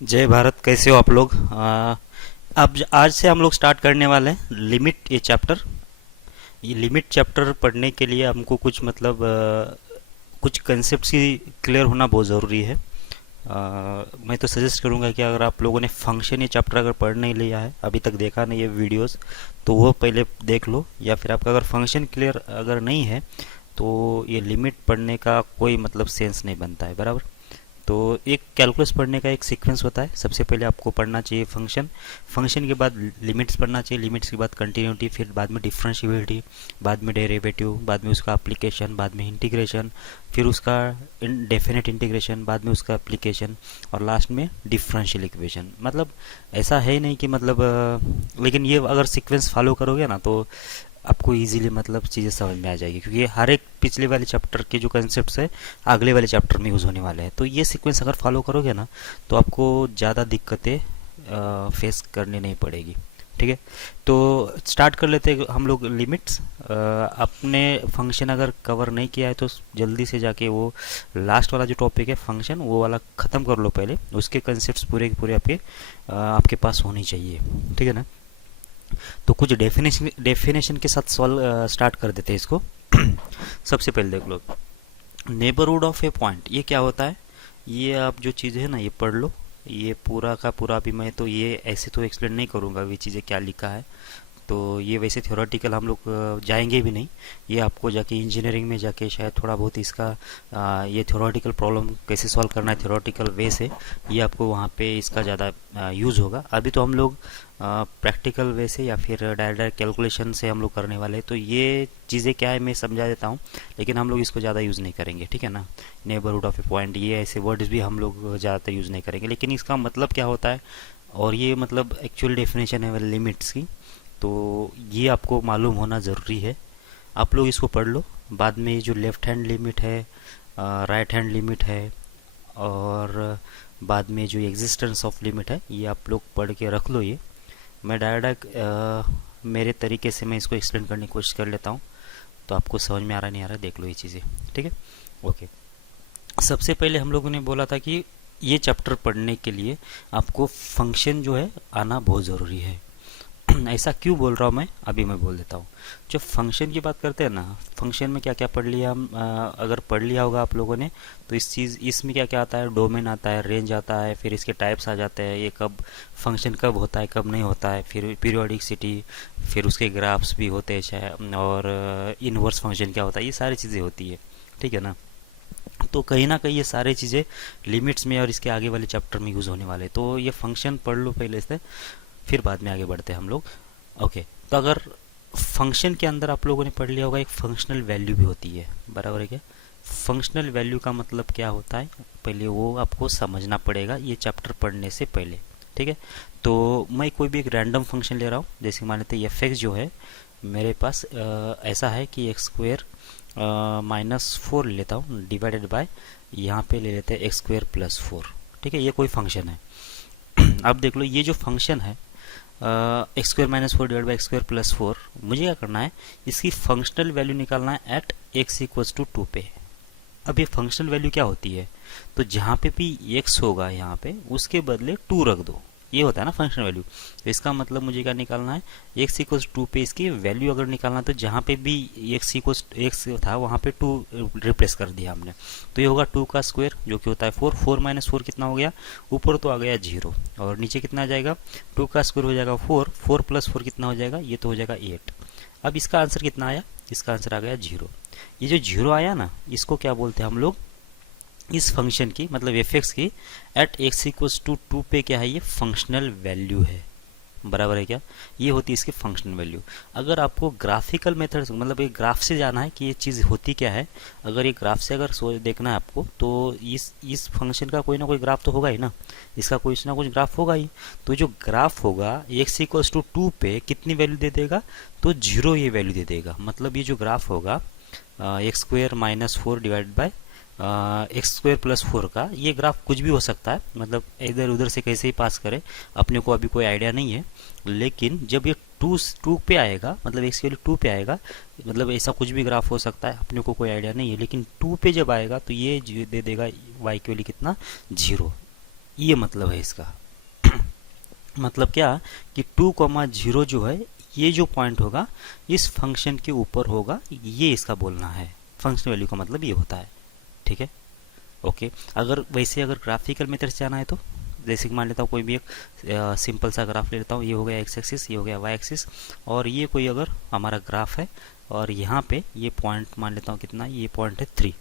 जय भारत। कैसे हो आप लोग? अब आज से हम लोग स्टार्ट करने वाले हैं लिमिट ये चैप्टर। ये लिमिट चैप्टर पढ़ने के लिए हमको कुछ मतलब कुछ कंसेप्ट्स की क्लियर होना बहुत ज़रूरी है। मैं तो सजेस्ट करूंगा कि अगर आप लोगों ने फंक्शन ये चैप्टर अगर पढ़ नहीं लिया है, अभी तक देखा नहीं है वीडियोस, तो वो पहले देख लो। या फिर आपका अगर फंक्शन क्लियर अगर नहीं है तो ये लिमिट पढ़ने का कोई मतलब सेंस नहीं बनता है, बराबर। तो एक कैलकुलस पढ़ने का एक सीक्वेंस होता है। सबसे पहले आपको पढ़ना चाहिए फंक्शन, फंक्शन के बाद लिमिट्स पढ़ना चाहिए, लिमिट्स के बाद कंटिन्यूटी, फिर बाद में डिफरेंशिएबिलिटी, बाद में डेरिवेटिव, बाद में उसका एप्लीकेशन, बाद में इंटीग्रेशन, फिर उसका डेफिनेट इंटीग्रेशन, बाद में उसका एप्लीकेशन, और लास्ट में डिफरेंशियल इक्वेशन। मतलब ऐसा है ही नहीं कि मतलब लेकिन ये अगर सीक्वेंस फॉलो करोगे ना तो आपको इजीली मतलब चीज़ें समझ में आ जाएगी, क्योंकि ये हर एक पिछले वाले चैप्टर के जो कंसेप्ट्स है अगले वाले चैप्टर में यूज़ होने वाले हैं। तो ये सीक्वेंस अगर फॉलो करोगे ना तो आपको ज़्यादा दिक्कतें फेस करनी नहीं पड़ेगी। ठीक है, तो स्टार्ट कर लेते हैं हम लोग लिमिट्स। अपने फंक्शन अगर कवर नहीं किया है तो जल्दी से जाके वो लास्ट वाला जो टॉपिक है फंक्शन, वो वाला ख़त्म कर लो पहले। उसके कंसेप्ट्स पूरे के पूरे आपके पास होने चाहिए। ठीक है ना। तो कुछ डेफिनेशन के साथ सॉल्व स्टार्ट कर देते हैं इसको। सबसे पहले देख लो, नेबरहुड ऑफ ए पॉइंट ये क्या होता है। ये आप जो चीज़ है ना ये पढ़ लो। ये पूरा का पूरा भी मैं तो ये ऐसे तो एक्सप्लेन नहीं करूँगा ये चीज़ें क्या लिखा है। तो ये वैसे थ्योरेटिकल हम लोग जाएंगे भी नहीं। ये आपको जाके इंजीनियरिंग में जाके शायद थोड़ा बहुत इसका ये थ्योरेटिकल प्रॉब्लम कैसे सॉल्व करना है थ्योरेटिकल वे से, ये आपको वहाँ पे इसका ज़्यादा यूज़ होगा। अभी तो हम लोग प्रैक्टिकल वे से या फिर डायरेक्ट कैलकुलेशन से हम लोग करने वाले हैं। तो ये चीज़ें क्या है मैं समझा देता हूँ, लेकिन हम लोग इसको ज़्यादा यूज़ नहीं करेंगे। ठीक है ना। नेबरहुड ऑफ ए पॉइंट, ये ऐसे वर्ड्स भी हम लोग ज़्यादातर यूज़ नहीं करेंगे, लेकिन इसका मतलब क्या होता है और ये मतलब एक्चुअल डेफिनेशन है लिमिट्स की। तो ये आपको मालूम होना ज़रूरी है। आप लोग इसको पढ़ लो। बाद में जो लेफ़्ट हैंड लिमिट है, राइट हैंड लिमिट है, और बाद में जो एग्जिस्टेंस ऑफ लिमिट है, ये आप लोग पढ़ के रख लो। ये मैं डायरेक्ट मेरे तरीके से मैं इसको एक्सप्लेन करने की कोशिश कर लेता हूँ, तो आपको समझ में आ रहा नहीं आ रहा देख लो ये चीज़ें। ठीक है, ओके। सबसे पहले हम लोगों ने बोला था कि ये चैप्टर पढ़ने के लिए आपको फंक्शन जो है आना बहुत ज़रूरी है। ऐसा क्यों बोल रहा हूँ मैं, अभी मैं बोल देता हूँ। जब फंक्शन की बात करते हैं ना, फंक्शन में क्या क्या पढ़ लिया हम, अगर पढ़ लिया होगा आप लोगों ने, तो इसमें क्या क्या आता है, डोमेन आता है, रेंज आता है, फिर इसके टाइप्स आ जाते हैं, ये कब फंक्शन कब होता है कब नहीं होता है, फिर पीरियोडिसिटी, फिर उसके ग्राफ्स भी होते हैं शायद, और इनवर्स फंक्शन क्या होता है, ये सारी चीज़ें होती है। ठीक है ना। तो कहीं ना कहीं ये सारी चीज़ें लिमिट्स में और इसके आगे वाले चैप्टर में यूज़ होने वाले, तो ये फंक्शन पढ़ लो पहले से, फिर बाद में आगे बढ़ते हैं हम लोग। ओके, तो अगर फंक्शन के अंदर आप लोगों ने पढ़ लिया होगा एक फंक्शनल वैल्यू भी होती है, बराबर है क्या। फंक्शनल वैल्यू का मतलब क्या होता है पहले वो आपको समझना पड़ेगा ये चैप्टर पढ़ने से पहले। ठीक है, तो मैं कोई भी एक रैंडम फंक्शन ले रहा हूँ, जैसे मान लेते हैं एफ एक्स जो है मेरे पास ऐसा है कि एक्स स्क्वेयर -4 ले लेता हूँ डिवाइडेड बाय, यहाँ पे ले लेते हैं एक्स स्क्वेयर +4। ठीक है, ये कोई फंक्शन है। अब देख लो ये जो फंक्शन है x square -4 divide by x square +4, मुझे क्या करना है, इसकी फंक्शनल वैल्यू निकालना है एट एक्स इक्वल्स टू 2 पे। अब ये फंक्शनल वैल्यू क्या होती है, तो जहाँ पे भी एक्स होगा यहाँ पे उसके बदले 2 रख दो, ये होता है ना फंक्शनल वैल्यू। तो इसका मतलब मुझे क्या निकालना है, एक्स इक्वल्स 2 पे इसकी वैल्यू अगर निकालना है तो जहाँ पे भी एक्स था वहाँ पे 2 रिप्लेस कर दिया हमने। तो ये होगा 2 का स्क्वायर जो कि होता है 4, 4 - 4 कितना हो गया, ऊपर तो आ गया 0, और नीचे कितना आ जाएगा, 2 का स्क्वायर हो जाएगा 4, 4 + 4 कितना हो जाएगा, ये तो हो जाएगा 8। अब इसका आंसर कितना आया, इसका आंसर आ गया 0। ये जो 0 आया ना, इसको क्या बोलते हैं हम लोग, इस फंक्शन की मतलब एफ एक्स की एट एक्स इक्वल्स टू 2 पे क्या है, ये फंक्शनल वैल्यू है, बराबर है क्या। ये होती है इसकी फंक्शनल वैल्यू। अगर आपको ग्राफिकल मेथड मतलब एक ग्राफ से जाना है कि ये चीज़ होती क्या है, अगर ये ग्राफ से अगर देखना है आपको, तो इस फंक्शन का कोई ना कोई ग्राफ तो होगा ही ना, इसका कोई ना कुछ ग्राफ होगा ही। तो जो ग्राफ होगा एक्स इक्वल्स टू 2 पे कितनी वैल्यू दे देगा, तो 0 ये वैल्यू दे देगा। मतलब ये जो ग्राफ होगा x square -4 divide by x square +4 का, ये ग्राफ कुछ भी हो सकता है, मतलब इधर उधर से कैसे ही पास करे, अपने को अभी कोई आइडिया नहीं है। लेकिन जब ये टू पे आएगा, मतलब एक्स की वैल्यू 2 पे आएगा, मतलब ऐसा कुछ भी ग्राफ हो सकता है, अपने को कोई आइडिया नहीं है, लेकिन 2 पे जब आएगा तो ये दे देगा वाई की वैल्यू कितना, 0। ये मतलब है इसका। मतलब क्या कि 2,0 जो है ये जो पॉइंट होगा इस फंक्शन के ऊपर होगा, ये इसका बोलना है। फंक्शन वैल्यू का मतलब ये होता है। ठीक है, ओके। अगर वैसे अगर ग्राफिकल मेथड से जाना है तो जैसे कि मान लेता हूँ कोई भी एक सिंपल सा ग्राफ ले लेता हूँ। ये हो गया एक्स एक्सिस, ये हो गया वाई एक्सिस, और ये कोई अगर हमारा ग्राफ है और यहाँ पे ये पॉइंट मान लेता हूँ कितना, ये पॉइंट है 3,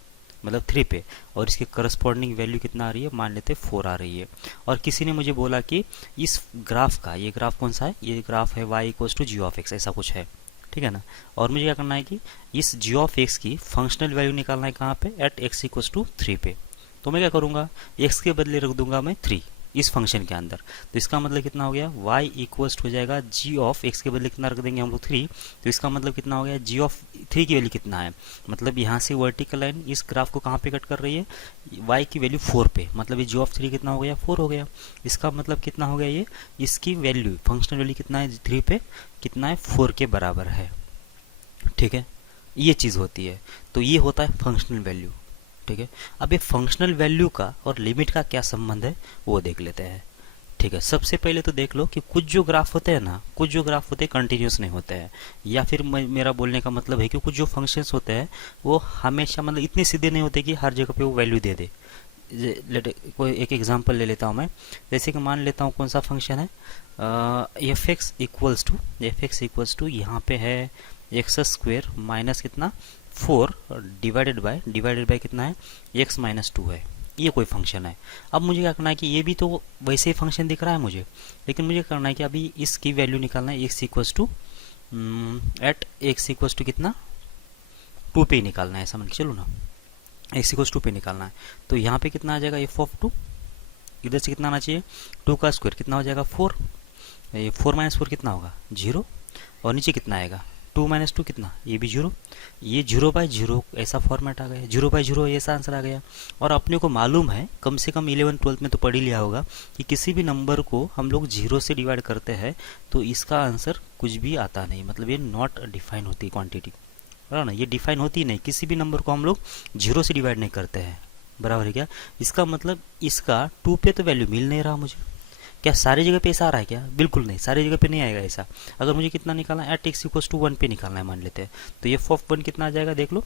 मतलब 3 पे, और इसके करस्पॉन्डिंग वैल्यू कितना आ रही है, मान लेते 4 आ रही है। और किसी ने मुझे बोला कि इस ग्राफ का, ये ग्राफ कौन सा है, ये ग्राफ है y equals to g of x, ऐसा कुछ है। ठीक है ना। और मुझे क्या करना है कि इस जी ऑफ एक्स की फंक्शनल वैल्यू निकालना है कहाँ पे, एट एक्स इक्वल्स टू 3 पे। तो मैं क्या करूँगा, एक्स के बदले रख दूंगा मैं 3 इस फंक्शन के अंदर। तो इसका मतलब कितना हो गया, y इक्वल्स हो जाएगा जी ऑफ एक्स के बदले कितना रख देंगे हम लोग 3। तो इसका मतलब कितना हो गया, जी ऑफ 3 की वैल्यू कितना है, मतलब यहाँ से वर्टिकल लाइन इस ग्राफ को कहाँ पे कट कर रही है, y की वैल्यू 4 पे, मतलब ये जी ऑफ 3 कितना हो गया, 4 हो गया। इसका मतलब कितना हो गया, ये इसकी वैल्यू फंक्शनल वैल्यू कितना है 3 पे, कितना है 4 के बराबर है। ठीक है, ये चीज़ होती है। तो ये होता है फंक्शनल वैल्यू। ठीक है, अब ये फंक्शनल वैल्यू का और लिमिट का क्या संबंध है वो देख लेते हैं। ठीक है, सबसे पहले तो देख लो कि कुछ जो ग्राफ होते हैं ना, कुछ जो ग्राफ होते हैं कंटिन्यूस नहीं होते हैं, या फिर मेरा बोलने का मतलब है कि कुछ जो फंक्शंस होते हैं वो हमेशा मतलब इतने सीधे नहीं होते कि हर जगह पे वो वैल्यू दे दे। कोई एक एग्जांपल ले लेता हूँ मैं। जैसे कि मान लेता हूँ कौन सा फंक्शन है, एफ एक्स इक्वल्स टू यहाँ पे है एक्स स्क्वेयर माइनस कितना 4 डिवाइडेड बाय कितना है, एक्स माइनस 2 है। ये कोई फंक्शन है। अब मुझे क्या करना है कि ये भी तो वैसे ही फंक्शन दिख रहा है मुझे, लेकिन मुझे करना है कि अभी इसकी वैल्यू निकालना है, x equals to at x equals to कितना 2 पे ही निकालना है, ऐसा मान के चलो ना, एक्स इक्वल्स 2 पे निकालना है। तो यहाँ पे कितना आ जाएगा एफ ऑफ 2, इधर से कितना आना चाहिए 2 का स्क्वायर कितना हो जाएगा 4, ये 4 माइनस 4 कितना होगा 0, और नीचे कितना आएगा 2 माइनस 2 कितना, ये भी 0, ये 0/0 ऐसा फॉर्मेट आ गया, 0/0 ऐसा आंसर आ गया। और अपने को मालूम है, कम से कम 11th-12th में तो पढ़ ही लिया होगा कि किसी भी नंबर को हम लोग 0 से डिवाइड करते हैं तो इसका आंसर कुछ भी आता नहीं, मतलब ये नॉट डिफाइन होती क्वांटिटी, बराबर ना, ये डिफाइन होती नहीं। किसी भी नंबर को हम लोग 0 से डिवाइड नहीं करते हैं, बराबर है क्या। इसका मतलब इसका 2 पे तो वैल्यू मिल नहीं रहा मुझे। क्या सारी जगह पे ऐसा आ रहा है क्या, बिल्कुल नहीं, सारी जगह पे नहीं आएगा ऐसा। अगर मुझे कितना निकालना है, एट एक्स इक्वल्स टू 1 पे निकालना है मान लेते हैं, तो ये ऑफ 1 कितना आ जाएगा देख लो,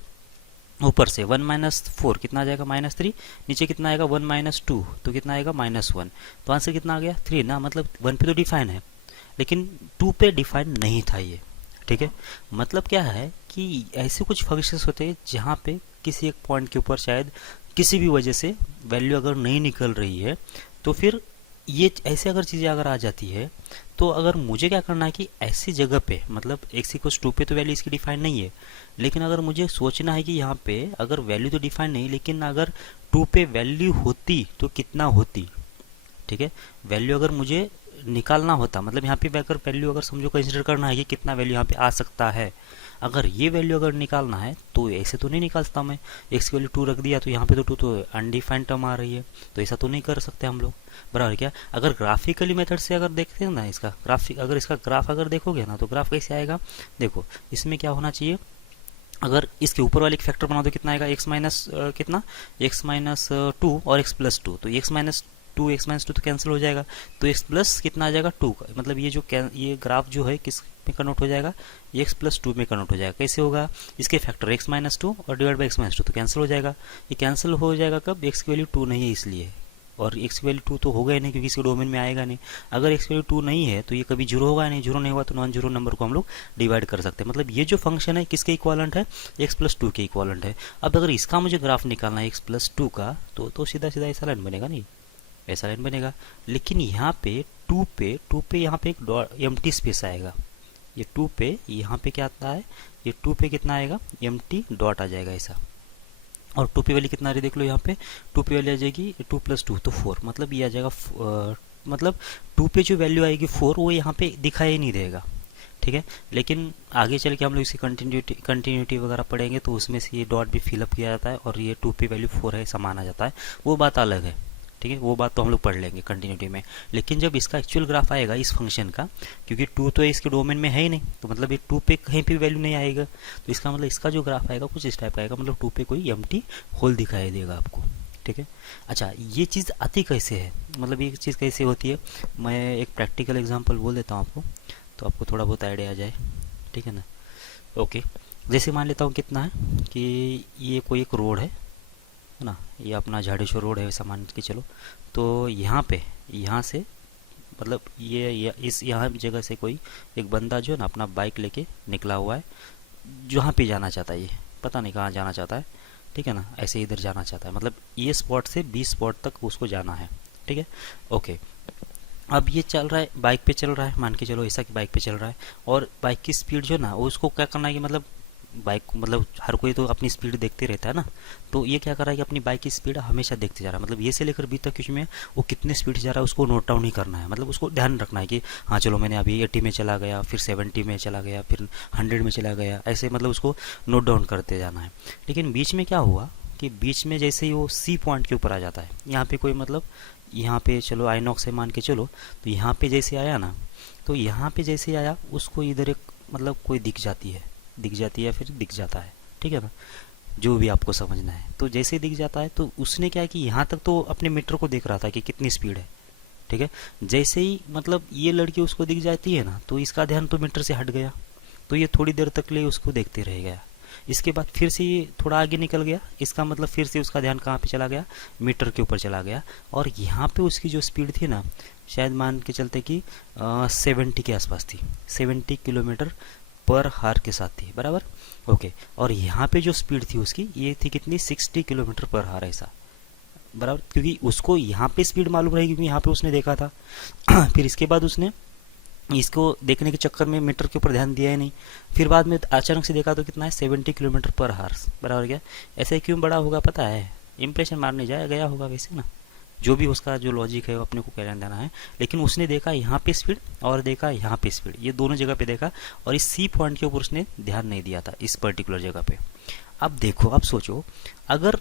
ऊपर से 1 माइनस 4 कितना आ जाएगा -3, नीचे कितना आएगा 1 माइनस 2 तो कितना आएगा -1। तो आंसर कितना आ गया 3 ना, मतलब 1 पे तो डिफाइन है लेकिन 2 पे डिफाइन नहीं था ये। ठीक है, मतलब क्या है कि ऐसे कुछ फंक्शंस होते हैं जहाँ पे किसी एक पॉइंट के ऊपर शायद किसी भी वजह से वैल्यू अगर नहीं निकल रही है, तो फिर ये ऐसे अगर चीज़ें अगर आ जाती है, तो अगर मुझे क्या करना है कि ऐसी जगह पे, मतलब एक्स इक्वल्स 2 पे तो वैल्यू इसकी डिफाइन नहीं है, लेकिन अगर मुझे सोचना है कि यहाँ पे अगर वैल्यू तो डिफाइन नहीं, लेकिन अगर 2 पे वैल्यू होती तो कितना होती। ठीक है, वैल्यू अगर मुझे निकालना होता, मतलब यहाँ पे अगर वैल्यू अगर समझो कंसिडर करना है कि कितना वैल्यू यहाँ पे आ सकता है, अगर ये वैल्यू अगर निकालना है तो ऐसे तो नहीं निकाल सकता मैं, एक्स की वैल्यू 2 रख दिया तो यहाँ पे तो 2 तो अनडिफाइंड टर्म आ रही है, तो ऐसा तो नहीं कर सकते हम लोग, बराबर क्या। अगर ग्राफिकली मेथड से अगर देखते हैं ना, इसका अगर इसका ग्राफ अगर देखोगे ना, तो ग्राफ कैसे आएगा देखो, इसमें क्या होना चाहिए, अगर इसके ऊपर वाले फैक्टर बना दो कितना आएगा एक्स माइनस कितना एक्स माइनस 2 और एक्स प्लस 2, तो एक्स माइनस 2 तो कैंसिल हो जाएगा, तो एक्स प्लस कितना आ जाएगा 2 का, मतलब ये ग्राफ जो है किस में कन्वर्ट हो जाएगा, एक्स प्लस 2 में कन्वर्ट हो जाएगा। कैसे होगा, इसके फैक्टर एक्स माइनस 2 और डिवाइड बाई एक्स माइनस 2 तो कैंसिल हो जाएगा। ये कैंसिल हो जाएगा कब, एक्स की वैल्यू 2 नहीं है इसलिए, और एक्स की वैल्यू 2 तो होगा ही नहीं क्योंकि इसके डोमेन में आएगा नहीं। अगर एक्स की वैल्यू 2 नहीं है तो ये कभी 0 होगा नहीं, 0 नहीं हुआ तो नॉन जीरो नंबर को हम लोग डिवाइड कर सकते हैं। मतलब ये जो फंक्शन है किसके इक्वालेंट है, एक्स प्लस 2 के इक्वालेंट है। अब अगर इसका मुझे ग्राफ निकालना है एक्स प्लस 2 का, तो सीधा सीधा ऐसा लाइन बनेगा, नहीं ऐसा लाइन बनेगा, लेकिन यहाँ पे 2 पे यहाँ पे एक एम्प्टी स्पेस आएगा, ये 2 पे यहाँ पे क्या आता है, ये 2 पे कितना आएगा एम्प्टी डॉट आ जाएगा ऐसा, और 2 पे वैल्यू कितना आ रही देख लो, यहाँ पे 2 पे वैल्यू आ जाएगी 2 प्लस 2 तो 4, मतलब ये आ जाएगा मतलब 2 पे जो वैल्यू आएगी 4 वो यहाँ पे दिखाई नहीं देगा। ठीक है, लेकिन आगे चल के हम लोग इसकी कंटिन्यूटी वगैरह पढ़ेंगे तो उसमें से ये डॉट भी फिलअप किया जाता है और ये 2 पे वैल्यू 4 है ऐसा माना जाता है, वो बात अलग है। ठीक है, वो बात तो हम लोग पढ़ लेंगे कंटिन्यूटी में, लेकिन जब इसका एक्चुअल ग्राफ आएगा इस फंक्शन का, क्योंकि 2 तो इसके डोमेन में है ही नहीं, तो मतलब ये 2 पे कहीं पे वैल्यू नहीं आएगा, तो इसका मतलब इसका जो ग्राफ आएगा कुछ इस टाइप का आएगा, मतलब 2 पे कोई एम्प्टी होल दिखाई देगा आपको। ठीक है। अच्छा, ये चीज़ आती कैसे है, मतलब ये चीज़ कैसे होती है, मैं एक प्रैक्टिकल एग्जांपल बोल देता हूँ आपको, तो आपको थोड़ा बहुत आइडिया आ जाए, ठीक है ना। ओके, जैसे मान लेता हूँ कितना है कि ये कोई एक रोड है ना, ये अपना झाड़ेश्वर रोड है वैसा मान के चलो। तो यहाँ पे, यहाँ से मतलब ये इस यहाँ जगह से कोई एक बंदा जो है ना अपना बाइक लेके निकला हुआ है, जहाँ पे जाना चाहता है, ये पता नहीं कहाँ जाना चाहता है, ठीक है ना, ऐसे इधर जाना चाहता है, मतलब ये स्पॉट से बी स्पॉट तक उसको जाना है, ठीक है। ओके, अब ये चल रहा है, बाइक पे चल रहा है, मान के चलो ऐसा कि बाइक पे चल रहा है, और बाइक की स्पीड जो है ना वो उसको क्या करना है कि मतलब बाइक को, मतलब हर कोई तो अपनी स्पीड देखते रहता है ना, तो ये क्या कर रहा है कि अपनी बाइक की स्पीड हमेशा देखते जा रहा है, मतलब ये से लेकर बी तक में वो कितने स्पीड से जा रहा है उसको नोट डाउन ही करना है, मतलब उसको ध्यान रखना है कि हाँ चलो मैंने अभी 80 में चला गया, फिर 70 में चला गया, फिर 100 में चला गया, ऐसे मतलब उसको नोट डाउन करते जाना है। लेकिन बीच में क्या हुआ कि बीच में जैसे ही वो सी पॉइंट के ऊपर आ जाता है, यहाँ पे कोई मतलब यहाँ पे चलो आइनॉक्स से मान के चलो, तो यहाँ पे जैसे आया ना, तो यहाँ पे जैसे आया उसको इधर एक मतलब कोई दिख जाती है, फिर दिख जाता है, ठीक है ना, जो भी आपको समझना है। तो जैसे ही दिख जाता है तो उसने क्या है कि यहाँ तक तो अपने मीटर को देख रहा था कि कितनी स्पीड है, ठीक है। जैसे ही मतलब ये लड़की उसको दिख जाती है ना, तो इसका ध्यान तो मीटर से हट गया, तो ये थोड़ी देर तक ले उसको देखते रह गया। इसके बाद फिर से ये थोड़ा आगे निकल गया, इसका मतलब फिर से उसका ध्यान कहाँ पे चला गया, मीटर के ऊपर चला गया, और यहाँ पे उसकी जो स्पीड थी ना, शायद मान के चलते कि 70 के आसपास थी, 70 किलोमीटर पर हार के साथ थी, बराबर। ओके, और यहाँ पे जो स्पीड थी उसकी ये थी कितनी, 60 किलोमीटर पर हार, ऐसा, बराबर, क्योंकि उसको यहाँ पे स्पीड मालूम रहेगी क्योंकि यहाँ पे उसने देखा था। फिर इसके बाद उसने इसको देखने के चक्कर में मीटर के ऊपर ध्यान दिया ही नहीं, फिर बाद में अचानक से देखा तो कितना है, 70 किलोमीटर पर हार्स, बराबर क्या। ऐसे क्यों बड़ा होगा पता है, इंप्रेशन मारने जाया गया होगा वैसे ना, जो भी उसका जो लॉजिक है वो अपने को कहने देना है। लेकिन उसने देखा यहाँ पे स्पीड और देखा यहाँ पे स्पीड, ये दोनों जगह पे देखा, और इस सी पॉइंट के ऊपर उसने ध्यान नहीं दिया था इस पर्टिकुलर जगह पे। अब देखो, अब सोचो, अगर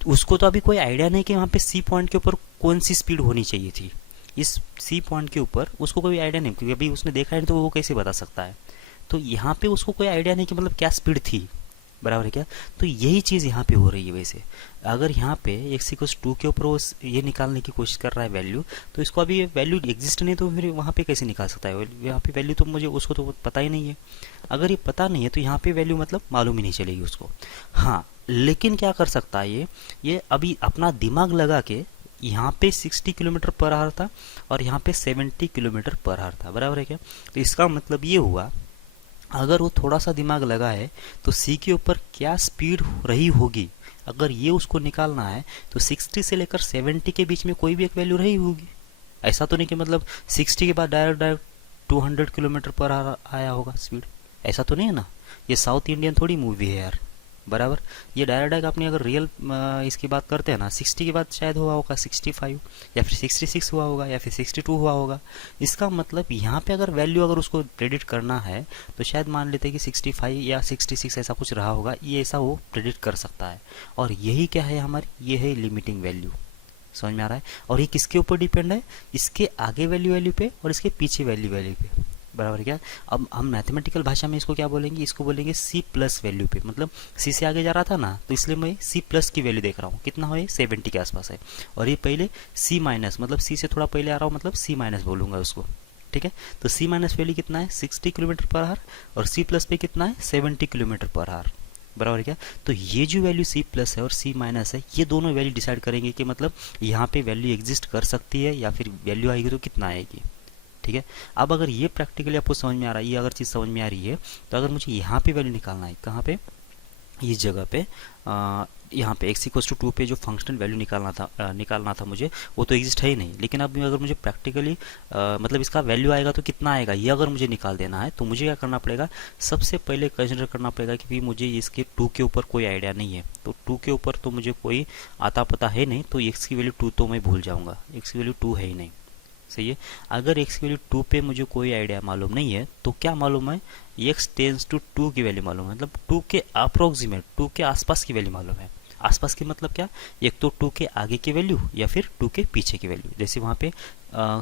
उसको तो अभी कोई आइडिया नहीं कि वहाँ पे सी पॉइंट के ऊपर कौन सी स्पीड होनी चाहिए थी, इस सी पॉइंट के ऊपर उसको कोई आइडिया नहीं, क्योंकि अभी उसने देखा है तो वो कैसे बता सकता है। तो यहाँ पे उसको कोई आइडिया नहीं कि मतलब क्या स्पीड थी, बराबर है क्या। तो यही चीज़ यहाँ पे हो रही है वैसे। अगर यहाँ पे एक्स इक्वल्स 2 के ऊपर वो ये निकालने की कोशिश कर रहा है वैल्यू, तो इसको अभी वैल्यू एग्जिस्ट नहीं, तो फिर वहाँ पे कैसे निकाल सकता है यहाँ पे वैल्यू, तो मुझे उसको तो पता ही नहीं है। अगर ये पता नहीं है तो यहाँ पे वैल्यू मतलब मालूम ही नहीं चलेगी उसको। हाँ, लेकिन क्या कर सकता है ये अभी अपना दिमाग लगा के यहाँ पे 60 किलोमीटर पर आवर था और यहाँ पे 70 किलोमीटर पर आवर था, बराबर है क्या। तो इसका मतलब ये हुआ, अगर वो थोड़ा सा दिमाग लगा है तो सी के ऊपर क्या स्पीड रही होगी, अगर ये उसको निकालना है तो 60 से लेकर 70 के बीच में कोई भी एक वैल्यू रही होगी। ऐसा तो नहीं कि मतलब 60 के बाद डायरेक्ट डायरेक्ट 200 किलोमीटर पर आया होगा स्पीड, ऐसा तो नहीं है ना। ये साउथ इंडियन थोड़ी मूवी है यार, बराबर। ये डायरेक्ट डायरेक्ट अपनी अगर रियल इसकी बात करते हैं ना, 60 के बाद शायद हुआ होगा 65 या फिर 66 हुआ होगा या फिर 62 हुआ होगा। इसका मतलब यहाँ पे अगर वैल्यू अगर उसको प्रेडिक्ट करना है तो शायद मान लेते हैं कि 65 या 66 ऐसा कुछ रहा होगा, ये ऐसा वो प्रेडिक्ट कर सकता है। और यही क्या है हमारी, ये है लिमिटिंग वैल्यू। समझ में आ रहा है। और ये किसके ऊपर डिपेंड है, इसके आगे वैल्यू पे और इसके पीछे वैल्यू पे, बराबर क्या। अब हम मैथमेटिकल भाषा में इसको क्या बोलेंगे, इसको बोलेंगे सी प्लस वैल्यू पे, मतलब सी से आगे जा रहा था ना तो इसलिए मैं सी प्लस की वैल्यू देख रहा हूँ, कितना हो, 70 के आसपास है। और ये पहले सी माइनस, मतलब सी से थोड़ा पहले आ रहा हूँ, मतलब सी माइनस बोलूंगा उसको, ठीक है। तो सी माइनस वैल्यू कितना है, 60 किलोमीटर पर आवर, और सी प्लस पे कितना है, 70 किलोमीटर पर आवर, बराबर क्या। तो ये जो वैल्यू सी प्लस है और सी माइनस है, ये दोनों वैल्यू डिसाइड करेंगे कि मतलब यहाँ पे वैल्यू एग्जिस्ट कर सकती है या फिर वैल्यू आएगी तो कितना आएगी, ठीक है। अब अगर ये प्रैक्टिकली आपको समझ में आ रहा है, ये अगर चीज़ समझ में आ रही है, तो अगर मुझे यहाँ पे वैल्यू निकालना है, कहाँ पे, इस जगह पे, यहाँ पे x इक्वल्स टू 2 पे जो फंक्शनल वैल्यू निकालना था मुझे, वो तो एग्जिस्ट है ही नहीं। लेकिन अब अगर मुझे प्रैक्टिकली मतलब इसका वैल्यू आएगा तो कितना आएगा, ये अगर मुझे निकाल देना है तो मुझे क्या करना पड़ेगा, सबसे पहले कंसिडर करना पड़ेगा कि मुझे इसके 2 के ऊपर कोई आइडिया नहीं है। तो 2 के ऊपर तो मुझे कोई आता पता है नहीं, तो x की वैल्यू 2 तो मैं भूल जाऊँगा, x की वैल्यू 2 है ही नहीं, सही है। अगर x की वैल्यू 2 पे मुझे कोई आइडिया मालूम नहीं है तो क्या मालूम है, x टेंस टू 2 की वैल्यू मालूम है, मतलब 2 के अप्रोक्सीमेट, 2 के आसपास की वैल्यू मालूम है। आसपास की मतलब क्या, एक तो 2 के आगे की वैल्यू या फिर 2 के पीछे की वैल्यू। जैसे वहाँ पे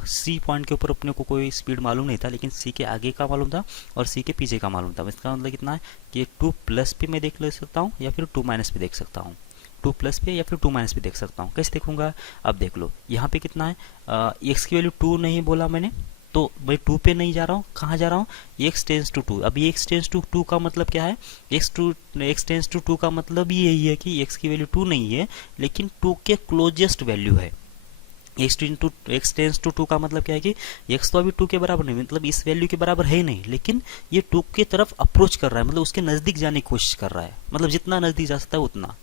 सी पॉइंट के ऊपर अपने को कोई स्पीड मालूम नहीं था, लेकिन सी के आगे का मालूम था और सी के पीछे का मालूम था। इसका मतलब कितना है कि 2 प्लस पे मैं देख ले सकता हूँ या फिर 2 माइनस पे देख सकता हूँ। टू प्लस पे या फिर टू माइनस पे देख सकता हूँ। कैसे देखूंगा? अब देख लो यहाँ पे कितना है, एक्स की वैल्यू टू नहीं बोला मैंने, तो भाई टू पे नहीं जा रहा हूँ, कहाँ जा रहा हूँ? X tends to two. अब ये एक्स टेंस टू टू का मतलब क्या है? एक्स टेंस टू टू का मतलब ये यही है कि एक्स की वैल्यू टू नहीं है, लेकिन टू के क्लोजेस्ट वैल्यू है। एक्स टेंस टू टू का मतलब क्या है कि एक्स तो अभी टू के बराबर नहीं, मतलब इस वैल्यू के बराबर है ही नहीं, लेकिन ये टू की तरफ अप्रोच कर रहा है, मतलब उसके नज़दीक जाने की कोशिश कर रहा है, मतलब जितना नज़दीक जा सकता है उतना।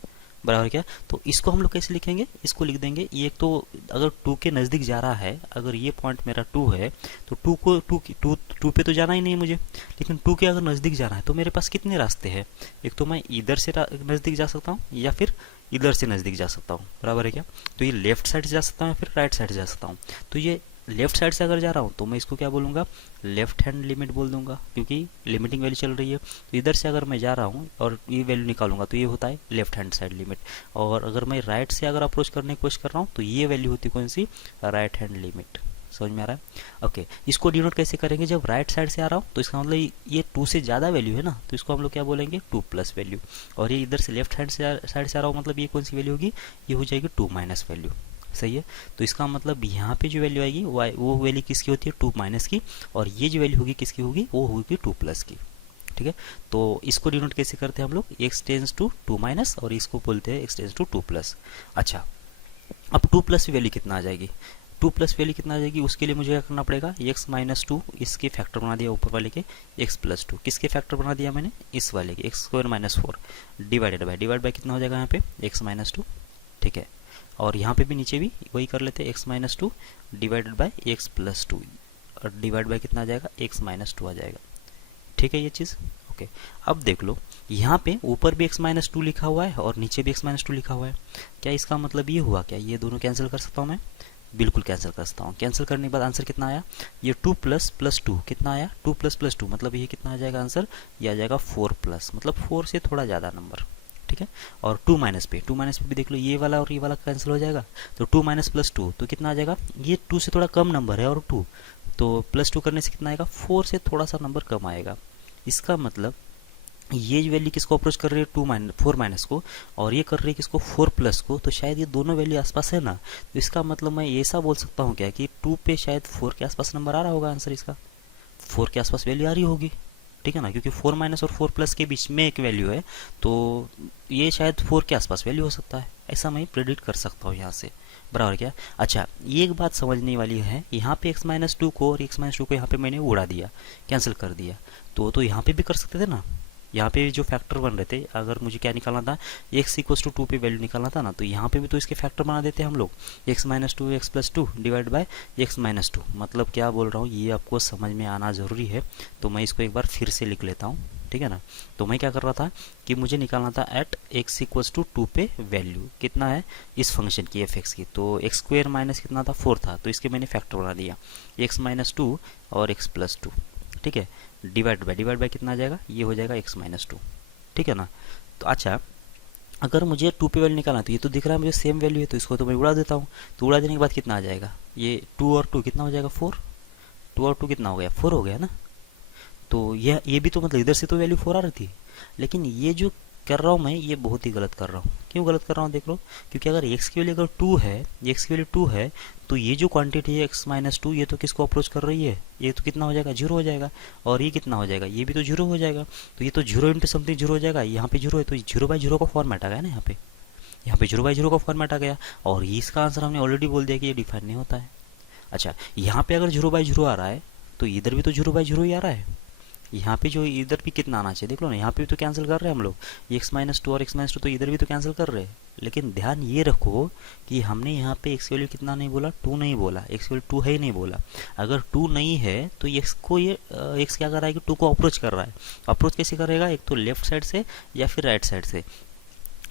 बराबर क्या? तो इसको हम लोग कैसे लिखेंगे? इसको लिख देंगे, ये तो अगर टू के नज़दीक जा रहा है, अगर ये पॉइंट मेरा टू है तो टू को टू पे तो जाना ही नहीं मुझे, लेकिन टू के अगर नज़दीक जाना है तो मेरे पास कितने रास्ते हैं? एक तो मैं इधर से नज़दीक जा सकता हूँ या फिर इधर से नज़दीक जा सकता हूँ। बराबर है क्या? तो ये लेफ्ट साइड से जा सकता हूँ या फिर राइट साइड से जा सकता हूँ। तो ये लेफ्ट साइड से अगर जा रहा हूँ तो मैं इसको क्या बोलूँगा? लेफ्ट हैंड लिमिट बोल दूंगा, क्योंकि लिमिटिंग वैल्यू चल रही है। तो इधर से अगर मैं जा रहा हूँ और ये वैल्यू निकालूंगा तो ये होता है लेफ्ट हैंड साइड लिमिट। और अगर मैं राइट से अगर अप्रोच करने की कोशिश कर रहा हूँ तो ये वैल्यू होती है कौन सी? Right hand limit. समझ में आ रहा है? ओके, इसको डिनोट कैसे करेंगे? जब राइट साइड से आ रहा हूँ तो इसका मतलब ये टू से ज़्यादा वैल्यू है ना, तो इसको हम लोग क्या बोलेंगे? Two plus value. और ये इधर से लेफ्ट हैंड साइड से आ रहा हूँ, मतलब ये कौन सी वैल्यू होगी? ये हो जाएगी टू माइनस वैल्यू। सही है? तो इसका मतलब यहाँ पे जो वैल्यू आएगी वो वैल्यू किसकी होती है? टू माइनस की। और ये जो वैल्यू होगी किसकी होगी? वो होगी टू प्लस की। ठीक है, तो इसको डिनोट कैसे करते हैं हम लोग? X tends to two minus, और इसको बोलते हैं x tends to two plus. अच्छा, अब टू प्लस की वैल्यू कितना आ जाएगी? टू प्लस वैल्यू कितना आ जाएगी? उसके लिए मुझे क्या करना पड़ेगा? एक्स माइनस टू, इसके फैक्टर बना दिया ऊपर वाले के, एक्स प्लस टू, किसके फैक्टर बना दिया मैंने? इस वाले के, x square minus four, divide by कितना हो जाएगा यहाँ पे? X minus two. ठीक है, और यहाँ पे भी नीचे भी वही कर लेते हैं, x minus two divided by x plus two, और डिवाइड बाय कितना आ जाएगा? एक्स माइनस टू आ जाएगा। ठीक है ये चीज़। ओके, अब देख लो यहाँ पे ऊपर भी एक्स माइनस टू लिखा हुआ है और नीचे भी एक्स माइनस टू लिखा हुआ है। क्या इसका मतलब ये हुआ क्या ये दोनों कैंसिल कर सकता हूँ मैं? बिल्कुल कैंसिल कर सकता हूँ। कैंसिल करने के बाद आंसर कितना आया? ये टू प्लस प्लस टू कितना आया? टू प्लस प्लस टू, मतलब ये कितना आ जाएगा आंसर? ये आ जाएगा फोर प्लस, मतलब फोर से थोड़ा ज़्यादा नंबर। ठीक है, और टू माइनस पे भी देख लो, ये वाला और ये वाला कैंसिल हो जाएगा, तो टू माइनस प्लस टू तो कितना आ जाएगा? ये टू से थोड़ा कम नंबर है और टू, तो प्लस टू करने से कितना आएगा? फोर से थोड़ा सा नंबर कम आएगा। इसका मतलब ये वैल्यू किसको अप्रोच कर रही है? टू माइनस फोर माइनस को, और ये कर रही है किसको? फोर प्लस को, तो शायद ये दोनों वैल्यू आसपास है ना, तो इसका मतलब मैं ऐसा बोल सकता हूँ क्या कि टू पे शायद फोर के आसपास नंबर आ रहा होगा आंसर इसका, फोर के आसपास वैल्यू आ रही होगी। ठीक है ना, क्योंकि फोर माइनस और फोर प्लस के बीच में एक वैल्यू है, तो ये शायद फोर के आसपास वैल्यू हो सकता है, ऐसा मैं प्रेडिक्ट कर सकता हूँ यहाँ से। बराबर क्या? अच्छा, ये एक बात समझने वाली है, यहाँ पे एक्स माइनस टू को और एक्स माइनस टू को यहाँ पे मैंने उड़ा दिया, कैंसिल कर दिया, तो यहाँ पे भी कर सकते थे ना। यहाँ पे जो फैक्टर बन रहे थे, अगर मुझे क्या निकालना था? एक्स इक्वल्स टू टू पे वैल्यू निकालना था ना, तो यहाँ पे भी तो इसके फैक्टर बना देते हैं हम लोग, x minus two x plus two divide by x minus two. मतलब क्या बोल रहा हूँ ये आपको समझ में आना ज़रूरी है, तो मैं इसको एक बार फिर से लिख लेता हूँ। ठीक है ना, तो मैं क्या कर रहा था कि मुझे निकालना था at x equals to two पे वैल्यू कितना है इस फंक्शन की, एफ एक्स की, तो एक्स स्क्वेयर माइनस कितना था? फोर था, तो इसके मैंने फैक्टर बना दिया, एक्स माइनस टू और एक्स प्लस टू। ठीक है, डिवाइड बाय कितना आ जाएगा? ये हो जाएगा एक्स माइनस टू। ठीक है ना, तो अच्छा, अगर मुझे टू पे वैल्यू निकालना तो ये तो दिख रहा है मुझे सेम वैल्यू है, तो इसको तो मैं उड़ा देता हूँ, तो उड़ा देने के बाद कितना आ जाएगा? ये टू और टू कितना हो जाएगा? फोर। टू और टू कितना हो गया? फोर हो गया ना। तो ये भी तो मतलब इधर से तो वैल्यू फोर आ रही थी, लेकिन ये जो कर रहा हूँ मैं ये बहुत ही गलत कर रहा हूँ। क्यों गलत कर रहा हूँ देख लो, क्योंकि अगर एक्स की वैल्यू अगर टू है, एक्स की वैल्यू टू है, तो ये जो क्वांटिटी है एक्स माइनस टू, ये तो किसको अप्रोच कर रही है? ये तो कितना हो जाएगा? जीरो हो जाएगा। और ये कितना हो जाएगा? ये भी तो जीरो हो जाएगा। तो ये तो जीरो इंटू समथिंग जीरो हो जाएगा, यहाँ पे जीरो है तो जीरो बाई जीरो का फॉर्मेट आ गया ना, यहाँ पे जीरो बाई जीरो का फॉर्मेट आ गया, और इसका आंसर हमने ऑलरेडी बोल दिया कि ये डिफाइन नहीं होता है। अच्छा, यहाँ पे अगर जीरो बाई जीरो आ रहा है तो इधर भी तो जीरो बाई जीरो ही आ रहा है, यहाँ पे जो इधर भी कितना आना चाहिए देख लो ना, यहाँ पे भी तो कैंसिल कर रहे हैं हम लोग, एक्स माइनस टू और एक्स माइनस टू, तो इधर भी तो कैंसिल कर रहे हैं। लेकिन ध्यान ये रखो कि हमने यहाँ पे एक्स की वैल्यू कितना नहीं बोला? टू नहीं बोला, एक्स की वैल्यू टू है ही नहीं बोला। अगर टू नहीं है तो एक्स को ये एक्स क्या कर रहा है कि टू को अप्रोच कर रहा है। अप्रोच कैसे करेगा? एक तो लेफ्ट साइड से या फिर राइट साइड से।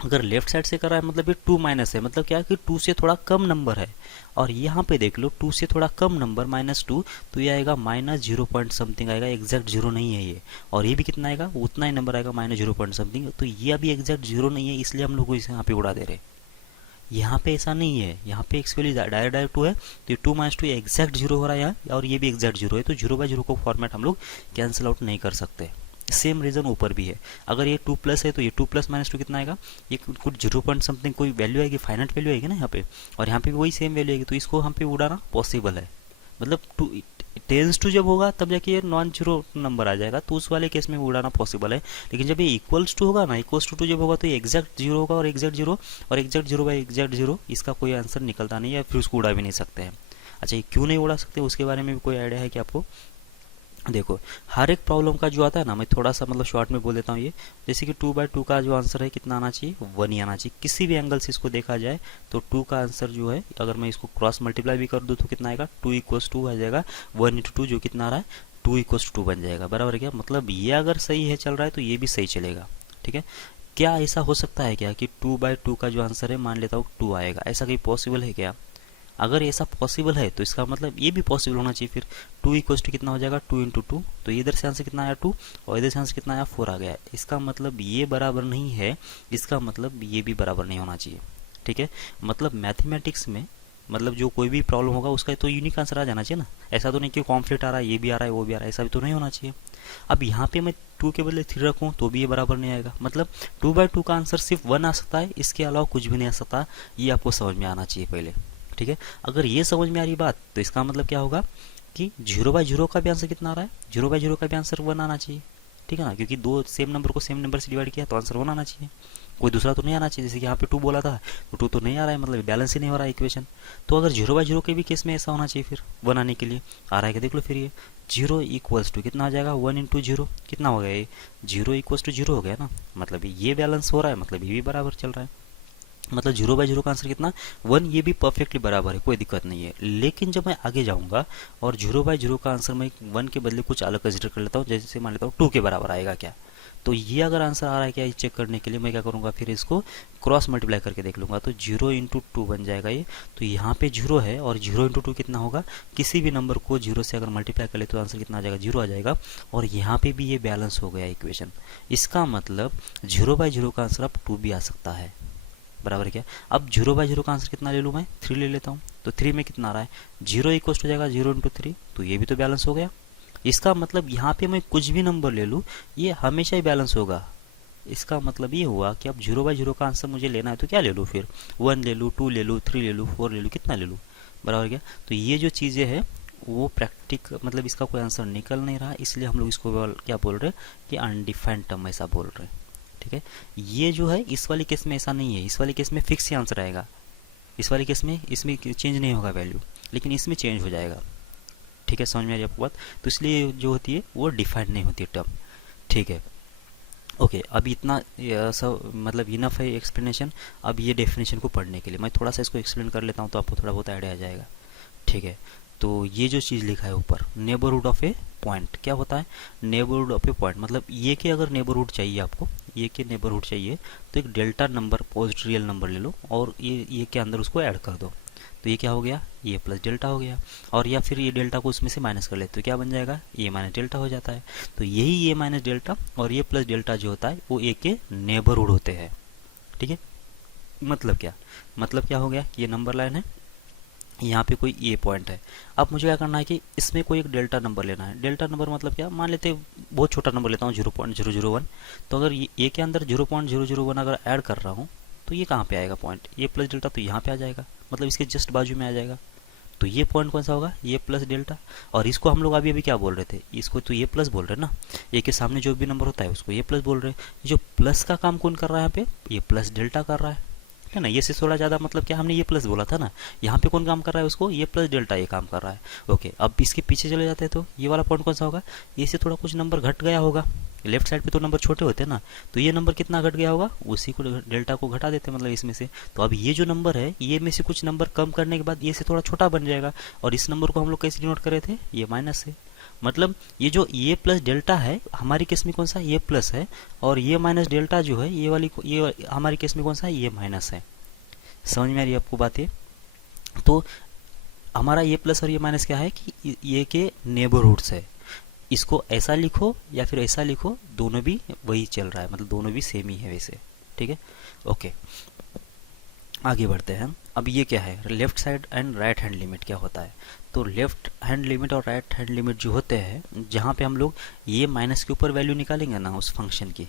अगर लेफ्ट साइड से कर रहा है मतलब ये टू माइनस है, मतलब क्या कि टू से थोड़ा कम नंबर है, और यहाँ पे देख लो टू से थोड़ा कम नंबर माइनस टू, तो ये आएगा माइनस जीरो पॉइंट समथिंग आएगा, एग्जैक्ट जीरो नहीं है ये। और ये भी कितना आएगा? उतना ही नंबर आएगा, माइनस जीरो पॉइंट समथिंग, तो ये अभी एग्जैक्ट जीरो नहीं है, इसलिए हम लोग इसे यहाँ पे उड़ा दे रहे। यहाँ पे ऐसा नहीं है, यहाँ पे एक्स वैल्यू डायरेक्ट टू है, तो ये two minus two exact zero हो रहा है यहाँ, और ये भी एग्जैक्ट जीरो है, तो जीरो बाई जीरो को फॉर्मेट हम लोग कैंसिल आउट नहीं कर सकते। सेम रीज़न ऊपर भी है। अगर ये 2 प्लस है तो ये 2 प्लस माइनस 2 कितना आएगा, ये कुछ 0 पॉइंट समथिंग कोई वैल्यू आएगी, फाइनाइट वैल्यू आएगी ना यहाँ पे, और यहाँ पे भी वही सेम वैल्यू आएगी, तो इसको हम पे उड़ाना पॉसिबल है। मतलब टू टेंस टू जब होगा तब जाके ये नॉन जीरो नंबर आ जाएगा, तो उस वाले केस में उड़ाना पॉसिबल है। लेकिन जब ये इक्वल्स टू होगा ना, इक्वल्स टू जब होगा तो ये एग्जैक्ट जीरो होगा, और एग्जैक्ट जीरो और exact zero by exact zero, इसका कोई आंसर निकलता नहीं है, फिर उसको उड़ा भी नहीं सकते हैं। अच्छा, ये क्यों नहीं उड़ा सकते उसके बारे में भी कोई आइडिया है कि आपको? देखो, हर एक प्रॉब्लम का जो आता है ना, मैं थोड़ा सा मतलब शॉर्ट में बोल देता हूँ ये। जैसे कि 2/2 का जो आंसर है कितना आना चाहिए, 1 ही आना चाहिए। किसी भी एंगल से इसको देखा जाए तो 2 का आंसर जो है, अगर मैं इसको क्रॉस मल्टीप्लाई भी कर दूँ तो कितना आएगा, 2 आ जाएगा। 1 इंटू 2 जो कितना आ रहा है, 2 बन जाएगा, बराबर है क्या? मतलब ये अगर सही है चल रहा है तो ये भी सही चलेगा, ठीक है। क्या ऐसा हो सकता है क्या कि 2/2 का जो आंसर है, मान लेता हूँ 2 आएगा, ऐसा कहीं पॉसिबल है क्या? अगर ऐसा पॉसिबल है तो इसका मतलब ये भी पॉसिबल होना चाहिए फिर। 2 इक्वल्स टू कितना हो जाएगा, 2 इंटू 2, तो इधर से आंसर कितना आया 2, और इधर से आंसर कितना आया 4 आ गया। इसका मतलब ये बराबर नहीं है, इसका मतलब ये भी बराबर नहीं होना चाहिए, ठीक है। मतलब मैथमेटिक्स में मतलब जो कोई भी प्रॉब्लम होगा उसका तो यूनिक आंसर आ जाना चाहिए ना। ऐसा तो नहीं कि कॉन्फ्लिक्ट आ रहा है, ये भी आ रहा है वो भी आ रहा है, ऐसा भी तो नहीं होना चाहिए। अब यहाँ पे मैं 2 के बदले 3 रखूँ तो भी ये बराबर नहीं आएगा। मतलब 2/2 का आंसर सिर्फ 1 आ सकता है, इसके अलावा कुछ भी नहीं आ सकता। ये आपको समझ में आना चाहिए पहले, ठीक है। अगर ये समझ में आ रही बात तो इसका मतलब क्या होगा कि 0/0 का भी आंसर कितना आ रहा है, 0/0 का भी आंसर 1 आना चाहिए, ठीक है ना, क्योंकि दो सेम नंबर को सेम नंबर से डिवाइड किया तो आंसर 1 आना चाहिए, कोई दूसरा तो नहीं आना चाहिए। जैसे कि यहाँ पे 2 बोला था तो 2 तो नहीं आ रहा है, मतलब बैलेंस ही नहीं हो रहा है इक्वेशन। तो अगर 0/0 के भी केस में ऐसा होना चाहिए, फिर 1 आने के लिए आ रहा है कि देख लो फिर ये 0 इक्वल्स टू कितना आ जाएगा, 1 इंटू 0 कितना हो गया, ये 0 इक्वल्स टू 0 हो गया ना, मतलब ये बैलेंस हो रहा है, मतलब ये भी बराबर चल रहा है। मतलब 0/0 का आंसर कितना, 1, ये भी परफेक्टली बराबर है, कोई दिक्कत नहीं है। लेकिन जब मैं आगे जाऊंगा और 0/0 का आंसर मैं 1 के बदले कुछ अलग कंसिडर कर लेता हूँ, जैसे मान लेता हूँ 2 के बराबर आएगा क्या, तो ये अगर आंसर आ रहा है क्या, ये चेक करने के लिए मैं क्या करूँगा, फिर इसको क्रॉस मल्टीप्लाई करके देख लूँगा, तो 0 इंटू 2 बन जाएगा ये। तो यहाँ पे 0 है और 0 इंटू 2 कितना होगा, किसी भी नंबर को 0 से अगर मल्टीप्लाई कर ले तो आंसर कितना आ जाएगा, 0 आ जाएगा। और यहाँ पे भी ये बैलेंस हो गया इक्वेशन। इसका मतलब 0/0 का आंसर अब 2 भी आ सकता है, बराबर क्या। अब 0/0 का आंसर कितना ले लूँ मैं, 3 ले लेता हूँ, तो 3 में कितना आ रहा है, 0 इक्वल हो जाएगा 0 इंटू 3, तो ये भी तो बैलेंस हो गया। इसका मतलब यहाँ पे मैं कुछ भी नंबर ले लूँ ये हमेशा ही बैलेंस होगा। इसका मतलब ये हुआ कि अब 0/0 का आंसर मुझे लेना है तो क्या ले लूँ फिर, 1 ले लूँ, 2 ले लूँ, 3 ले लूँ, 4 ले लूँ, कितना ले लूँ, बराबर क्या। तो ये जो चीज़ें हैं वो प्रैक्टिक मतलब इसका कोई आंसर निकल नहीं रहा, इसलिए हम लोग इसको क्या बोल रहे हैं कि अनडिफाइंड टर्म ऐसा बोल रहे हैं, ठीक है। ये जो है इस वाले केस में ऐसा नहीं है, इस वाले केस में फिक्स ही आंसर आएगा। इस वाले केस में इसमें चेंज नहीं होगा वैल्यू, लेकिन इसमें चेंज हो जाएगा, ठीक है। समझ में आ रही आपको बात? तो इसलिए जो होती है वो डिफाइंड नहीं होती टर्म, ठीक है। ओके, अभी इतना सब मतलब इनफ है एक्सप्लेनेशन। अब ये डेफिनेशन को पढ़ने के लिए मैं थोड़ा सा इसको एक्सप्लेन कर लेता हूँ तो आपको थोड़ा बहुत आइडिया आ जाएगा, ठीक है। तो ये जो चीज़ लिखा है ऊपर, नेबरहुड ऑफ ए पॉइंट, क्या होता है नेबरहुड ऑफ ए पॉइंट, मतलब ये के अगर नेबरहुड चाहिए आपको, ये के नेबरहुड चाहिए तो एक delta number positive real number ले लो और ये के अंदर उसको ऐड कर दो, तो ये क्या हो गया, ये प्लस डेल्टा हो गया। और या फिर ये डेल्टा को उसमें से माइनस कर ले तो क्या बन जाएगा, ये माइनस डेल्टा हो जाता है। तो यही ये माइनस डेल्टा और ये प्लस डेल्टा जो होता है वो ए के नेबरहुड होते हैं, ठीक है। मतलब क्या हो गया कि ये नंबर लाइन है, यहाँ पे कोई ए पॉइंट है। अब मुझे क्या करना है कि इसमें कोई एक डेल्टा नंबर लेना है। डेल्टा नंबर मतलब क्या, मान लेते बहुत छोटा नंबर लेता हूँ 0.001, तो अगर ये के अंदर 0.001 अगर ऐड कर रहा हूँ तो ये कहाँ पे आएगा पॉइंट, ये प्लस डेल्टा तो यहाँ पे आ जाएगा, मतलब इसके जस्ट बाजू में आ जाएगा। तो ये पॉइंट कौन सा होगा, ये प्लस डेल्टा। और इसको हम लोग अभी अभी क्या बोल रहे थे, इसको तो ये प्लस बोल रहे हैं ना, ये के सामने जो भी नंबर होता है उसको ये प्लस बोल रहे हैं। जो प्लस का काम कौन कर रहा है यहाँ पे, ये प्लस डेल्टा कर रहा है ना। ये से थोड़ा ज़्यादा मतलब क्या, हमने ये प्लस बोला था ना, यहाँ पे कौन काम कर रहा है उसको, ये प्लस डेल्टा ये काम कर रहा है। ओके, अब इसके पीछे चले जाते हैं तो ये वाला पॉइंट कौन सा होगा, ये से थोड़ा कुछ नंबर घट गया होगा, लेफ्ट साइड पे तो नंबर छोटे होते हैं ना, तो ये नंबर कितना घट गया होगा, उसी को डेल्टा को घटा देते हैं मतलब इसमें से। तो अब ये जो नंबर है ये में से कुछ नंबर कम करने के बाद ये से थोड़ा छोटा बन जाएगा, और इस नंबर को हम लोग कैसे डिनोट कर रहे थे, ये माइनस से। मतलब ये जो ये प्लस डेल्टा है हमारी केस में कौन सा, ये प्लस है, और ये माइनस डेल्टा जो है ये वाली ये हमारी केस में कौन सा है, ये माइनस है। समझ में आ रही है आपको बात? ये तो हमारा ये प्लस और ये माइनस क्या है कि ये के नेबरहुड्स है। इसको ऐसा लिखो या फिर ऐसा लिखो, दोनों भी वही चल रहा है, मतलब दोनों भी सेम ही है वैसे, ठीक है। ओके, आगे बढ़ते हैं। अब ये क्या है, left side and right hand limit क्या होता है। तो लेफ्ट हैंड लिमिट और राइट हैंड लिमिट जो होते हैं, जहाँ पे हम लोग ये माइनस के ऊपर वैल्यू निकालेंगे ना उस फंक्शन की,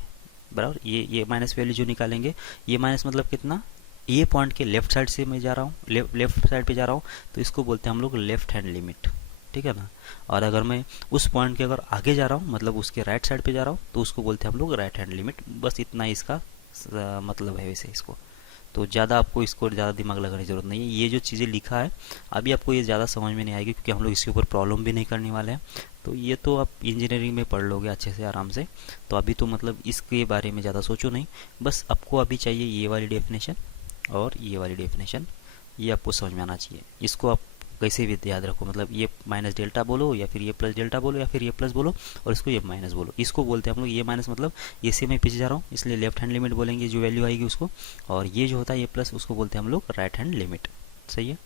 बराबर, ये माइनस वैल्यू जो निकालेंगे, ये माइनस मतलब कितना, ये पॉइंट के लेफ्ट साइड से मैं जा रहा हूँ, लेफ्ट साइड पे जा रहा हूँ, तो इसको बोलते हैं हम लोग लेफ्ट हैंड लिमिट, ठीक है ना। और अगर मैं उस पॉइंट के अगर आगे जा रहा हूँ, मतलब उसके राइट साइड पे जा रहा हूँ, तो उसको बोलते हैं हम लोग राइट हैंड लिमिट। बस इतना ही इसका मतलब है वैसे इसको। तो ज़्यादा आपको इसको ज़्यादा दिमाग लगाने की ज़रूरत नहीं है। ये जो चीज़ें लिखा है अभी आपको ये ज़्यादा समझ में नहीं आएगी, क्योंकि हम लोग इसके ऊपर प्रॉब्लम भी नहीं करने वाले हैं। तो ये तो आप इंजीनियरिंग में पढ़ लोगे अच्छे से आराम से। तो अभी तो मतलब इसके बारे में ज़्यादा सोचो नहीं, बस आपको अभी चाहिए ये वाली डेफिनेशन और ये वाली डेफिनेशन, ये आपको समझ में आना चाहिए। इसको आप कैसे भी याद रखो, मतलब ये माइनस डेल्टा बोलो या फिर ये प्लस डेल्टा बोलो या फिर ये प्लस बोलो और इसको ये माइनस बोलो। इसको बोलते हैं हम लोग ये माइनस, मतलब ये से मैं पीछे जा रहा हूँ इसलिए लेफ्ट हैंड लिमिट बोलेंगे जो वैल्यू आएगी उसको, और ये जो होता है ये प्लस, उसको बोलते हैं हम लोग राइट हैंड लिमिट। सही है,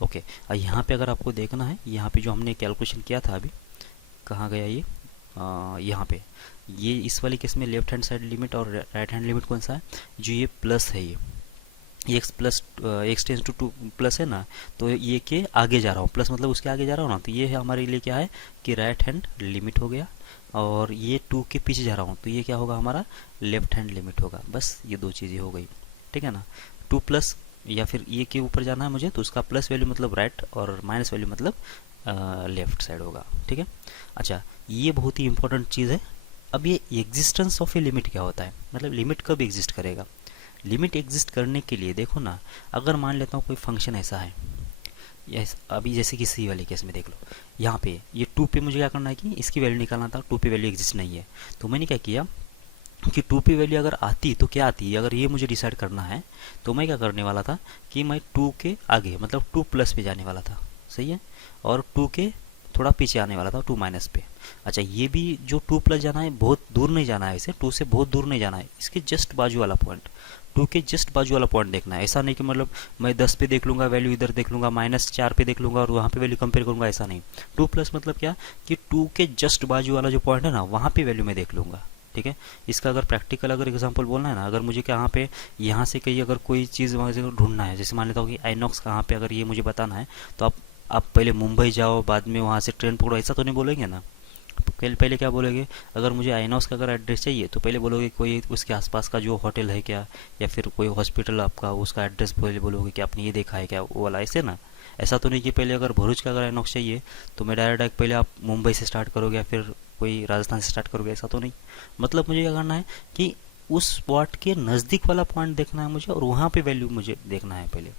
ओके। और यहाँ पे अगर आपको देखना है, यहाँ पे जो हमने कैलकुलेशन किया था अभी, कहाँ गया ये, यहाँ पे ये इस वाली केस में लेफ्ट हैंड साइड लिमिट और राइट हैंड लिमिट कौन सा है, जो ये प्लस है, ये x plus x tends to 2 plus है ना, तो ये के आगे जा रहा हूँ, प्लस मतलब उसके आगे जा रहा हूँ ना, तो ये है हमारे लिए क्या है कि राइट हैंड लिमिट हो गया। और ये 2 के पीछे जा रहा हूँ, तो ये क्या होगा हमारा लेफ्ट हैंड लिमिट होगा। बस ये दो चीज़ें हो गई, ठीक है ना। 2 प्लस या फिर ये के ऊपर जाना है मुझे, तो उसका प्लस वैल्यू मतलब राइट और माइनस वैल्यू मतलब लेफ्ट साइड होगा, ठीक है। अच्छा, ये बहुत ही इंपॉर्टेंट चीज़ है। अब ये एग्जिस्टेंस ऑफ ए लिमिट क्या होता है, मतलब लिमिट कब एग्जिस्ट करेगा। लिमिट एग्जिस्ट करने के लिए देखो ना, अगर मान लेता हूँ कोई फंक्शन ऐसा है, यस अभी जैसे कि सी वाले केस में देख लो, यहाँ पे ये 2 पे मुझे क्या करना है कि इसकी वैल्यू निकालना था, 2 पे वैल्यू एग्जिस्ट नहीं है। तो मैंने क्या किया कि 2 पे वैल्यू अगर आती तो क्या आती है, अगर ये मुझे डिसाइड करना है तो मैं क्या करने वाला था कि मैं 2 के आगे मतलब 2 प्लस पे जाने वाला था, सही है, और 2 के थोड़ा पीछे आने वाला था 2 माइनस पे। अच्छा, ये भी जो 2 प्लस जाना है बहुत दूर नहीं जाना है, वैसे 2 से बहुत दूर नहीं जाना है, इसके जस्ट बाजू वाला पॉइंट, 2 के जस्ट बाजू वाला पॉइंट देखना है। ऐसा नहीं कि मतलब मैं 10 पे देख लूँगा वैल्यू, इधर देख लूँगा -4 पे देख लूँगा और वहाँ पे वैल्यू कंपेयर करूँगा, ऐसा नहीं। 2 प्लस मतलब क्या कि 2 के जस्ट बाजू वाला जो पॉइंट है ना, वहाँ पे वैल्यू मैं देख लूँगा, ठीक है। इसका अगर प्रैक्टिकल अगर एग्जांपल बोलना है ना, अगर मुझे यहाँ पे यहाँ से कहीं अगर कोई चीज़ वहाँ से ढूंढना है, जैसे मान लेता हूँ कि आइनॉक्स कहाँ पे, अगर ये मुझे बताना है तो आप पहले मुंबई जाओ बाद में वहाँ से ट्रेन पकड़ो, ऐसा तो नहीं बोलेंगे ना। पहले क्या बोलोगे, अगर मुझे आइनॉक्स का अगर एड्रेस चाहिए तो पहले बोलोगे कोई उसके आसपास का जो होटल है क्या, या फिर कोई हॉस्पिटल आपका, उसका एड्रेस पहले बोलोगे कि आपने ये देखा है क्या, वो वाला, ऐसे ना। ऐसा तो नहीं कि पहले अगर भरूच का अगर आइनॉक्स चाहिए तो मैं डायरेक्ट पहले आप मुंबई से स्टार्ट करोगे या फिर कोई राजस्थान से स्टार्ट करोगे, ऐसा तो नहीं। मतलब मुझे क्या करना है कि उस स्पॉट के नज़दीक वाला पॉइंट देखना है मुझे, और वहाँ पे वैल्यू मुझे देखना है पहले,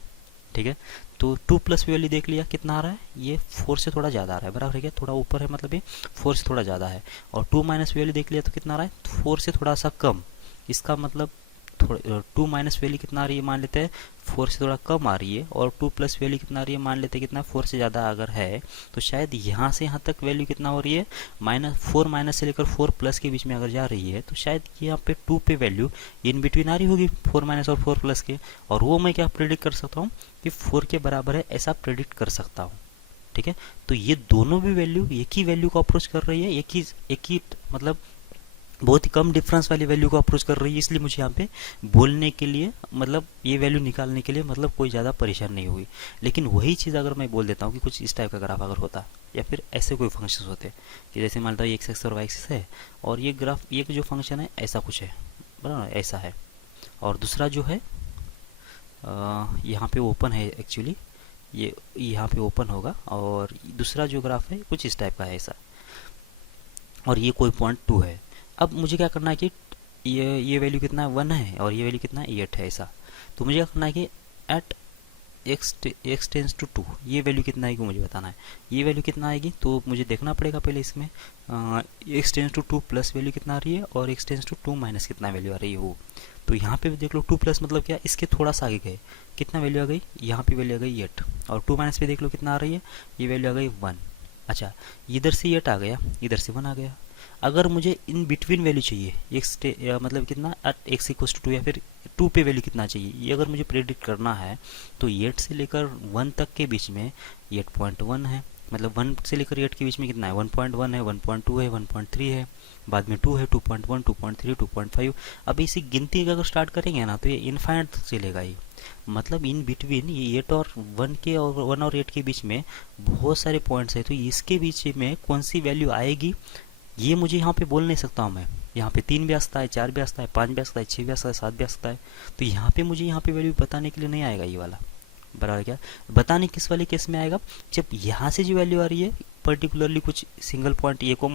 ठीक है। तो 2 प्लस वैल्यू देख लिया कितना आ रहा है, ये 4 से थोड़ा ज़्यादा आ रहा है, बराबर है क्या, थोड़ा ऊपर है, मतलब ये 4 से थोड़ा ज़्यादा है। और 2 माइनस वैल्यू देख लिया तो कितना आ रहा है, 4 से थोड़ा सा कम। इसका मतलब थोड़ा 2 माइनस वैल्यू कितना आ रही है, मान लेते हैं 4 से थोड़ा कम आ रही है, और 2 प्लस वैल्यू कितना आ रही है, मान लेते हैं कितना 4 से ज़्यादा अगर है, तो शायद यहाँ से यहाँ तक वैल्यू कितना हो रही है, -4 माइनस से लेकर 4 प्लस के बीच में अगर जा रही है, तो शायद यहाँ पे 2 पे वैल्यू इन बिटवीन आ रही होगी 4 माइनस और 4 प्लस के, और वो मैं क्या प्रेडिक्ट कर सकता हूँ कि 4 के बराबर है, ऐसा प्रेडिक्ट कर सकता हूँ, ठीक है। तो ये दोनों भी वैल्यू एक ही वैल्यू को अप्रोच कर रही है, एक ही मतलब बहुत ही कम डिफरेंस वाली वैल्यू को अप्रोच कर रही है, इसलिए मुझे यहाँ पे बोलने के लिए, मतलब ये वैल्यू निकालने के लिए मतलब कोई ज़्यादा परेशान नहीं हुई। लेकिन वही चीज़ अगर मैं बोल देता हूँ कि कुछ इस टाइप का ग्राफ अगर होता, या फिर ऐसे कोई फंक्शन होते कि जैसे मानता हूँ एक्स एक्स और वाई एक्सिस है, और ये ग्राफ, ये जो फंक्शन है ऐसा कुछ है, बराबर ऐसा है, और दूसरा जो है यहाँ पे ओपन है एक्चुअली, ये यहाँ पे ओपन होगा, और दूसरा जो ग्राफ है कुछ इस टाइप का है ऐसा, और ये कोई पॉइंट 2 है। अब मुझे क्या करना है कि ये वैल्यू कितना है 1 है, और ये वैल्यू कितना है 8 है, ऐसा। तो मुझे क्या करना है कि एट एक्स टेंस टू 2 ये वैल्यू कितना आएगी मुझे बताना है। ये वैल्यू कितना आएगी तो मुझे देखना पड़ेगा पहले इसमें x tends to 2 plus value कितना आ रही है, और एक्स टेंस टू 2 माइनस कितना वैल्यू आ रही है वो। तो यहाँ पे देख लो 2 प्लस मतलब क्या, इसके थोड़ा सा आगे गए, कितना वैल्यू आ गई, यहाँ पे वैल्यू आ गई 8, और 2 माइनस पे देख लो कितना आ रही है, ये वैल्यू आ गई 1। अच्छा, इधर से 8 आ गया, इधर से 1 आ गया। अगर मुझे इन बिटवीन वैल्यू चाहिए एक्स मतलब कितना एट एक्स इक्वल्स टू 2, या फिर 2 पे वैल्यू कितना चाहिए, ये अगर मुझे प्रेडिक्ट करना है तो 8 से लेकर 1 तक के बीच में 8.1 है, मतलब 1 से लेकर 8 के बीच में कितना है 1.1 है, 1.2 है, 1.3 है, बाद में 2 है, 2.1, 2.3, 2.5। अब इसी गिनती का अगर स्टार्ट करेंगे ना तो ये इनफाइनाइट चलेगा ही। मतलब इन बिटवीन ये 8 और 1 के और 1 और 8 के बीच में बहुत सारे पॉइंट्स है, तो इसके बीच में कौन सी वैल्यू आएगी ये मुझे यहाँ पे बोल नहीं सकता हूँ मैं। यहाँ पे 3 भी आ सकता है, 4 भी आ सकता है, 5 भी आ सकता है, 6 भी आ सकता है, 7 भी आ सकता है। तो यहाँ पे मुझे यहाँ पे वैल्यू बताने के लिए नहीं आएगा ये वाला, बराबर क्या। बताने किस वाले केस में आएगा, जब यहाँ से जो वैल्यू आ रही है पर्टिकुलरली कुछ सिंगल पॉइंट ये को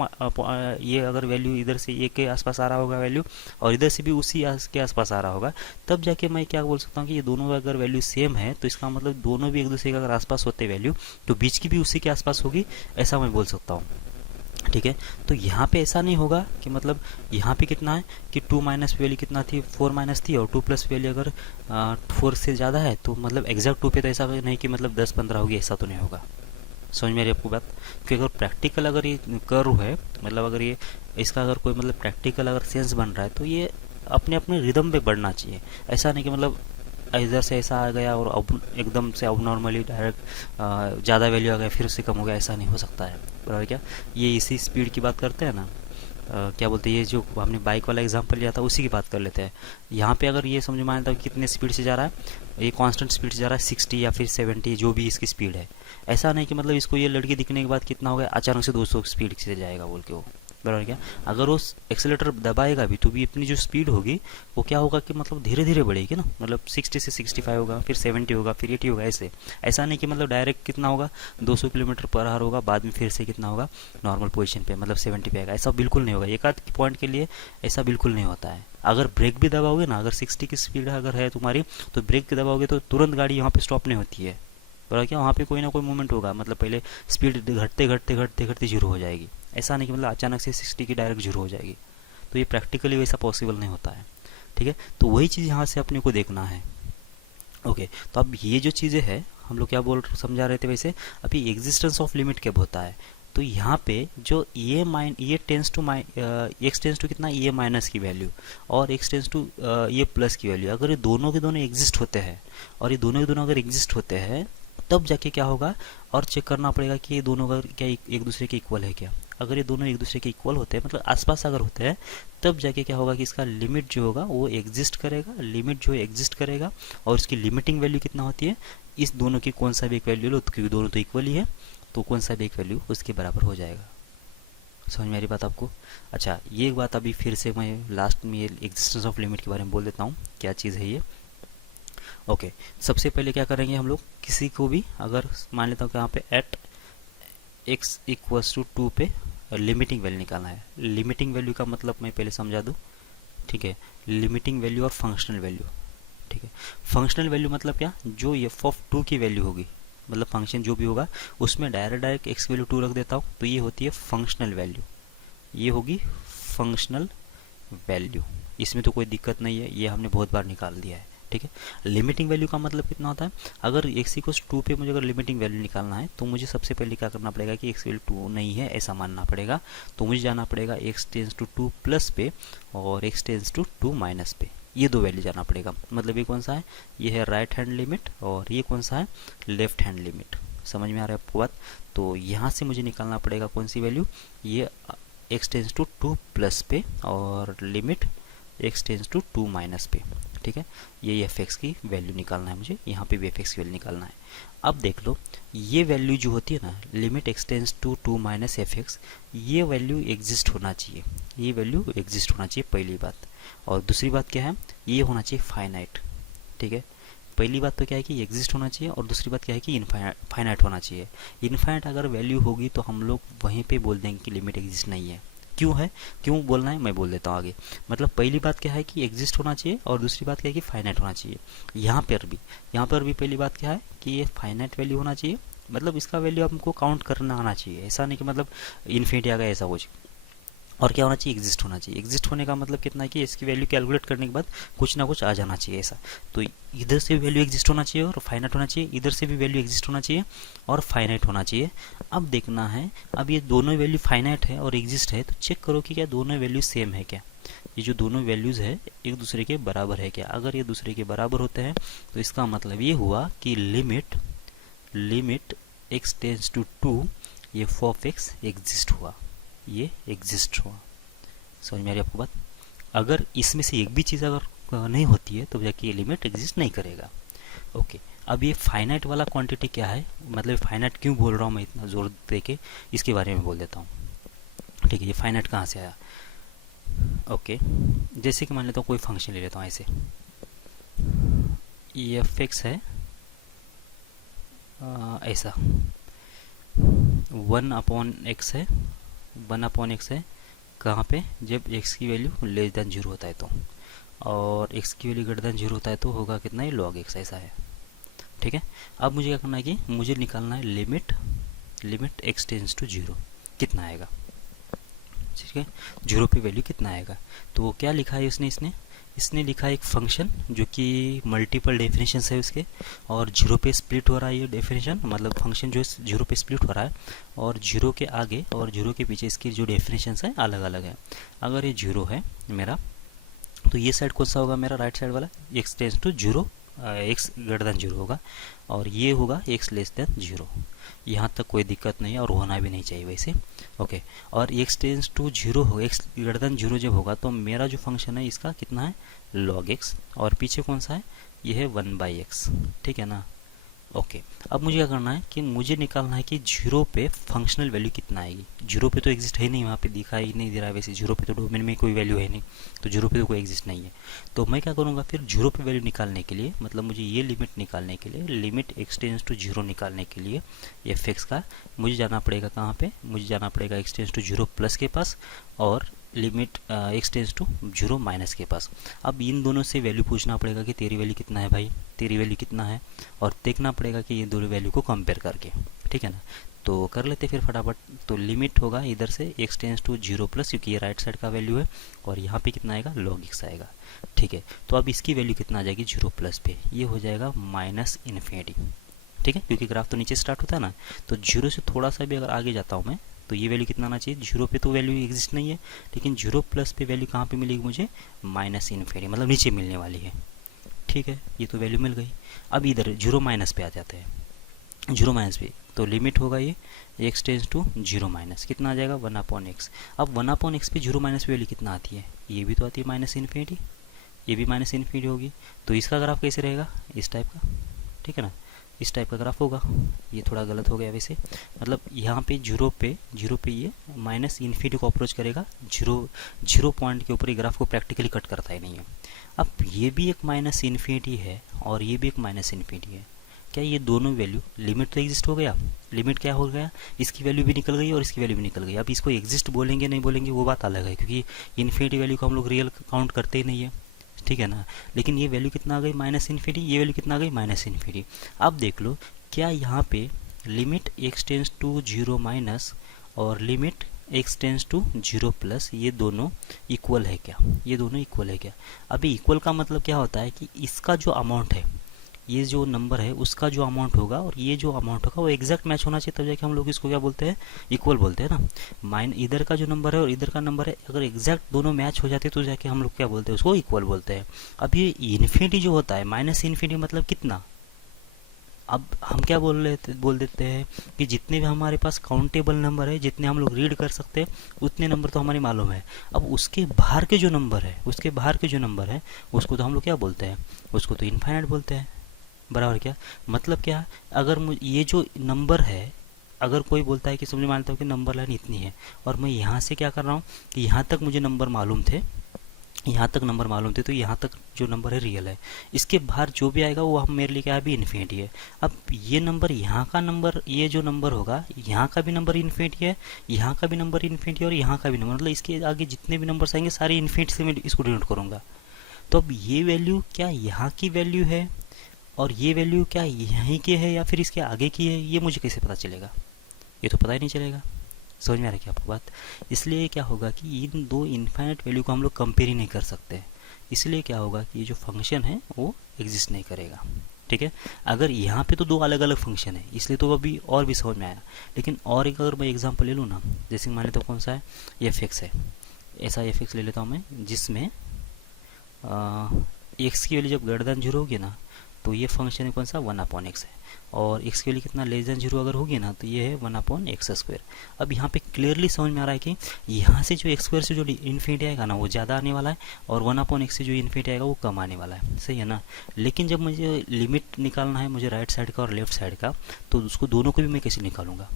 ये अगर वैल्यू इधर से ये के आसपास आ रहा होगा वैल्यू, और इधर से भी उसी के आसपास आ रहा होगा, तब जाके मैं क्या बोल सकता हूँ कि ये दोनों अगर वैल्यू सेम है तो इसका मतलब दोनों भी एक दूसरे के अगर आसपास होते वैल्यू, तो बीच की भी उसी के आसपास होगी, ऐसा मैं बोल सकता हूँ। ठीक है, तो यहाँ पे ऐसा नहीं होगा कि मतलब यहाँ पे कितना है कि 2 माइनस वैल्यू कितना थी, 4 माइनस थी, और 2 प्लस वैल्यू अगर 4 से ज़्यादा है तो मतलब एग्जैक्ट 2 पे तो ऐसा नहीं कि मतलब 10-15 होगी, ऐसा तो नहीं होगा। समझ में आ रही है आपको बात। क्योंकि अगर प्रैक्टिकल अगर ये कर्व है, मतलब अगर ये इसका अगर कोई मतलब प्रैक्टिकल अगर सेंस बन रहा है तो ये अपने अपने रिदम पे बढ़ना चाहिए। ऐसा नहीं कि मतलब इधर से ऐसा आ गया और अब एकदम से अब नॉर्मली डायरेक्ट ज़्यादा वैल्यू आ गया फिर उससे कम हो गया, ऐसा नहीं हो सकता है, बराबर क्या। ये इसी स्पीड की बात करते हैं ना, क्या बोलते हैं, ये जो हमने बाइक वाला एग्जांपल लिया था उसी की बात कर लेते हैं। यहाँ पे अगर ये समझ में आया था कि कितने स्पीड से जा रहा है, ये कांस्टेंट स्पीड से जा रहा है 60 या फिर 70, जो भी इसकी स्पीड है। ऐसा नहीं कि मतलब इसको ये लड़की दिखने के बाद कितना हो गया अचानक से 200 स्पीड से जाएगा बोल के वो, बराबर क्या। अगर वो एक्सेलेटर दबाएगा भी तो भी अपनी जो स्पीड होगी वो क्या होगा कि मतलब धीरे धीरे बढ़ेगी ना, मतलब 60 से 65 होगा, फिर 70 होगा, फिर 80 होगा, ऐसे। ऐसा नहीं कि मतलब डायरेक्ट कितना होगा 200 किलोमीटर पर आवर होगा, बाद में फिर से कितना होगा नॉर्मल पोजीशन पे मतलब 70 पे आएगा, ऐसा बिल्कुल नहीं होगा। एक आध पॉइंट के लिए ऐसा बिल्कुल नहीं होता है। अगर ब्रेक भी दबाओगे ना, अगर 60 की स्पीड अगर है तुम्हारी तो ब्रेक दबाओगे तो तुरंत गाड़ी यहाँ पे स्टॉप नहीं होती है, बराबर क्या। वहाँ पे कोई ना कोई मूवमेंट होगा, मतलब पहले स्पीड घटते घटते घटते घटते जीरो हो जाएगी। ऐसा नहीं कि मतलब अचानक से 60 की डायरेक्ट जीरो हो जाएगी, तो ये प्रैक्टिकली वैसा पॉसिबल नहीं होता है। ठीक है, तो वही चीज़ यहाँ से अपने को देखना है। ओके, तो अब ये जो चीज़ें हैं हम लोग क्या समझा रहे थे वैसे, अभी एग्जिस्टेंस ऑफ लिमिट कब होता है, तो यहाँ पे जो ये tends to x tends to कितना ये माइनस की वैल्यू और एक्स टेंस टू ये प्लस की वैल्यू, अगर ये दोनों के दोनों एग्जिस्ट होते हैं, और ये दोनों के दोनों अगर एग्जिस्ट होते हैं तब जाके क्या होगा, और चेक करना पड़ेगा कि ये दोनों अगर क्या एक दूसरे के इक्वल है क्या। अगर ये दोनों एक दूसरे के इक्वल होते हैं मतलब आसपास अगर होते हैं, तब जाके क्या होगा कि इसका लिमिट जो होगा वो एग्जिस्ट करेगा, लिमिट जो एग्जिस्ट करेगा, और इसकी लिमिटिंग वैल्यू कितना होती है, इस दोनों की कौन सा भी एक वैल्यू लो, क्योंकि दोनों तो इक्वल ही है, तो कौन सा भी एक वैल्यू उसके बराबर हो जाएगा। समझ में आ रही बात आपको। अच्छा, ये एक बात अभी फिर से मैं लास्ट में ये एग्जिस्टेंस ऑफ लिमिट के बारे में बोल देता हूँ, क्या चीज़ है ये। ओके, सबसे पहले क्या करेंगे हम लोग, किसी को भी अगर मान लेता हूँ कि यहाँ पे एट एक्स इक्वल्स टू 2 पे लिमिटिंग वैल्यू निकालना है। लिमिटिंग वैल्यू का मतलब मैं पहले समझा दूँ, ठीक है। लिमिटिंग वैल्यू और फंक्शनल वैल्यू, ठीक है। फंक्शनल वैल्यू मतलब क्या, जो एफ ऑफ 2 की वैल्यू होगी, मतलब फंक्शन जो भी होगा उसमें डायरेक्ट एक्स वैल्यू 2 रख देता हूँ, तो ये होती है फंक्शनल वैल्यू, ये होगी फंक्शनल वैल्यू। इसमें तो कोई दिक्कत नहीं है, ये हमने बहुत बार निकाल दिया है, ठीक है। लिमिटिंग वैल्यू का मतलब कितना होता है, अगर एक्स इक्वल्स 2 पे मुझे अगर लिमिटिंग वैल्यू निकालना है तो मुझे सबसे पहले क्या करना पड़ेगा कि एक्स वैल्यू 2 नहीं है ऐसा मानना पड़ेगा, तो मुझे जाना पड़ेगा एक्स टेंस टू 2 प्लस पे और एक्स टेंस टू 2 माइनस पे, ये दो वैल्यू जाना पड़ेगा। मतलब ये कौन सा है, ये है राइट हैंड लिमिट और ये कौन सा है लेफ्ट हैंड लिमिट। समझ में आ रहा है आपको बात। तो यहाँ से मुझे निकालना पड़ेगा कौन सी वैल्यू, ये एक्स टेंस टू 2 प्लस पे और limit x tends to 2 minus पे, ठीक है। ये एफ एक्स की वैल्यू निकालना है मुझे, यहाँ पे भी एफ एक्स की वैल्यू निकालना है। अब देख लो, ये वैल्यू जो होती है ना limit x tends to 2 minus f x, ये वैल्यू एग्जिस्ट होना चाहिए, ये वैल्यू एग्जिस्ट होना चाहिए पहली बात। और दूसरी बात क्या है, ये होना चाहिए फाइनाइट, ठीक है। पहली बात तो क्या है कि एग्जिस्ट होना चाहिए और दूसरी बात क्या है कि इनफाइनाइट होना चाहिए। इनफाइनाइट अगर वैल्यू होगी तो हम लोग वहीं पे बोल देंगे कि लिमिट एग्जिस्ट नहीं है। क्यों है, क्यों बोलना है मैं बोल देता हूँ आगे। मतलब पहली बात क्या है कि एग्जिस्ट होना चाहिए और दूसरी बात क्या है कि फाइनाइट होना चाहिए। यहाँ पर भी पहली बात क्या है कि ये फाइनाइट वैल्यू होना चाहिए, मतलब इसका वैल्यू हमको काउंट करना आना चाहिए, ऐसा नहीं कि मतलब इन्फिनिटी आ गया ऐसा कुछ। और क्या होना चाहिए, एग्जिस्ट होना चाहिए। एग्जिस्ट होने का मतलब कितना है कि इसकी वैल्यू कैलकुलेट करने के बाद कुछ ना कुछ आ जाना चाहिए ऐसा। तो इधर से भी वैल्यू एग्जिस्ट होना चाहिए और फाइनाइट होना चाहिए, इधर से भी वैल्यू एग्जिस्ट होना चाहिए और फाइनाइट होना चाहिए। अब देखना है, अब ये दोनों वैल्यू फाइनाइट है और एग्जिस्ट है, तो चेक करो कि क्या दोनों वैल्यू सेम है क्या। ये जो दोनों वैल्यूज़ है एक दूसरे के बराबर है क्या। अगर ये दूसरे के बराबर होते हैं तो इसका मतलब ये हुआ कि लिमिट एक्स टेंस टू 2 ये एफ ऑफ एक्स एग्जिस्ट हुआ, ये एग्जिस्ट हुआ। समझ में आ रही आपको बात। अगर इसमें से एक भी चीज़ अगर नहीं होती है तो जाके ये लिमिट एग्जिस्ट नहीं करेगा। ओके, अब ये फाइनाइट वाला क्वांटिटी क्या है, मतलब फाइनाइट क्यों बोल रहा हूँ मैं इतना जोर दे के, इसके बारे में बोल देता हूँ। ठीक है, ये फाइनाइट कहाँ से आया। ओके, जैसे कि मान लेता हूँ कोई फंक्शन ले लेता हूँ ऐसे, ये एफ एक्स है ऐसा, 1/x है, 1/x है कहाँ पे, जब x की वैल्यू लेस देन 0 होता है तो, और x की वैल्यू ग्रेटर देन 0 होता है तो होगा कितना है, log x ऐसा है। ठीक है, अब मुझे क्या करना है कि मुझे निकालना है लिमिट x टेंस टू 0 कितना आएगा। ठीक है, 0 पे वैल्यू कितना आएगा, तो वो क्या लिखा है इसने लिखा है एक फंक्शन जो कि मल्टीपल डेफिनेशन है उसके, और 0 पे स्प्लिट हो रहा है ये डेफिनेशन, मतलब फंक्शन जो 0 पे स्प्लिट हो रहा है, और 0 के आगे और 0 के पीछे इसकी जो डेफिनेशन है अलग अलग है। अगर ये 0 है मेरा, तो ये साइड कौन सा होगा मेरा, राइट साइड वाला, x tends to 0, x greater than 0 होगा, और ये होगा x लेस देन 0। यहाँ तक कोई दिक्कत नहीं है और होना भी नहीं चाहिए वैसे। ओके, और x टेंस टू 0 हो, x ग्रेटर देन 0 जब होगा तो मेरा जो फंक्शन है इसका कितना है, log x, और पीछे कौन सा है, ये है 1/x। ठीक है ना। ओके, अब मुझे क्या करना है कि मुझे निकालना है कि 0 पे फंक्शनल वैल्यू कितना आएगी। 0 पे तो एग्जिस्ट है नहीं, वहाँ पे दिखाई नहीं दे रहा है वैसे, 0 पे तो डोमेन में कोई वैल्यू है नहीं, तो 0 पे तो कोई एग्जिस्ट नहीं है। तो मैं क्या करूँगा फिर 0 पे वैल्यू निकालने के लिए, मतलब मुझे ये लिमिट निकालने के लिए, लिमिट x टेंस टू 0 निकालने के लिए एफ एक्स का मुझे जाना पड़ेगा कहाँ पे, मुझे जाना पड़ेगा x टेंस टू 0 प्लस के पास, और limit x tends to 0 minus के पास। अब इन दोनों से वैल्यू पूछना पड़ेगा कि तेरी वैल्यू कितना है भाई, तेरी वैल्यू कितना है, और देखना पड़ेगा कि ये दोनों वैल्यू को कंपेयर करके। ठीक है ना, तो कर लेते फिर फटाफट। तो लिमिट होगा इधर से x टेंस टू 0 प्लस, क्योंकि ये राइट साइड का वैल्यू है, और यहाँ पे कितना आएगा, log x आएगा। ठीक है, तो अब इसकी वैल्यू कितना आ जाएगी 0 प्लस पे, ये हो जाएगा -इन्फिनिटी। ठीक है, क्योंकि ग्राफ तो नीचे स्टार्ट होता है ना, तो 0 से थोड़ा सा भी अगर आगे जाता हूँ मैं, तो ये वैल्यू कितना आना चाहिए, 0 पे तो वैल्यू एग्जिस्ट नहीं है, लेकिन 0 प्लस पे वैल्यू कहाँ पे मिलेगी मुझे, -इन्फिनिटी, मतलब नीचे मिलने वाली है। ठीक है, ये तो वैल्यू मिल गई। अब इधर 0 माइनस पे आ जाते हैं, 0 माइनस पे तो लिमिट होगा ये x टेंस टू 0 माइनस, कितना आ जाएगा 1/x। अब 1/x पे 0 माइनस पे वैल्यू कितना आती है, ये भी तो आती है -इन्फिनिटी, ये भी -इन्फिनिटी होगी, तो इसका ग्राफ कैसे रहेगा, इस टाइप का। ठीक है ना, इस टाइप का ग्राफ होगा। ये थोड़ा गलत हो गया वैसे, मतलब यहाँ पे 0 पे ये -इन्फिनिटी को अप्रोच करेगा, 0 पॉइंट के ऊपर ये ग्राफ को प्रैक्टिकली कट करता ही नहीं है। अब ये भी एक -इन्फिनिटी है और ये भी एक -इन्फिनिटी है, क्या ये दोनों वैल्यू, लिमिट तो एग्जिस्ट हो गया, लिमिट क्या हो गया, इसकी वैल्यू भी निकल गई और इसकी वैल्यू भी निकल गई। अब इसको एग्जिस्ट बोलेंगे नहीं बोलेंगे वो बात अलग है, क्योंकि इन्फिनिटी वैल्यू को हम लोग रियल काउंट करते ही नहीं है। ठीक है ना, लेकिन ये वैल्यू कितना आ गई -इन्फिनिटी, ये वैल्यू कितना आ गई -इन्फिनिटी। अब देख लो क्या यहाँ पे limit x tends to 0 minus और limit x tends to 0 plus, ये दोनों इक्वल है क्या, ये दोनों इक्वल है क्या। अभी इक्वल का मतलब क्या होता है कि इसका जो अमाउंट है, ये जो नंबर है उसका जो अमाउंट होगा और ये जो अमाउंट होगा वो एग्जैक्ट मैच होना चाहिए, तब जाके हम लोग इसको क्या बोलते हैं, इक्वल बोलते हैं ना। इधर का जो नंबर है और इधर का नंबर है, अगर एग्जैक्ट दोनों मैच हो जाते तो जाके हम लोग क्या बोलते हैं, उसको इक्वल बोलते हैं। अब ये इन्फिनिटी जो होता है, -इन्फिनिटी मतलब कितना, अब हम क्या बोल देते हैं कि जितने भी हमारे पास काउंटेबल नंबर है, जितने हम लोग रीड कर सकते हैं, उतने नंबर तो हमारे मालूम है। अब उसके बाहर के जो नंबर है, उसको तो हम लोग क्या बोलते हैं, उसको तो इनफाइनाइट बोलते हैं। बराबर क्या मतलब, क्या अगर ये जो नंबर है, अगर कोई बोलता है कि समझ मानता हूँ कि नंबर लाइन इतनी है, और मैं यहाँ से क्या कर रहा हूँ कि यहाँ तक मुझे नंबर मालूम थे, तो यहाँ तक जो नंबर है रियल है, इसके बाहर जो भी आएगा वो हम मेरे लिए क्या है, अभी इन्फिनिटी है। अब ये नंबर, यहाँ का नंबर, ये जो नंबर होगा यहाँ का भी नंबर इन्फिनिटी है, यहाँ का भी नंबर इन्फिनिटी और यहाँ का भी नंबर, मतलब इसके आगे जितने भी नंबर्स आएंगे सारे इन्फिनिटी से मैं इसको डिनोट करूँगा। तो अब ये वैल्यू क्या यहाँ की वैल्यू है और ये वैल्यू क्या यहीं की है या फिर इसके आगे की है, ये मुझे कैसे पता चलेगा, ये तो पता ही नहीं चलेगा। समझ में आ रहा है क्या आपको बात। इसलिए क्या होगा कि इन दो इनफाइनाइट वैल्यू को हम लोग कंपेयर ही नहीं कर सकते, इसलिए क्या होगा कि ये जो फंक्शन है वो एग्जिस्ट नहीं करेगा। ठीक है, अगर यहाँ पे तो दो अलग अलग फंक्शन है, इसलिए तो अभी और भी समझ में आया। लेकिन और एक अगर मैं एग्जांपल ले लूँ ना, जैसे मान लेता हूँ कौन सा है, एफ एक्स है, ऐसा एफ एक्स ले लेता हूँ मैं, जिसमें एक्स की वैल्यू जब ग्रेटर देन 0 होगी ना, तो ये फंक्शन है कौन सा, 1/x है। और x के लिए कितना, लेस देन 0 अगर होगी ना तो ये है 1/x²। अब यहाँ पे क्लियरली समझ में आ रहा है कि यहाँ से जो x² से जो इन्फिनिटी आएगा ना वो ज़्यादा आने वाला है, और 1/x से जो इन्फिनिटी आएगा वो कम आने वाला है, सही है ना। लेकिन जब मुझे लिमिट निकालना है, मुझे राइट साइड का और लेफ्ट साइड का, तो उसको दोनों को भी मैं कैसे निकालूंगा।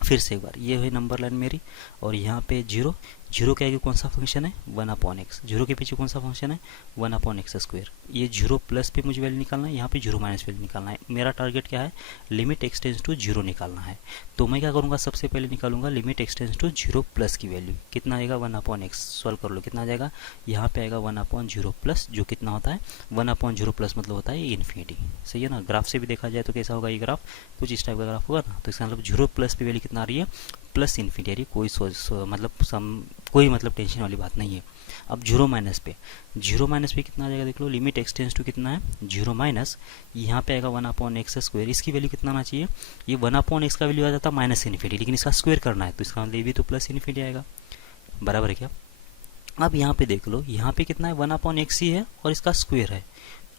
फिर से एक बार, ये है नंबर लाइन मेरी, और यहाँ पे 0, 0 के आगे कौन सा फंक्शन है, 1/x। 0 के पीछे कौन सा फंक्शन है, 1/x²। ये 0 प्लस पे मुझे वैल्यू निकालना है, यहाँ पे 0 माइनस वैल्यू निकालना है। मेरा टारगेट क्या है, लिमिट x टेंड्स टू 0 निकालना है। तो मैं क्या करूँगा, सबसे पहले निकालूंगा limit x tends to 0 plus की वैल्यू। कितना आएगा, 1/x। सॉल्व कर लो, कितना आ जाएगा, यहाँ पे आएगा 1/0 प्लस, जो कितना होता है 1/0 प्लस मतलब होता है इन्फिनिटी, सही है ना। ग्राफ से भी देखा जाए तो कैसा होगा ये ग्राफ, कुछ इस टाइप का ग्राफ होगा ना। तो इसका मतलब 0 प्लस पे वैल्यू कितना आ रही है, प्लस इन्फिनिटी आ रही है। कोई मतलब टेंशन वाली बात नहीं है। अब 0 माइनस पे, 0 माइनस पे कितना आ जाएगा, देख लो, लिमिट x टेंड्स टू कितना है, 0 माइनस, यहाँ पे आएगा 1/x²। इसकी वैल्यू कितना आना चाहिए, ये 1/x का वैल्यू आ जाता है माइनस इन्फिनिटी, लेकिन इसका स्क्वायर करना है तो इसका मतलब ये भी तो प्लस इन्फिनिटी आएगा, बराबर है क्या। अब यहाँ पे देख लो, यहाँ पे कितना है, 1/x ही है और इसका स्क्वायर है,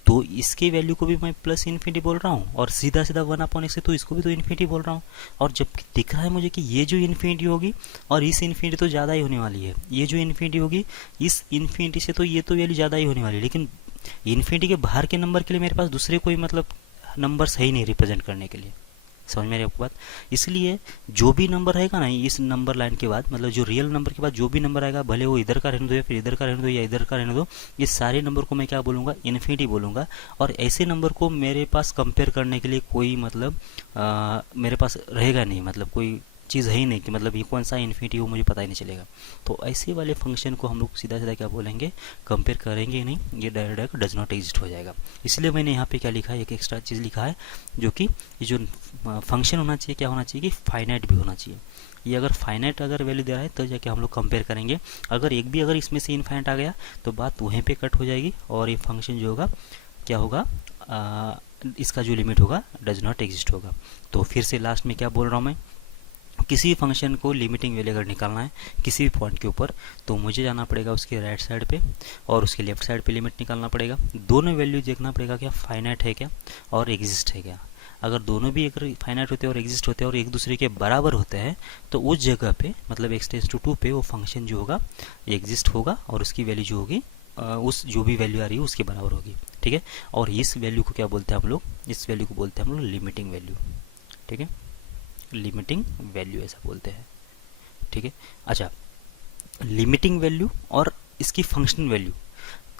तो इसके वैल्यू को भी मैं प्लस इन्फिनिटी बोल रहा हूँ, और सीधा सीधा 1/x है तो इसको भी तो इन्फिनिटी बोल रहा हूँ। और जब दिख रहा है मुझे कि ये जो इन्फिनिटी होगी और इस इन्फिनिटी तो ज़्यादा ही होने वाली है, ये जो इन्फिनिटी होगी इस इन्फिनिटी से तो ये तो वैल्यू ज़्यादा ही होने वाली है, लेकिन इन्फिनिटी के बाहर के नंबर के लिए मेरे पास दूसरे कोई मतलब नंबर सही नहीं रिप्रेजेंट करने के लिए, समझ में आ रही है आपको बात। इसलिए जो भी नंबर रहेगा ना इस नंबर लाइन के बाद, मतलब जो रियल नंबर के बाद जो भी नंबर आएगा, भले वो इधर का रहने दो या फिर इधर का रहने दो या इधर का रहने दो, ये सारे नंबर को मैं क्या बोलूँगा, इन्फिनिटी बोलूँगा। और ऐसे नंबर को मेरे पास कंपेयर करने के लिए कोई मतलब मेरे पास रहेगा नहीं, मतलब कोई चीज़ है ही नहीं कि मतलब ये कौन सा इन्फिनिटी हो मुझे पता ही नहीं चलेगा। तो ऐसे वाले फंक्शन को हम लोग सीधा सीधा क्या बोलेंगे, कंपेयर करेंगे ही नहीं, ये डायरेक्ट डज नॉट एग्जिस्ट हो जाएगा। इसलिए मैंने यहाँ पे क्या लिखा है, एक एक्स्ट्रा चीज़ लिखा है, जो कि ये जो फंक्शन होना चाहिए, क्या होना चाहिए कि फाइनाइट भी होना चाहिए। ये अगर फाइनाइट अगर वैल्यू दे रहा है तो जाके हम लोग कंपेयर करेंगे। अगर एक भी अगर इसमें से इनफाइनाइट आ गया तो बात वहीं पे कट हो जाएगी, और ये फंक्शन जो होगा क्या होगा, इसका जो लिमिट होगा डज नॉट एग्जिस्ट होगा। तो फिर से लास्ट में क्या बोल रहा हूँ मैं, किसी फंक्शन को लिमिटिंग वैल्यू अगर निकालना है किसी भी पॉइंट के ऊपर, तो मुझे जाना पड़ेगा उसके राइट साइड पे और उसके लेफ्ट साइड पे लिमिट निकालना पड़ेगा। दोनों वैल्यू देखना पड़ेगा क्या फाइनाइट है क्या और एग्जिस्ट है क्या। अगर दोनों भी अगर फाइनाइट होते हैं और एग्जिस्ट होते हैं और एक दूसरे के बराबर होते हैं, तो उस जगह पे मतलब x टेंड्स टू 2 पे वो फंक्शन जो होगा एग्जिस्ट होगा, और उसकी वैल्यू जो होगी उस जो भी वैल्यू आ रही है उसके बराबर होगी, ठीक है। और इस वैल्यू को क्या बोलते हैं हम लोग, इस वैल्यू को बोलते हैं हम लोग लिमिटिंग वैल्यू, ठीक है, लिमिटिंग वैल्यू ऐसा बोलते हैं, ठीक है। अच्छा, लिमिटिंग वैल्यू और इसकी फंक्शनल वैल्यू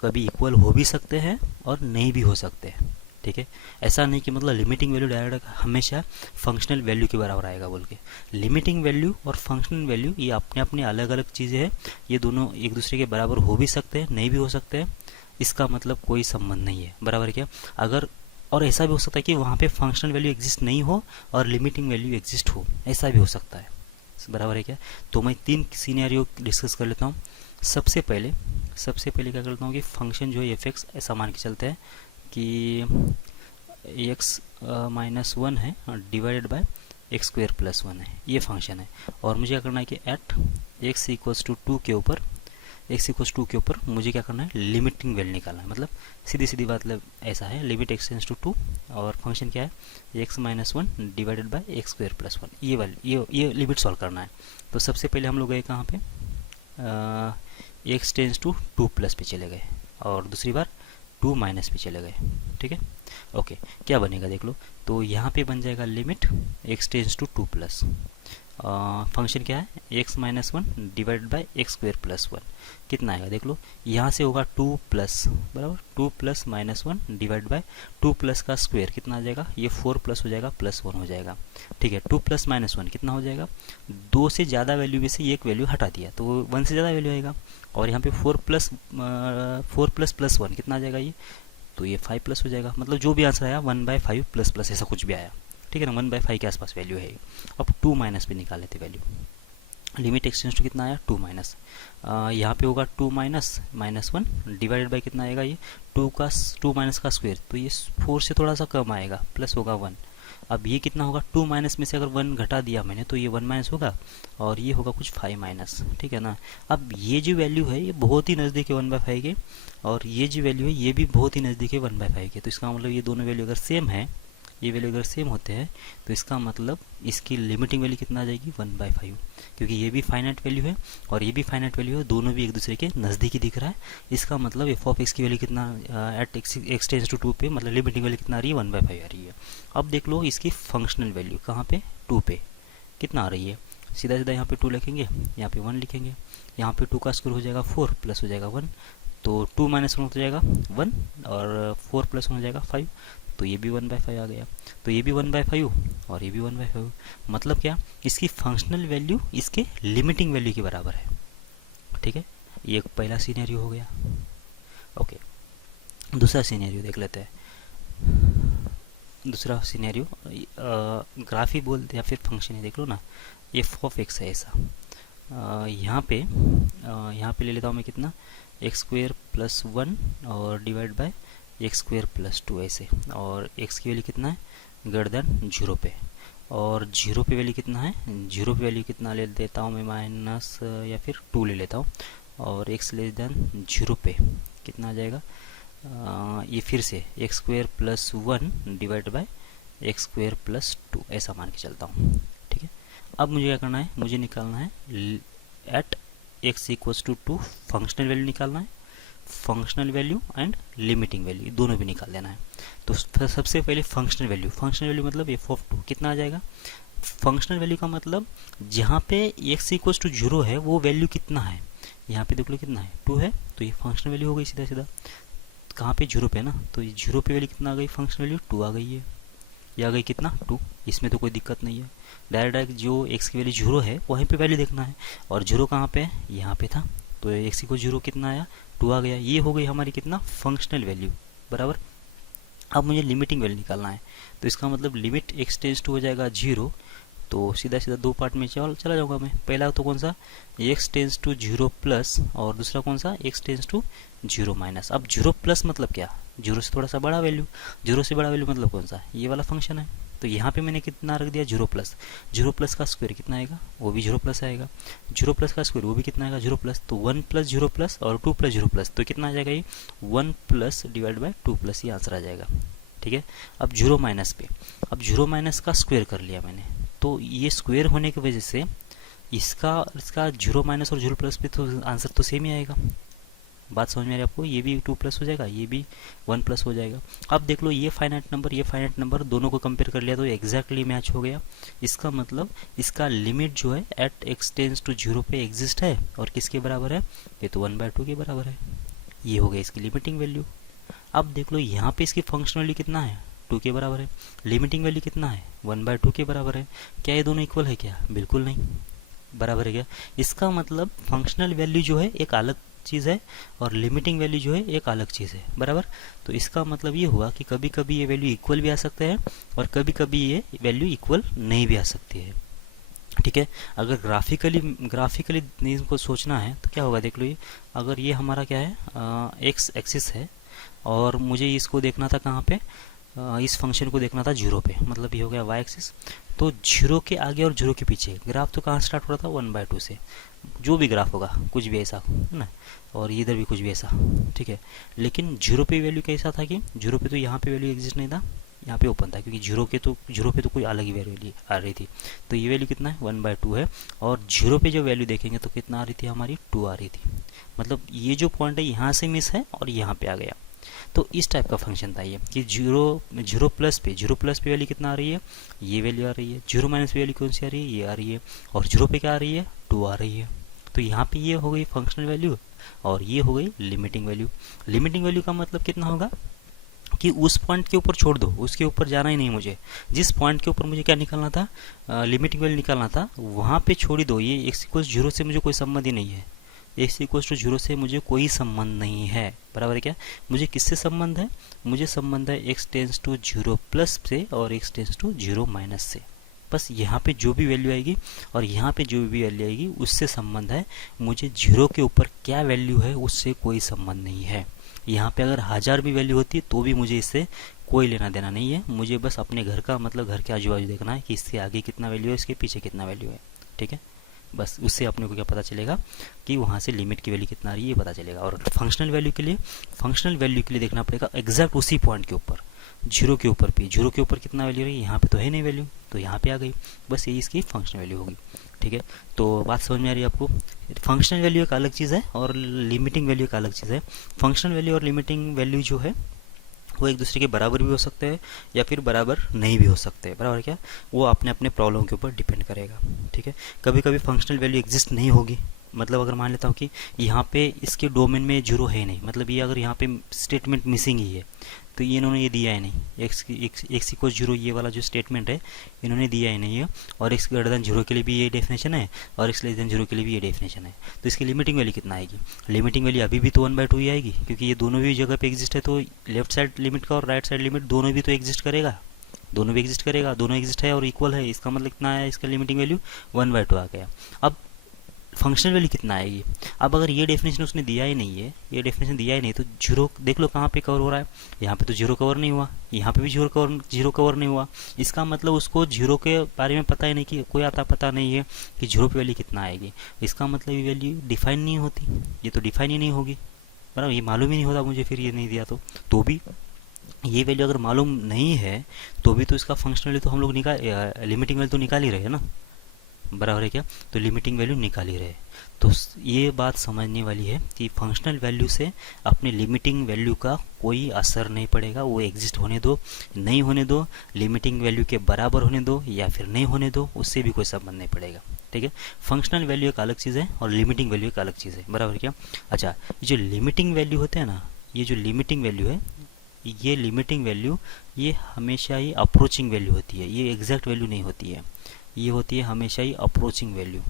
कभी इक्वल हो भी सकते हैं और नहीं भी हो सकते हैं, ठीक है। ऐसा नहीं कि मतलब लिमिटिंग वैल्यू डायरेक्ट हमेशा फंक्शनल वैल्यू के बराबर आएगा बोल के। लिमिटिंग वैल्यू और फंक्शनल वैल्यू ये अपने अपने अलग अलग चीज़ें हैं, ये दोनों एक दूसरे के बराबर हो भी सकते हैं, नहीं भी हो सकते हैं, इसका मतलब कोई संबंध नहीं है, बराबर क्या। अगर और ऐसा भी हो सकता है कि वहाँ पे फंक्शनल वैल्यू एग्जिस्ट नहीं हो और लिमिटिंग वैल्यू एग्जिस्ट हो, ऐसा भी हो सकता है, बराबर है क्या। तो मैं 3 सीनेरियो डिस्कस कर लेता हूँ। सबसे पहले क्या करता हूँ कि फंक्शन जो है एफ एक्स ऐसा मान के चलते हैं कि एक्स माइनस 1 है डिवाइडेड बाय x² + 1 है, ये फंक्शन है। और मुझे क्या करना है कि एट x = 2 के ऊपर मुझे क्या करना है, लिमिटिंग वैल्यू निकालना है। मतलब सीधी बात मतलब ऐसा है, लिमिट x टेंड्स टू 2 और फंक्शन क्या है x - 1 डिवाइडेड बाय x² + 1, ये वाली ये लिमिट सॉल्व करना है। तो सबसे पहले हम लोग गए कहाँ पे, x टेंड्स टू 2 प्लस पे चले गए और दूसरी बार 2 माइनस पे चले गए, ठीक है। ओके, क्या बनेगा देख लो। तो यहाँ पे बन जाएगा limit x tends to 2 plus, function क्या है x - 1 डिवाइड बाय x² + 1, कितना आएगा देख लो। यहाँ से होगा 2 प्लस, बराबर 2 प्लस -1 डिवाइड बाय 2 प्लस का स्क्वायर, कितना आ जाएगा, ये 4 प्लस हो जाएगा +1 हो जाएगा, ठीक है। 2 प्लस -1 कितना हो जाएगा, 2 से ज़्यादा वैल्यू में से एक वैल्यू हटा दिया तो 1 से ज़्यादा वैल्यू आएगा। और यहाँ पे 4 प्लस +1 कितना आ जाएगा, ये तो ये 5 प्लस हो जाएगा। मतलब जो भी आंसर आया 1/5 प्लस ऐसा कुछ भी आया, ठीक है ना, 1/5 के आसपास वैल्यू है। अब 2 माइनस पे निकाल लेते value, limit x tends to कितना आया 2 माइनस, यहाँ पे होगा 2 माइनस -1 डिवाइडेड बाय कितना आएगा, ये 2 माइनस का स्क्वायर, तो ये 4 से थोड़ा सा कम आएगा, प्लस होगा 1, अब ये कितना होगा, 2 माइनस में से अगर 1 घटा दिया मैंने तो ये 1 माइनस होगा और ये होगा कुछ 5 माइनस, ठीक है ना। अब ये जो वैल्यू है ये बहुत ही नज़दीक है 1/5 के, और ये जो वैल्यू है ये भी बहुत ही नज़दीक है 1/5 के। तो इसका मतलब ये दोनों वैल्यू अगर सेम है, ये वैल्यू अगर सेम होते हैं तो इसका मतलब इसकी लिमिटिंग वैल्यू कितना आ जाएगी, 1/5, क्योंकि ये भी फाइनाइट वैल्यू है और ये भी फाइनाइट वैल्यू है, दोनों भी एक दूसरे के नज़दीक ही दिख रहा है। इसका मतलब एफ ऑफ एक्स की वैल्यू कितना एट एक्स टेंस टू 2 पे, मतलब लिमिटिंग वैल्यू कितना आ रही है, 1/5 आ रही है। अब देख लो इसकी फंक्शनल वैल्यू कहाँ पे, 2 पे कितना आ रही है। सीधा सीधा यहाँ पे 2 लिखेंगे, यहाँ पे 1 लिखेंगे, यहाँ पे 2 का स्क्वायर हो जाएगा 4 प्लस हो जाएगा 1, तो 2 माइनस 1 हो जाएगा 1 और 4 प्लस 1 हो जाएगा 5, तो ये भी 1/5 आ गया। तो ये भी 1/5 और ये भी 1/5, मतलब क्या, इसकी फंक्शनल वैल्यू इसके लिमिटिंग वैल्यू के बराबर है, ठीक है। ये एक पहला सीनेरियो हो गया। ओके, दूसरा सीनेरियो देख लेते हैं। दूसरा सीनेरियो ग्राफ ही बोलते या फिर फंक्शन ही देख लो ना, एफ ऑफ एक्स है ऐसा। यहाँ पे ले लेता हूँ मैं कितना, एक्स स्क्वेयर प्लस 1 और divide by x square plus 2 ऐसे, और एक्स की वैल्यू कितना है, ग्रेटर देन 0 पे, और 0 पे वैल्यू कितना है, 0 पे वैल्यू कितना ले देता हूँ मैं, माइनस या फिर 2 ले लेता हूँ, और एक्स लेस देन 0 पे कितना आ जाएगा, ये फिर से x square plus 1 divide by x square plus 2 ऐसा मान के चलता हूँ, ठीक है। अब मुझे क्या करना है, मुझे निकालना है at x equals to 2 functional value निकालना है, functional value and limiting value दोनों भी निकाल देना है। तो सबसे पहले फंक्शनल वैल्यू मतलब एफ ऑफ 2 कितना आ जाएगा। फंक्शनल वैल्यू का मतलब जहाँ पे एक्स इक्वल्स टू 0 है वो वैल्यू कितना है, यहाँ पे देख लो कितना है, 2 है, तो ये फंक्शनल वैल्यू हो गई सीधा सीधा। कहाँ पे 0 पे ना, तो ये 0 पे वैल्यू कितना आ गई, फंक्शनल वैल्यू 2 आ गई है, ये आ गई कितना 2, इसमें तो कोई दिक्कत नहीं है। डायरेक्ट जो एक्स की वैल्यू 0 है वहीं पे वैल्यू देखना है, और 0 कहाँ पे है, यहाँ पे था, तो एक्स को 0 कितना आया, 2 आ गया। ये हो गई हमारी कितना, फंक्शनल वैल्यू बराबर। अब मुझे लिमिटिंग वैल्यू निकालना है, तो इसका मतलब लिमिट एक्स टेंस टू हो जाएगा 0, तो सीधा सीधा 2 पार्ट में चला जाऊँगा मैं। पहला तो कौन सा, एक्स टेंस टू 0 प्लस, और दूसरा कौन सा, एक्स टेंस टू 0 माइनस। अब 0 प्लस मतलब क्या, 0 से थोड़ा सा बड़ा वैल्यू, 0 से बड़ा वैल्यू मतलब कौन सा, ये वाला फंक्शन है। तो यहाँ पे मैंने कितना रख दिया, 0 प्लस, 0 प्लस का स्क्वायर कितना आएगा, वो भी 0 प्लस आएगा, 0 प्लस का स्क्वायर वो भी कितना आएगा, 0 प्लस, तो 1 प्लस 0 प्लस और 2 प्लस 0 प्लस, तो कितना आ जाएगा ये 1 प्लस डिवाइड बाई 2 प्लस, ये आंसर आ जाएगा, ठीक है। अब 0 माइनस पे, अब 0 माइनस का स्क्वायर कर लिया मैंने, तो ये स्क्वायर होने की वजह से इसका 0 माइनस और 0 प्लस पे तो आंसर तो सेम ही आएगा। बात समझ में आ रही है आपको, ये भी 2 प्लस हो जाएगा, ये भी 1 प्लस हो जाएगा। अब देख लो ये फाइनाइट नंबर दोनों को कंपेयर कर लिया तो एग्जैक्टली मैच हो गया। इसका मतलब इसका लिमिट जो है एट एक्स टेंस टू 0 पे एग्जिस्ट है, और किसके बराबर है, ये तो 1/2 के बराबर है। ये हो गया इसकी लिमिटिंग वैल्यू। अब देख लो यहाँ पे इसकी फंक्शनल वैल्यू कितना है, 2 के बराबर है, लिमिटिंग वैल्यू कितना है, 1/2 के बराबर है। क्या ये दोनों इक्वल है क्या, बिल्कुल नहीं, बराबर है क्या। इसका मतलब फंक्शनल वैल्यू जो है एक अलग चीज़ है और लिमिटिंग वैल्यू जो है एक अलग चीज़ है, बराबर। तो इसका मतलब ये हुआ कि कभी कभी ये वैल्यू इक्वल भी आ सकते हैं और कभी कभी ये वैल्यू इक्वल नहीं भी आ सकती है, ठीक है। अगर ग्राफिकली इनको सोचना है तो क्या होगा, देख लो ये, अगर ये हमारा क्या है, एक्स एक्सिस है और मुझे इसको देखना था कहाँ पे, इस फंक्शन को देखना था 0 पे, मतलब ये हो गया वाई एक्सिस। तो 0 के आगे और 0 के पीछे ग्राफ तो कहाँ स्टार्ट हो रहा था, 1/2 से, जो भी ग्राफ होगा कुछ भी ऐसा है ना, और इधर भी कुछ भी ऐसा, ठीक है। लेकिन 0 पे वैल्यू कैसा था कि 0 पे तो यहाँ पे वैल्यू एग्जिस्ट नहीं था, यहाँ पे ओपन था, क्योंकि 0 पे तो कोई अलग ही वैल्यू आ रही थी। तो ये वैल्यू कितना है, 1/2 है, और 0 पे जो वैल्यू देखेंगे तो कितना आ रही थी हमारी, 2 आ रही थी। मतलब ये जो पॉइंट है यहाँ से मिस है और यहाँ पे आ गया। तो इस टाइप का फंक्शन था ये कि 0 प्लस पे वैल्यू कितना आ रही है, ये वैल्यू आ रही है, 0 माइनस पे वैल्यू कौन सी आ रही है, ये आ रही है, और 0 पे क्या आ रही है, 2 आ रही है। तो यहाँ पे ये हो गई फंक्शनल वैल्यू और ये हो गई लिमिटिंग वैल्यू। लिमिटिंग वैल्यू का मतलब कितना होगा कि उस पॉइंट के ऊपर छोड़ दो, उसके ऊपर जाना ही नहीं मुझे, जिस पॉइंट के ऊपर मुझे क्या निकालना था, लिमिटिंग वैल्यू निकालना था, वहाँ पे छोड़ ही दो। ये एक्स इक्वल 0 से मुझे कोई संबंध ही नहीं है, एक्स इक्वल टू 0 से मुझे कोई संबंध नहीं है, बराबर है क्या। मुझे किससे संबंध है, मुझे संबंध है एक्स टेंस टू 0 प्लस से और एक्स टेंस टू 0 माइनस से। बस यहाँ पे जो भी वैल्यू आएगी और यहाँ पे जो भी वैल्यू आएगी उससे संबंध है। मुझे 0 के ऊपर क्या वैल्यू है उससे कोई संबंध नहीं है। यहाँ पे अगर 1000 भी वैल्यू होती है तो भी मुझे इससे कोई लेना देना नहीं है, मुझे बस अपने घर का मतलब घर के आजू बाजू देखना है कि इसके आगे कितना वैल्यू है, इसके पीछे कितना वैल्यू है। ठीक है, बस उससे अपने को क्या पता चलेगा कि वहाँ से लिमिट की वैल्यू कितना आ रही है ये पता चलेगा। और फंक्शनल वैल्यू के लिए, देखना पड़ेगा एग्जैक्ट उसी पॉइंट के ऊपर, जीरो के ऊपर भी, जीरो के ऊपर कितना वैल्यू रही, यहाँ पे तो है नहीं वैल्यू, तो यहाँ पे आ गई, बस यही इसकी फंक्शनल वैल्यू होगी। ठीक है, तो बात समझ में आ रही है आपको। फंक्शनल वैल्यू एक अलग चीज़ है और लिमिटिंग वैल्यू एक अलग चीज़ है। फंक्शनल वैल्यू और लिमिटिंग वैल्यू जो है वो एक दूसरे के बराबर भी हो सकते हैं या फिर बराबर नहीं भी हो सकते हैं। बराबर क्या, वो अपने अपने प्रॉब्लम के ऊपर डिपेंड करेगा। ठीक है, कभी कभी फंक्शनल वैल्यू एग्जिस्ट नहीं होगी, मतलब अगर मान लेता हूँ कि यहाँ पे इसके डोमेन में जीरो है नहीं, मतलब ये अगर यहाँ पे स्टेटमेंट मिसिंग ही है, तो ये इन्होंने ये दिया है नहीं, एक्स इक्वल जीरो, ये वाला जो स्टेटमेंट है इन्होंने दिया ही नहीं है, और एक्स ग्रेटर देन जीरो के लिए भी ये डेफिनेशन है और एक्स लेस देन जीरो के लिए भी ये डेफिनेशन है। तो इसकी लिमिटिंग वैल्यू कितना आएगी, लिमिटिंग वैल्यू अभी भी तो 1/2 ही आएगी, क्योंकि ये दोनों भी जगह पे एग्जिस्ट है, तो लेफ्ट साइड लिमिट का और राइट साइड लिमिट दोनों भी तो एग्जिस्ट करेगा, दोनों भी एग्जिस्ट करेगा, दोनों एग्जिस्ट है और इक्वल है, इसका मतलब कितना है, इसका लिमिटिंग वैल्यू 1/2 आ गया। अब फंक्शनल वैल्यू कितना आएगी, अब अगर ये डेफिनेशन उसने दिया ही नहीं है, ये डेफिनेशन दिया ही नहीं, तो जीरो देख लो कहाँ पे कवर हो रहा है, यहाँ पे तो जीरो कवर नहीं हुआ, यहाँ पे भी जीरो कवर नहीं हुआ, इसका मतलब उसको जीरो के बारे में पता ही नहीं, कि कोई आता पता नहीं है कि जीरो पे वैल्यू कितना आएगी, इसका मतलब ये वैल्यू डिफाइन नहीं होती, ये तो डिफाइन ही नहीं होगी। बराबर, ये मालूम ही नहीं होता मुझे, फिर ये नहीं दिया तो भी ये वैल्यू अगर मालूम नहीं है तो भी तो इसका फंक्शनल वैल्यू तो हम लोग लिमिटिंग वैल्यू तो निकाल ही रहे हैं ना। बराबर है क्या, तो लिमिटिंग वैल्यू निकाल ही रहे। तो ये बात समझने वाली है कि फंक्शनल वैल्यू से अपने लिमिटिंग वैल्यू का कोई असर नहीं पड़ेगा, वो एग्जिस्ट होने दो नहीं होने दो, लिमिटिंग वैल्यू के बराबर होने दो या फिर नहीं होने दो, उससे भी कोई संबंध नहीं पड़ेगा। ठीक है, फंक्शनल वैल्यू एक अलग चीज़ है और लिमिटिंग वैल्यू एक अलग चीज़ है। बराबर क्या, अच्छा, ये जो लिमिटिंग वैल्यू होते हैं ना, ये जो लिमिटिंग वैल्यू है, ये लिमिटिंग वैल्यू ये हमेशा ही अप्रोचिंग वैल्यू होती है, ये एग्जैक्ट वैल्यू नहीं होती है, ये होती है हमेशा ही अप्रोचिंग वैल्यू।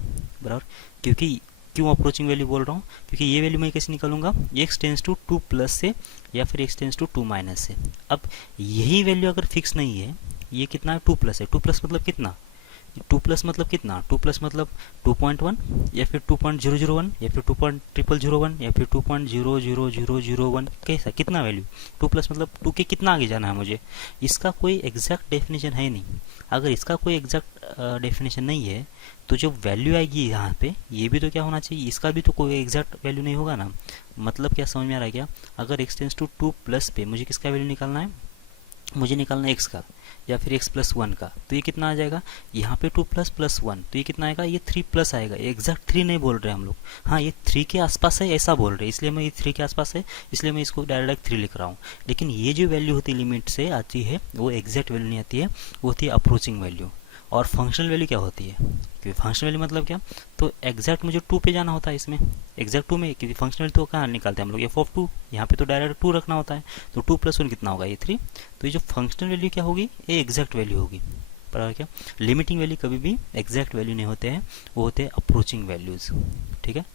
बराबर, क्योंकि क्यों अप्रोचिंग वैल्यू बोल रहा हूँ, क्योंकि ये वैल्यू मैं कैसे निकालूंगा, एक्स टेंस टू 2 प्लस से या फिर एक्स टेंस टू 2 माइनस से। अब यही वैल्यू अगर फिक्स नहीं है, ये कितना है 2 प्लस है, 2 प्लस मतलब कितना, 2 प्लस मतलब कितना, 2 प्लस मतलब 2.1 या फिर 2.001 या फिर 2.0001 या फिर 2.00001, कैसा कितना वैल्यू, 2 प्लस मतलब 2 के कितना आगे जाना है मुझे, इसका कोई एग्जैक्ट डेफिनेशन है नहीं। अगर इसका कोई एग्जैक्ट डेफिनेशन नहीं है तो जो वैल्यू आएगी यहाँ पे, ये भी तो क्या होना चाहिए, इसका भी तो कोई एग्जैक्ट वैल्यू नहीं होगा ना। मतलब क्या समझ में आ रहा है क्या, अगर एक्स टेंस टू 2 प्लस पे मुझे किसका वैल्यू निकालना है, मुझे निकालना है एक्स का या फिर x प्लस 1 का, तो ये कितना आ जाएगा, यहाँ पे 2 प्लस प्लस 1, तो ये कितना आएगा, ये 3 प्लस आएगा, एग्जैक्ट 3 नहीं बोल रहे हम लोग, हाँ ये 3 के आसपास है ऐसा बोल रहे हैं, इसलिए मैं ये 3 के आसपास है इसलिए मैं इसको डायरेक्ट 3 लिख रहा हूँ। लेकिन ये जो वैल्यू होती है लिमिट से आती है वो एग्जैक्ट वैल्यू नहीं आती है, वो होती है अप्रोचिंग वैल्यू। और फंक्शनल वैल्यू क्या होती है, क्योंकि फंक्शनल वैल्यू मतलब क्या, तो एग्जैक्ट मुझे 2 पे जाना होता है इसमें, एग्जैक्ट 2 में, क्योंकि फंक्शनल तो कहाँ निकालते हैं हम लोग, f(2), यहाँ पे तो डायरेक्ट 2 रखना होता है, तो 2 प्लस 1 कितना होगा, ये 3। तो ये जो फंक्शनल वैल्यू क्या होगी, ये एग्जैक्ट वैल्यू होगी। बराबर क्या, लिमिटिंग वैल्यू कभी भी एग्जैक्ट वैल्यू नहीं होते हैं, वो होते हैं अप्रोचिंग वैल्यूज। ठीक है,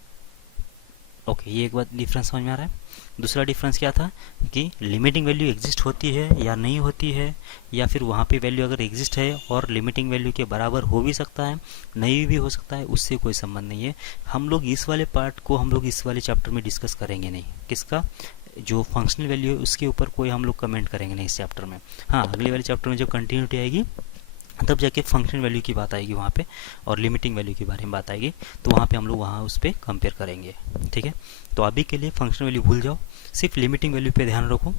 ओके, ये एक बात डिफरेंस समझ में आ रहा है। दूसरा डिफरेंस क्या था कि लिमिटिंग वैल्यू एग्जिस्ट होती है या नहीं होती है, या फिर वहाँ पे वैल्यू अगर एग्जिस्ट है और लिमिटिंग वैल्यू के बराबर हो भी सकता है नहीं भी हो सकता है, उससे कोई संबंध नहीं है। हम लोग इस वाले पार्ट को हम लोग इस वाले चैप्टर में डिस्कस करेंगे नहीं, किसका, जो फंक्शनल वैल्यू है उसके ऊपर कोई हम लोग कमेंट करेंगे नहीं इस चैप्टर में। हाँ, अगले वाले चैप्टर में जब कंटिन्यूटी आएगी तब जाके फंक्शनल वैल्यू की बात आएगी वहाँ पे, और लिमिटिंग वैल्यू के बारे में बात आएगी, तो वहाँ पे हम लोग वहाँ उस पर कंपेयर करेंगे। ठीक है, तो अभी के लिए फंक्शनल वैल्यू भूल जाओ, सिर्फ लिमिटिंग वैल्यू पे ध्यान रखो।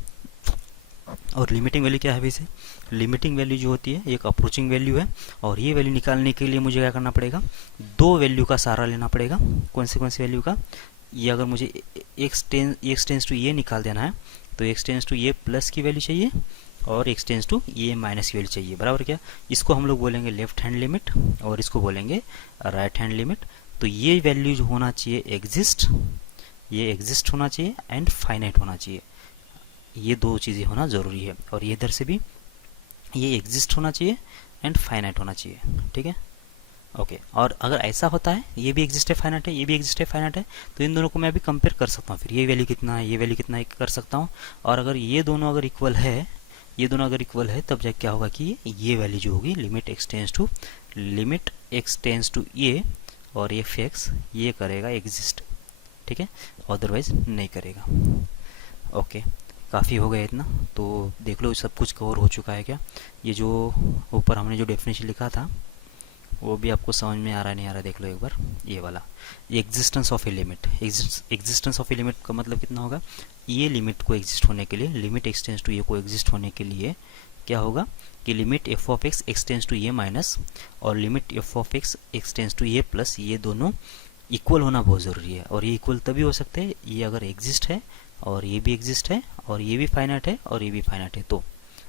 और लिमिटिंग वैल्यू क्या है वैसे, लिमिटिंग वैल्यू जो होती है एक अप्रोचिंग वैल्यू है, और ये वैल्यू निकालने के लिए मुझे क्या करना पड़ेगा, 2 वैल्यू का सहारा लेना पड़ेगा। कौन सी वैल्यू का, ये अगर मुझे एक्स टेंस टू ये निकाल देना है तो एक्स टेंस टू ये प्लस की वैल्यू चाहिए और एक्स टेंस टू ये माइनस की वैल्यू चाहिए। बराबर क्या, इसको हम लोग बोलेंगे लेफ्ट हैंड लिमिट और इसको बोलेंगे राइट हैंड लिमिट। तो ये वैल्यू जो होना चाहिए ये एग्जिस्ट होना चाहिए एंड फाइनाइट होना चाहिए, ये 2 चीज़ें होना ज़रूरी है। और ये इधर से भी ये एग्जिस्ट होना चाहिए एंड फाइनाइट होना चाहिए। ठीक है, ओके, और अगर ऐसा होता है ये भी एग्जिस्ट है फाइनाइट है, ये भी एग्जिस्ट है फाइनाइट है, तो इन दोनों को मैं अभी कंपेयर कर सकता हूँ, फिर ये वैल्यू कितना है ये वैल्यू कितना है कर सकता हूँ। और अगर ये दोनों अगर इक्वल है, ये दोनों अगर इक्वल है तब जाके क्या होगा कि ये वैल्यू जो होगी लिमिट एक्स टेंस टू ये और ये फिक्स ये करेगा एग्जिस्ट। ठीक है, अदरवाइज नहीं करेगा। ओके, काफ़ी हो गया इतना। तो देख लो सब कुछ कवर हो चुका है क्या। ये जो ऊपर हमने जो डेफिनेशन लिखा था वो भी आपको समझ में आ रहा है नहीं आ रहा, देख लो एक बार। ये वाला existence of a limit, existence of a limit का मतलब कितना होगा, ये लिमिट को एग्जिस्ट होने के लिए, लिमिट एक्सटेंस टू ये को एग्जिस्ट होने के लिए क्या होगा कि limit f of x x tends to ये माइनस और limit f of x x tends to ये प्लस, ये दोनों इक्वल होना बहुत ज़रूरी है। और ये इक्वल तभी हो सकते हैं ये अगर एग्जिस्ट है और ये भी एग्जिस्ट है और ये भी फाइनाइट है और ये भी फाइनाइट है। तो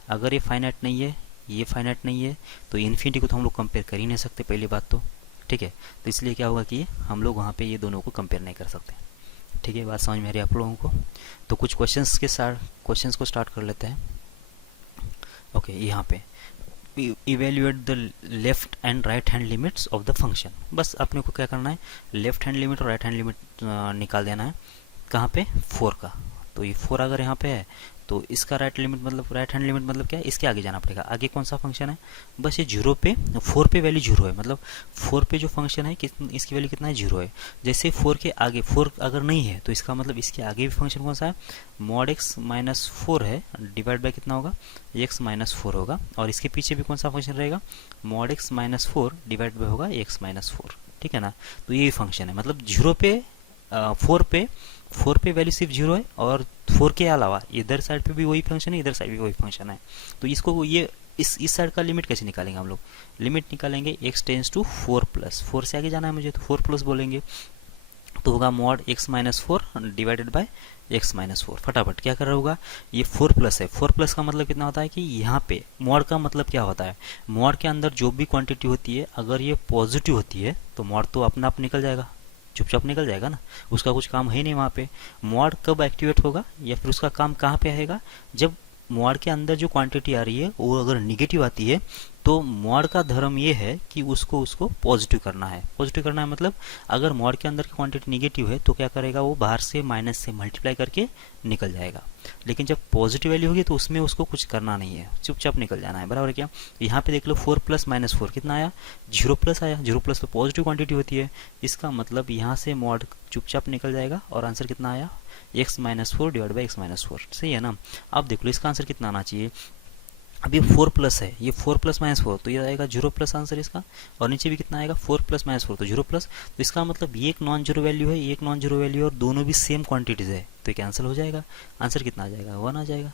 अगर ये फाइनाइट नहीं है, ये फाइनाइट नहीं है, तो इन्फिनिटी को तो हम लोग कंपेयर कर ही नहीं सकते पहली बात तो, ठीक है। तो इसलिए क्या होगा कि हम लोग वहाँ पे ये दोनों को कंपेयर नहीं कर सकते, ठीक है। बात समझ में आ रही है आप लोगों को। तो कुछ क्वेश्चंस के साथ क्वेश्चंस को स्टार्ट कर लेते हैं। ओके, यहाँ पे evaluate the left and right hand limits of the function. बस अपने को क्या करना है, लेफ्ट हैंड लिमिट और राइट हैंड लिमिट निकाल देना है। कहाँ पे, 4 का। तो ये 4 अगर यहाँ पे है तो इसका राइट लिमिट मतलब, राइट हैंड लिमिट मतलब क्या है, इसके आगे जाना पड़ेगा। आगे कौन सा फंक्शन है, बस ये 0 पे, 4 पे वैल्यू 0 है, मतलब 4 पे जो फंक्शन है इसकी वैल्यू कितना है, 0 है। जैसे 4 के आगे 4 अगर नहीं है तो इसका मतलब इसके आगे भी फंक्शन कौन सा है, मॉड x माइनस 4 है, डिवाइड बाय कितना होगा, x माइनस 4 होगा। और इसके पीछे भी कौन सा फंक्शन रहेगा, mod x minus 4 divide by होगा x माइनस 4, ठीक है ना। तो यही फंक्शन है, मतलब 0 पे 4 पे वैल्यू सिर्फ 0 है और 4 के अलावा इधर साइड पे भी वही फंक्शन है, इधर साइड भी वही फंक्शन है। तो इसको ये इस साइड का लिमिट कैसे निकालेंगे हम लोग, लिमिट निकालेंगे x टेंस टू 4 प्लस, 4 से आगे जाना है मुझे तो 4 प्लस बोलेंगे, तो होगा mod x minus 4 divided by x minus 4। फटाफट क्या कर रहा होगा, ये 4 प्लस है, 4 प्लस का मतलब कितना होता है कि यहाँ पे मॉड का मतलब क्या होता है, मॉड के अंदर जो भी क्वांटिटी होती है अगर ये पॉजिटिव होती है तो मॉड तो अपना आप निकल जाएगा, चुपचाप निकल जाएगा ना, उसका कुछ काम है नहीं वहाँ पे। मॉड कब एक्टिवेट होगा या फिर उसका काम कहाँ पे आएगा, जब मॉड के अंदर जो क्वांटिटी आ रही है वो अगर निगेटिव आती है तो मॉड का धर्म ये है कि उसको पॉजिटिव करना है। पॉजिटिव करना है मतलब अगर मॉड के अंदर की क्वांटिटी निगेटिव है तो क्या करेगा, वो बाहर से माइनस से मल्टीप्लाई करके निकल जाएगा। लेकिन जब पॉजिटिव वैल्यू होगी तो उसमें उसको कुछ करना नहीं है, चुपचाप निकल जाना है, बराबर क्या। यहाँ पे देख लो 4 प्लस माइनस 4 कितना आया, 0 प्लस आया। 0 प्लस तो पॉजिटिव क्वांटिटी होती है, इसका मतलब यहाँ से मॉड चुपचाप निकल जाएगा और आंसर कितना आया, x minus 4 divide by x minus 4, सही है ना। अब देख लो इसका आंसर कितना आना चाहिए, अब ये 4 प्लस है, ये 4 प्लस माइनस 4 तो ये आएगा 0 प्लस आंसर इसका, और नीचे भी कितना आएगा 4 प्लस माइनस 4 तो 0 प्लस। तो इसका मतलब ये एक नॉन जीरो वैल्यू है, ये एक नॉन जीरो वैल्यू है और दोनों भी सेम क्वांटिटीज है, तो ये कैंसिल हो जाएगा। आंसर कितना आ जाएगा, 1 आ जाएगा,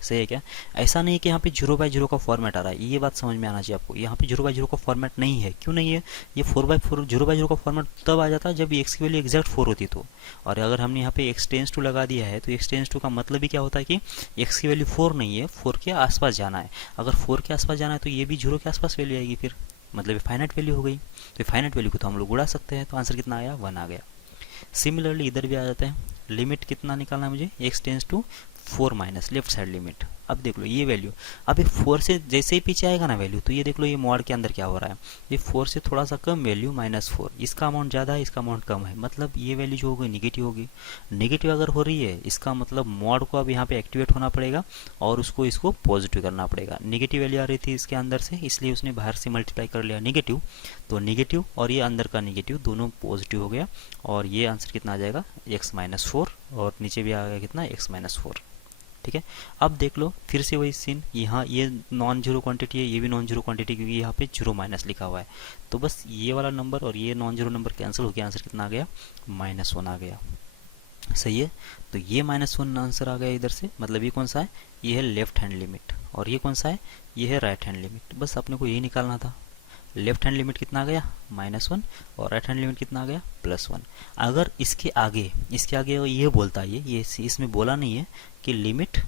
सही है क्या। ऐसा नहीं कि यहाँ पे 0/0 का फॉर्मेट आ रहा है, ये बात समझ में आना चाहिए आपको। यहाँ पे 0/0 का फॉर्मेट नहीं है, क्यों नहीं है, ये 4/4 0/0 का फॉर्मेट तब आ जाता है जब x की वैल्यू एग्जैक्ट 4 होती तो। और अगर हमने यहाँ पे x टेंस टू लगा दिया है तो x टेंस टू का मतलब ही क्या होता है कि x की वैल्यू 4 नहीं है, 4 के आसपास जाना है। अगर 4 के आसपास जाना है तो ये भी 0 के आसपास वैल्यू आएगी, फिर मतलब फाइनाइट वैल्यू हो गई। तो फाइनाइट वैल्यू को तो हम लोग उड़ा सकते हैं, तो आंसर कितना आया, 1 आ गया। सिमिलरली इधर भी आ जाते हैं, लिमिट कितना निकालना है मुझे, x tends to 4 minus left side limit. अब देख लो ये वैल्यू, अब ये 4 से जैसे ही पीछे आएगा ना वैल्यू, तो ये देख लो ये मॉड के अंदर क्या हो रहा है, ये 4 से थोड़ा सा कम वैल्यू -4, इसका अमाउंट ज़्यादा है, इसका अमाउंट कम है, मतलब ये वैल्यू जो होगी निगेटिव होगी। निगेटिव अगर हो रही है इसका मतलब मॉड को अब यहाँ पे एक्टिवेट होना पड़ेगा और इसको पॉजिटिव करना पड़ेगा। निगेटिव वैल्यू आ रही थी इसके अंदर से, इसलिए उसने बाहर से मल्टीप्लाई कर लिया निगेटिव, तो निगेटिव और ये अंदर का निगेटिव दोनों पॉजिटिव हो गया, और ये आंसर कितना आ जाएगा, x माइनस 4, और नीचे भी आ गया कितना, x माइनस 4, ठीक है। अब देख लो फिर से वही सीन, यहाँ ये नॉन जीरो क्वांटिटी है, ये भी नॉन जीरो क्वांटिटी, क्योंकि यहाँ पे 0 माइनस लिखा हुआ है, तो बस ये वाला नंबर और ये नॉन जीरो नंबर कैंसिल हो गया, आंसर कितना आ गया, -1 आ गया, सही है। तो ये -1 आंसर आ गया इधर से, मतलब ये कौन सा है, ये है लेफ्ट हैंड लिमिट, और ये कौन सा है, ये है राइट हैंड लिमिट। बस अपने को यही निकालना था, लेफ्ट हैंड लिमिट कितना आ गया, -1, और राइट हैंड लिमिट कितना आ गया, +1। अगर इसके आगे ये बोलता है, ये इसमें बोला नहीं है कि लिमिट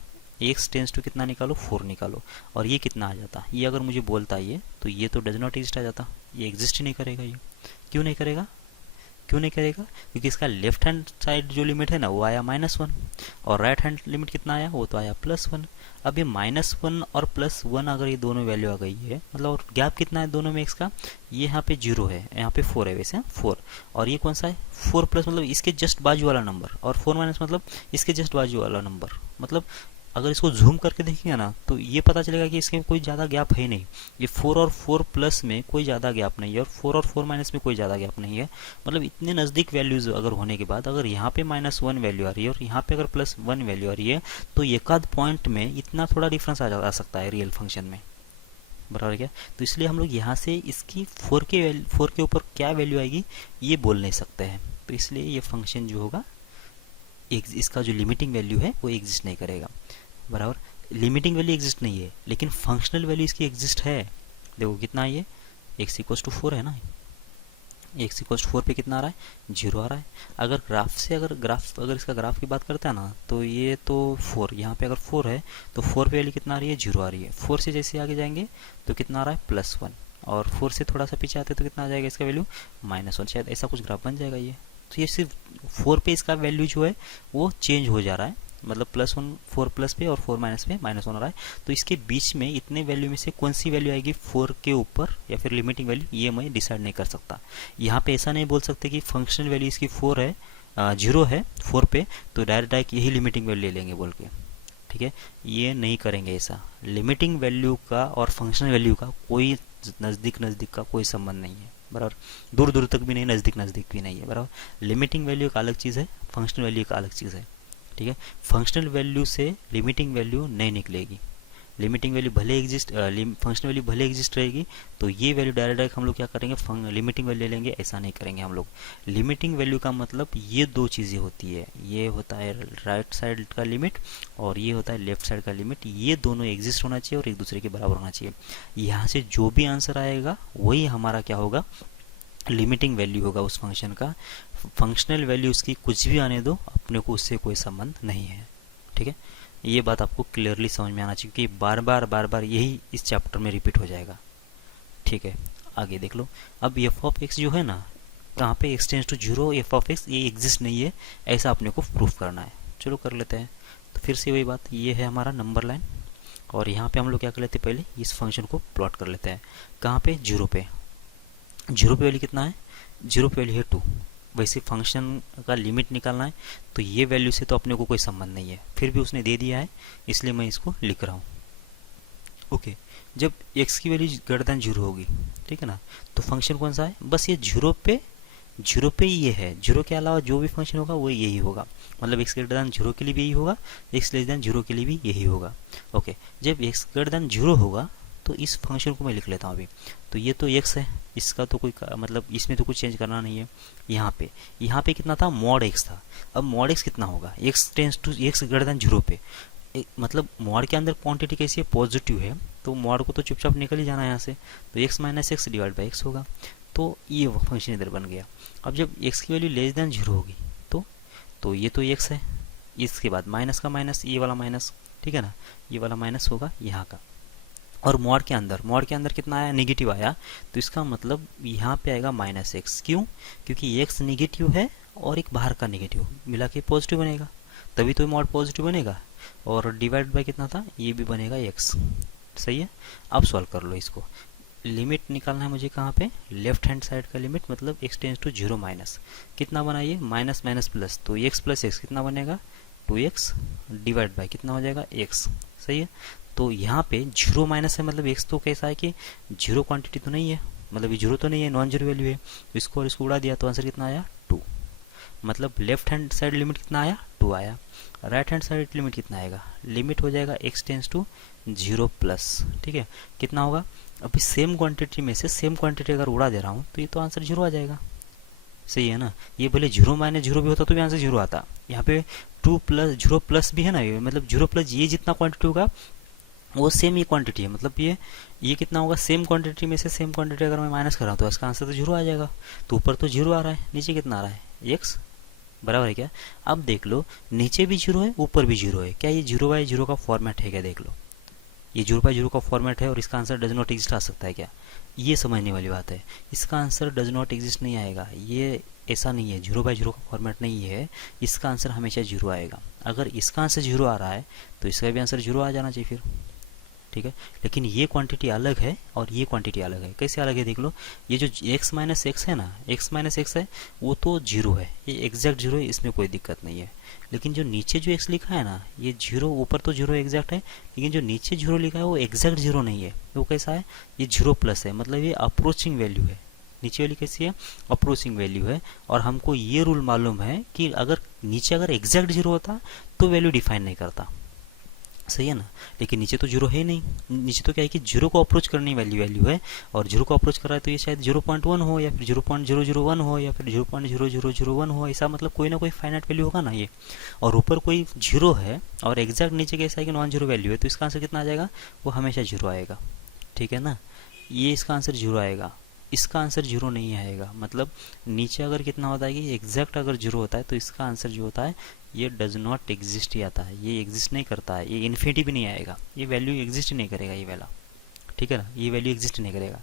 x टेंस टू कितना निकालो, 4 निकालो, और ये कितना आ जाता, ये अगर मुझे बोलता है तो ये तो डज नॉट एग्जिस्ट आ जाता, ये एग्जिस्ट ही नहीं करेगा। ये क्यों नहीं करेगा, क्योंकि इसका लेफ्ट हैंड साइड जो लिमिट है ना वो आया -1, और राइट हैंड लिमिट कितना आया, वो तो आया +1। अब ये -1 और +1 अगर ये दोनों वैल्यू आ गई है, मतलब और गैप कितना है दोनों में x का, ये यहाँ पे 0 है, यहाँ पे 4 है, वैसे 4, और ये कौन सा है 4 प्लस, मतलब इसके जस्ट बाजू वाला नंबर, और 4 माइनस मतलब इसके जस्ट बाजू वाला नंबर, मतलब अगर इसको जूम करके देखेंगे ना तो ये पता चलेगा कि इसके कोई ज़्यादा गैप है नहीं। ये 4 और 4 प्लस में कोई ज़्यादा गैप नहीं है और 4 और 4 माइनस में कोई ज़्यादा गैप नहीं है। मतलब इतने नज़दीक वैल्यूज़ अगर होने के बाद अगर यहाँ पे -1 वैल्यू आ रही है और यहाँ पे अगर +1 वैल्यू आ रही है तो एक आध पॉइंट में इतना थोड़ा डिफरेंस आ सकता है रियल फंक्शन में, बराबर क्या। तो इसलिए हम लोग यहाँ से इसकी 4 के ऊपर क्या वैल्यू आएगी ये बोल नहीं सकते हैं। तो इसलिए ये फंक्शन जो होगा इसका जो लिमिटिंग वैल्यू है वो एग्जिस्ट नहीं करेगा, बराबर। लिमिटिंग वैल्यू एग्जिस्ट नहीं है लेकिन फंक्शनल वैल्यू इसकी एग्जिस्ट है। देखो कितना है ये, x=4 है ना, x=4 पे कितना आ रहा है, 0 आ रहा है। अगर अगर इसका ग्राफ की बात करते हैं ना तो ये तो 4, यहाँ पे अगर 4 है तो 4 पे वैल्यू कितना आ रही है, 0 आ रही है। 4 से जैसे आगे जाएंगे तो कितना आ रहा है, +1, और 4 से थोड़ा सा पीछे आते तो कितना आ जाएगा इसका वैल्यू, -1। शायद ऐसा कुछ ग्राफ बन जाएगा ये। तो ये सिर्फ 4 पे इसका वैल्यू जो है वो चेंज हो जा रहा है, मतलब +1 4 प्लस पे और 4 माइनस पे -1 आ रहा है। तो इसके बीच में इतने वैल्यू में से कौन सी वैल्यू आएगी 4 के ऊपर या फिर लिमिटिंग वैल्यू, ये मैं डिसाइड नहीं कर सकता। यहाँ पे ऐसा नहीं बोल सकते कि फंक्शनल वैल्यू इसकी 4 है, 0 है 4 पे, तो डायरेक्ट यही लिमिटिंग वैल्यू ले लेंगे बोल के, ठीक है। ये नहीं करेंगे ऐसा। लिमिटिंग वैल्यू का और फंक्शनल वैल्यू का कोई नज़दीक का कोई संबंध नहीं है, बराबर। दूर दूर तक भी नहीं, नज़दीक भी नहीं है, बराबर। लिमिटिंग वैल्यू एक अलग चीज़ है, फंक्शनल वैल्यू एक अलग चीज़ है, ठीक है। फंक्शनल वैल्यू से लिमिटिंग वैल्यू नहीं निकलेगी। लिमिटिंग वैल्यू भले एग्जिस्ट, फंक्शनल वैल्यू भले एग्जिस्ट रहेगी तो ये वैल्यू डायरेक्ट हम लोग क्या करेंगे, लिमिटिंग वैल्यू ले लेंगे, ऐसा नहीं करेंगे हम लोग। लिमिटिंग वैल्यू का मतलब ये दो चीज़ें होती है, ये होता है राइट साइड का लिमिट और ये होता है लेफ्ट साइड का लिमिट। ये दोनों एग्जिस्ट होना चाहिए और एक दूसरे के बराबर होना चाहिए। यहाँ से जो भी आंसर आएगा वही हमारा क्या होगा, लिमिटिंग वैल्यू होगा उस फंक्शन का। फंक्शनल वैल्यू उसकी कुछ भी आने दो, अपने को उससे कोई संबंध नहीं है, ठीक है। ये बात आपको क्लियरली समझ में आना चाहिए कि बार बार यही इस चैप्टर में रिपीट हो जाएगा, ठीक है। आगे देख लो। अब एफ ऑफ एक्स जो है ना, कहाँ पे x tends to 0 f of x ये एग्जिस्ट नहीं है, ऐसा अपने को प्रूफ करना है। चलो कर लेते हैं। तो फिर से वही बात, ये है हमारा नंबर लाइन और यहाँ पे हम लोग क्या कर लेते हैं, पहले इस फंक्शन को प्लॉट कर लेते हैं। कहाँ पे, 0 पे। 0 पे वैल्यू कितना है, 0 पे वैल्यू है 2। वैसे फंक्शन का लिमिट निकालना है तो ये वैल्यू से तो अपने को कोई संबंध नहीं है, फिर भी उसने दे दिया है इसलिए मैं इसको लिख रहा हूँ, ओके। जब x की वैल्यू ग्रेटर देन 0 होगी, ठीक है ना, तो फंक्शन कौन सा है, बस ये 0 पे ये है। 0 के अलावा जो भी फंक्शन होगा वो यही होगा, मतलब x ग्रेटर देन 0 के लिए भी यही होगा, x लेस देन 0 के लिए भी यही होगा, ओके। जब x ग्रेटर देन 0 होगा तो इस फंक्शन को मैं लिख लेता हूँ अभी। तो ये तो x है, इसका तो कोई मतलब इसमें तो कुछ चेंज करना नहीं है। यहाँ पे कितना था, मॉड x था। अब मॉड x कितना होगा, x tends to x greater than 0 पे, मतलब मॉड के अंदर क्वांटिटी कैसी है, पॉजिटिव है, तो मॉड को तो चुपचाप निकल ही जाना है यहाँ से। तो x minus x divide by x होगा, तो ये फंक्शन इधर बन गया। अब जब x की वैल्यू लेस देन 0 होगी तो ये तो x है, इसके बाद माइनस का माइनस, ये वाला माइनस, ठीक है ना, ये वाला माइनस होगा यहाँ का। और मॉड के अंदर कितना आया, नेगेटिव आया, तो इसका मतलब यहाँ पे आएगा -x। क्यों, क्योंकि x नेगेटिव है और एक बाहर का नेगेटिव मिला के पॉजिटिव बनेगा, तभी तो मॉड पॉजिटिव बनेगा। और डिवाइड बाय कितना था, ये भी बनेगा x, सही है। अब सॉल्व कर लो इसको। लिमिट निकालना है मुझे कहाँ पे, लेफ्ट हैंड साइड का लिमिट, मतलब x टेंस टू 0 माइनस, कितना बनाइए, माइनस माइनस प्लस, तो x प्लस एक्स कितना बनेगा, 2x डिवाइड बाय कितना हो जाएगा, x, सही है। तो यहाँ पे 0 माइनस है, मतलब x तो कैसा है कि 0 क्वांटिटी तो नहीं है, मतलब ये 0 तो नहीं है, नॉन जीरो वैल्यू है। तो इसको और इसको उड़ा दिया तो आंसर कितना आया, 2। मतलब लेफ्ट हैंड साइड लिमिट कितना आया, 2 आया। राइट हैंड साइड लिमिट कितना आएगा, लिमिट हो जाएगा x टेंस टू 0 प्लस, ठीक है, कितना होगा। अभी सेम क्वांटिटी में से सेम क्वांटिटी अगर उड़ा दे रहा हूँ तो ये तो आंसर 0 आ जाएगा, सही है ना। ये भले 0 माइनस 0 भी होता तो भी आंसर 0 आता। यहाँ पे 2 प्लस 0 प्लस भी है ना, ये मतलब 0 प्लस ये जितना क्वांटिटी होगा वो सेम ये क्वांटिटी है, मतलब ये कितना होगा, सेम क्वांटिटी में से सेम क्वांटिटी अगर मैं माइनस कर रहा हूँ तो इसका आंसर तो 0 आ जाएगा। तो ऊपर तो 0 आ रहा है, नीचे कितना आ रहा है, x, बराबर है क्या। अब देख लो, नीचे भी 0 है, ऊपर भी 0 है, क्या ये 0/0 का फॉर्मेट है क्या, देख लो, ये 0/0 का फॉर्मेट है और इसका आंसर डज नॉट एग्जिस्ट आ सकता है क्या, ये समझने वाली बात है। इसका आंसर डज नॉट एग्जिस्ट नहीं आएगा, ये ऐसा नहीं है, 0/0 का फॉर्मेट नहीं है, इसका आंसर हमेशा 0 आएगा। अगर इसका आंसर 0 आ रहा है तो इसका भी आंसर 0 आ जाना चाहिए फिर, ठीक है। लेकिन ये क्वांटिटी अलग है और ये क्वांटिटी अलग है। कैसे अलग है देख लो, ये जो x माइनस एक्स है ना, x माइनस एक्स है वो तो जीरो है, ये एग्जैक्ट जीरो है, इसमें कोई दिक्कत नहीं है। लेकिन जो नीचे जो x लिखा है ना, ये जीरो, ऊपर तो जीरो एग्जैक्ट है, लेकिन जो नीचे जीरो लिखा है वो एग्जैक्ट जीरो नहीं है। वो कैसा है, ये जीरो प्लस है, मतलब ये अप्रोचिंग वैल्यू है। नीचे वाली कैसी है, अप्रोचिंग वैल्यू है। और हमको ये रूल मालूम है कि अगर नीचे अगर एग्जैक्ट जीरो होता तो वैल्यू डिफाइन नहीं करता, सही है ना। लेकिन नीचे तो जीरो है ही नहीं, नीचे तो क्या है कि जीरो को अप्रोच करने वाली वैल्यू है, और जीरो को अप्रोच कर रहा है तो ये शायद 0.1 हो, या फिर 0.001 हो, या फिर 0.0001 हो, ऐसा मतलब कोई ना कोई फाइनाइट वैल्यू होगा ना ये। और ऊपर कोई जीरो है और एग्जैक्ट नीचे कैसा है कि नॉन जीरो वैल्यू है, तो इसका आंसर कितना आ जाएगा, वो हमेशा जीरो आएगा, ठीक है ना। ये इसका आंसर जीरो आएगा, इसका आंसर जीरो नहीं आएगा। मतलब नीचे अगर कितना होता है कि एग्जैक्ट अगर जीरो होता है तो इसका आंसर जो होता है ये डज नॉट एग्जिस्ट ही आता है, ये एग्जिस्ट नहीं करता है, ये इन्फिनिटी भी नहीं आएगा, ये वैल्यू एग्जिस्ट नहीं करेगा ये वाला, ठीक है ना, ये वैल्यू एग्जिस्ट नहीं करेगा।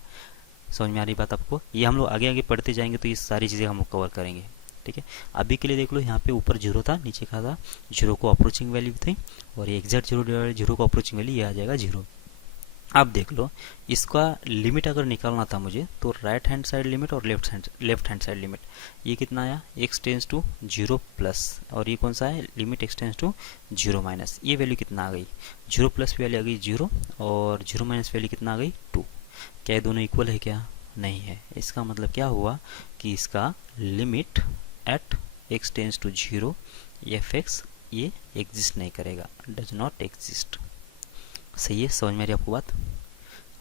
समझ में आ रही बात आपको, ये हम लोग आगे आगे पढ़ते जाएंगे तो ये सारी चीज़ें हम लोग कवर करेंगे, ठीक है। अभी के लिए देख लो, यहाँ पे ऊपर जीरो था, नीचे का था जीरो को अप्रोचिंग वैल्यू थी, और ये एग्जैक्ट जीरो डिवाइड जीरो को अप्रोचिंग वैल्यू ये आ जाएगा जीरो। अब देख लो, इसका लिमिट अगर निकालना था मुझे तो राइट हैंड साइड लिमिट और लेफ्ट हैंड साइड लिमिट, ये कितना आया, x tends to zero plus, और ये कौन सा है, limit x tends to zero minus, ये वैल्यू कितना आ गई, जीरो प्लस वैल्यू आ गई जीरो, और जीरो माइनस वैल्यू कितना आ गई 2। क्या ये दोनों इक्वल है, क्या नहीं है। इसका मतलब क्या हुआ कि इसका limit at x tends to zero f(x) ये एग्जिस्ट नहीं करेगा, डज नॉट एग्जिस्ट। सही है, समझ में आ रही आपको बात,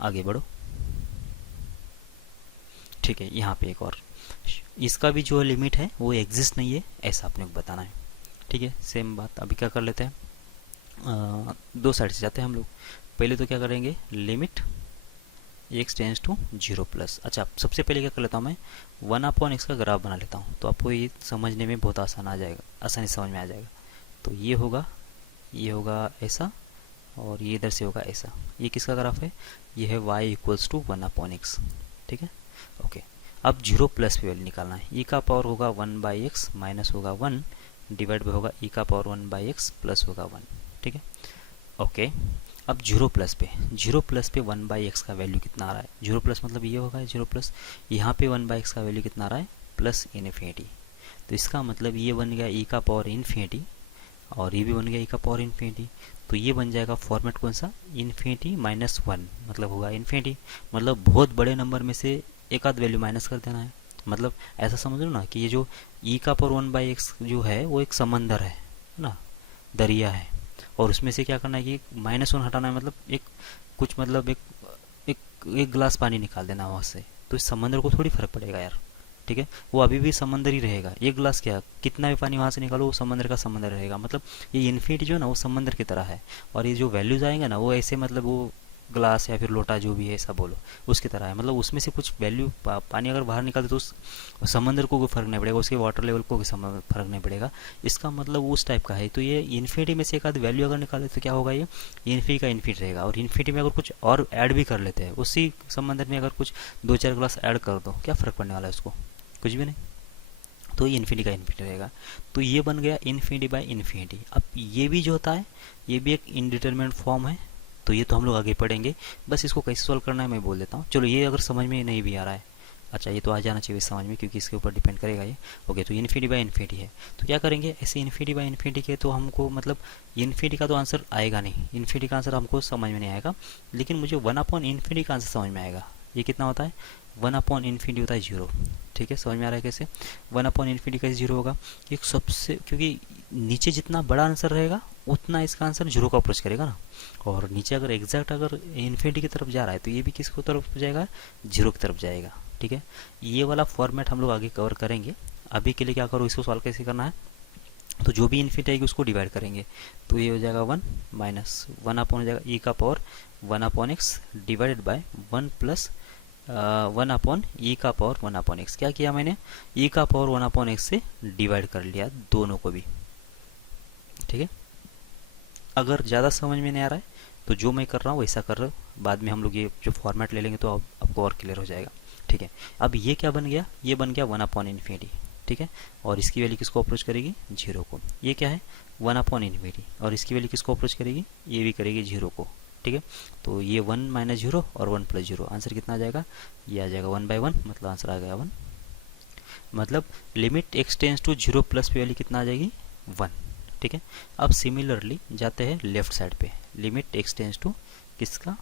आगे बढ़ो, ठीक है। यहाँ पे एक और, इसका भी जो लिमिट है वो एग्जिस्ट नहीं है, ऐसा आपने को बताना है, ठीक है। सेम बात अभी क्या कर लेते हैं, दो साइड से जाते हैं हम लोग। पहले तो क्या करेंगे, limit x tends to zero plus, अच्छा सबसे पहले क्या कर लेता हूँ मैं, 1/x का ग्राफ बना लेता हूँ, तो आपको ये समझने में बहुत आसान आ जाएगा, आसानी समझ में आ जाएगा। तो ये होगा ऐसा, और ये इधर से होगा ऐसा। ये किसका ग्राफ है, ये है y इक्वल्स टू 1/x, ठीक है, ओके। अब जीरो प्लस पे वैल्यू निकालना है, e का पावर होगा 1/x माइनस होगा 1 डिवाइड बाय होगा e का पावर 1/x प्लस होगा 1, ठीक है, ओके। अब जीरो प्लस पे 1/x का वैल्यू कितना आ रहा है, जीरो प्लस मतलब ये होगा जीरो प्लस, यहाँ पे 1/x का वैल्यू कितना आ रहा है, प्लस इन्फिनिटी। तो इसका मतलब ये बन गया e का पावर इन्फिनिटी, और ये भी बन गया e का पावर इन्फिनिटी। तो ये बन जाएगा फॉर्मेट कौन सा, इन्फिनिटी माइनस 1, मतलब होगा इन्फिनिटी, मतलब बहुत बड़े नंबर में से एक आध वैल्यू माइनस कर देना है। मतलब ऐसा समझ लो ना कि ये जो e का पावर 1/x जो है वो एक समंदर है ना, दरिया है, और उसमें से क्या करना है कि -1 हटाना है, मतलब एक कुछ मतलब एक गिलास पानी निकाल देना वहाँ से, तो इस समंदर को थोड़ी फर्क पड़ेगा यार, ठीक है। वो अभी भी समंदर ही रहेगा, एक गिलास क्या, कितना भी पानी वहाँ से निकालो वो समंदर का समंदर रहेगा। मतलब ये इन्फिनिटी जो है ना वो समंदर की तरह है, और ये जो वैल्यूज आएंगे ना वो ऐसे, मतलब वो ग्लास या फिर लोटा जो भी है ऐसा बोलो उसकी तरह है। मतलब उसमें से कुछ वैल्यू पानी अगर बाहर निकाले तो उस समंदर को कोई फर्क नहीं पड़ेगा, उसके वाटर लेवल को कोई फर्क नहीं पड़ेगा, इसका मतलब उस टाइप का है। तो ये इन्फिनिटी में से एक आध वैल्यू अगर निकाले तो क्या होगा, ये इन्फिनिटी का इन्फिनिटी रहेगा। और इन्फिनिटी में अगर कुछ और ऐड भी कर लेते हैं उसी समंदर में, अगर कुछ 2-4 ग्लास ऐड कर दो, क्या फ़र्क पड़ने वाला है उसको, कुछ भी नहीं। तो ये इन्फिनिटी का इन्फिनिटी रहेगा। तो ये बन गया इन्फिनिटी बाय इन्फिनिटी। अब ये भी जो होता है ये भी एक इनडिटरमिनेट फॉर्म है, तो ये तो हम लोग आगे पढ़ेंगे, बस इसको कैसे सॉल्व करना है मैं बोल देता हूँ। चलो ये अगर समझ में नहीं भी आ रहा है, अच्छा ये तो आ जाना चाहिए समझ में, क्योंकि इसके ऊपर डिपेंड करेगा ये, ओके। तो इन्फिनिटी बाय इन्फिनिटी है, तो क्या करेंगे, ऐसे इन्फिनिटी बाय इन्फिनिटी के तो हमको मतलब इन्फिनिटी का तो आंसर आएगा नहीं, इन्फिनिटी का आंसर हमको समझ में नहीं आएगा, लेकिन मुझे 1/इन्फिनिटी का आंसर समझ में आएगा। ये कितना होता है, 1/इन्फिनिटी होता है जीरो, ठीक है। समझ में आ रहा है कैसे, 1/इन्फिनिटी कैसे जीरो होगा, एक सबसे, क्योंकि नीचे जितना बड़ा आंसर रहेगा उतना इसका आंसर जीरो का अप्रोच करेगा ना, और नीचे अगर एग्जैक्ट अगर इन्फिनिटी की तरफ जा रहा है तो ये भी किसकी तरफ जाएगा, जीरो की तरफ जाएगा, ठीक है। ये वाला फॉर्मेट हम लोग आगे कवर करेंगे। अभी के लिए क्या करो, इसको सॉल्व कैसे करना है, तो जो भी इन्फिनिटी आएगी उसको डिवाइड करेंगे, तो ये हो जाएगा 1 माइनस 1/, हो जाएगा e का power 1/x divided by 1 plus 1/e का पावर 1/x। क्या किया मैंने, e का पावर 1/x से डिवाइड कर लिया दोनों को भी, ठीक है। अगर ज़्यादा समझ में नहीं आ रहा है तो जो मैं कर रहा हूँ वैसा कर रहा हूँ, बाद में हम लोग ये जो फॉर्मेट ले लेंगे तो आपको और क्लियर हो जाएगा, ठीक है। अब ये क्या बन गया, ये बन गया 1/इन्फिनिटी, ठीक है, और इसकी वैल्यू किसको अप्रोच करेगी, जीरो को। ये क्या है 1/इन्फिनिटी, और इसकी वैल्यू किसको अप्रोच करेगी, ये भी करेगी जीरो को, ठीक है। तो ये 1 माइनस जीरो और 1 प्लस जीरो, आंसर कितना आ जाएगा, ये आ जाएगा 1/1, मतलब आंसर आ गया 1। मतलब limit x tends to zero plus पे वैल्यू कितना आ जाएगी, 1, ठीक है। अब सिमिलरली जाते हैं लेफ्ट साइड पे, लिमिट एक्स टेंस टू किसका,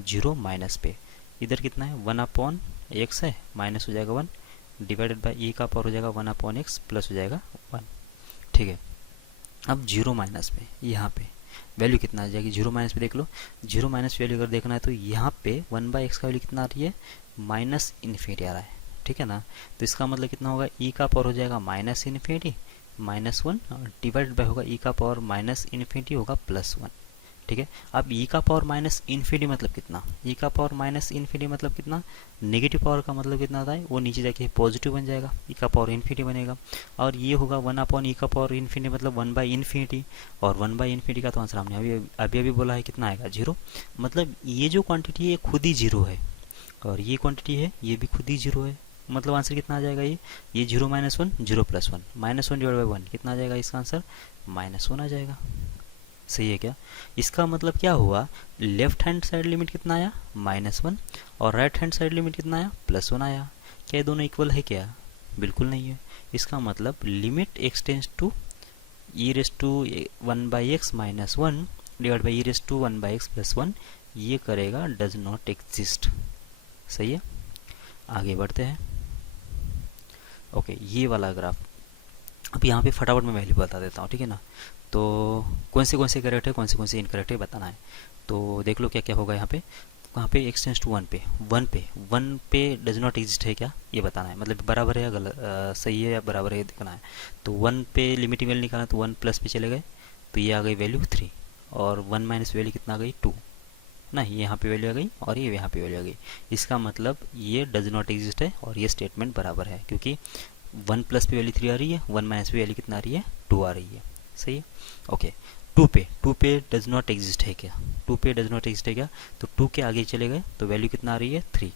जीरो माइनस पे, इधर कितना है 1/x है, माइनस हो जाएगा 1, डिवाइडेड बाई ई का पावर हो जाएगा 1/x प्लस हो जाएगा 1, ठीक है। अब जीरो माइनस पे यहाँ पे वैल्यू कितना आ जाएगी, जीरो माइनस पे देख लो, जीरो माइनस वैल्यू अगर देखना है तो यहाँ पे 1/x का वैल्यू कितना आ रही है, माइनस इन्फिनिटी आ रहा है, ठीक है ना। तो इसका मतलब कितना होगा, ई का पावर हो जाएगा माइनस इन्फिनिटी -1 डिवाइड बाय होगा ई का पावर माइनस इन्फिनिटी होगा +1, ठीक है। अब ई का पावर माइनस इन्फिनिटी मतलब कितना, ई का पावर माइनस इन्फिनिटी मतलब कितना, नेगेटिव पावर का मतलब कितना आता है, वो नीचे जाके पॉजिटिव बन जाएगा, ई का पावर इन्फिनिटी बनेगा, और ये होगा 1/e का पावर इन्फिनिटी मतलब 1/इन्फिनिटी, और 1/इन्फिनिटी का तो आंसर हमने अभी बोला है कितना आएगा, जीरो। मतलब ये जो क्वांटिटी है ये खुद ही जीरो है, और ये क्वांटिटी है ये भी खुद ही जीरो है, मतलब आंसर कितना आ जाएगा, ये जीरो -1 जीरो +1, -1 डिवाइड बाई 1 कितना आ जाएगा, इसका आंसर -1 आ जाएगा। सही है क्या। इसका मतलब क्या हुआ, लेफ्ट हैंड साइड लिमिट कितना आया, -1, और राइट हैंड साइड लिमिट कितना आया, +1 आया। क्या ये दोनों इक्वल है क्या, बिल्कुल नहीं है। इसका मतलब limit x tends to e raise to 1/x -1 divide by e raise to 1/x +1, ये करेगा डज नॉट एग्जिस्ट। सही है, आगे बढ़ते हैं। ओके, ये वाला ग्राफ अब यहाँ पे फटाफट मैं वैल्यू बता देता हूँ, ठीक है ना। तो कौन से करेक्ट है, कौन से इनकरेक्ट है बताना है। तो देख लो क्या क्या होगा यहाँ पे, वहाँ पे एक्स टेंस टू 1 पे डज नॉट एग्जिस्ट है क्या, ये बताना है, मतलब बराबर है या गलत, सही है या बराबर है देखना है। तो 1 पे लिमिटिंग वैल्यू निकालना, तो 1 प्लस पे चले गए तो ये आ गई वैल्यू 3, और 1 माइनस वैल्यू कितना आ गई 2 ना, ये यहाँ पे वैल्यू आ गई और ये यहाँ पे वैल्यू आ गई। इसका मतलब ये डज नॉट एग्जिस्ट है और ये स्टेटमेंट बराबर है, क्योंकि 1 प्लस पे वैल्यू 3 आ रही है, 1 माइनस पे वैल्यू कितना आ रही है, 2 आ रही है। सही है। ओके, 2 पे डज नॉट एग्जिस्ट है क्या, 2 पे डज नॉट एग्जिस्ट है क्या, तो 2 के आगे चले गए तो वैल्यू कितना आ रही है 3,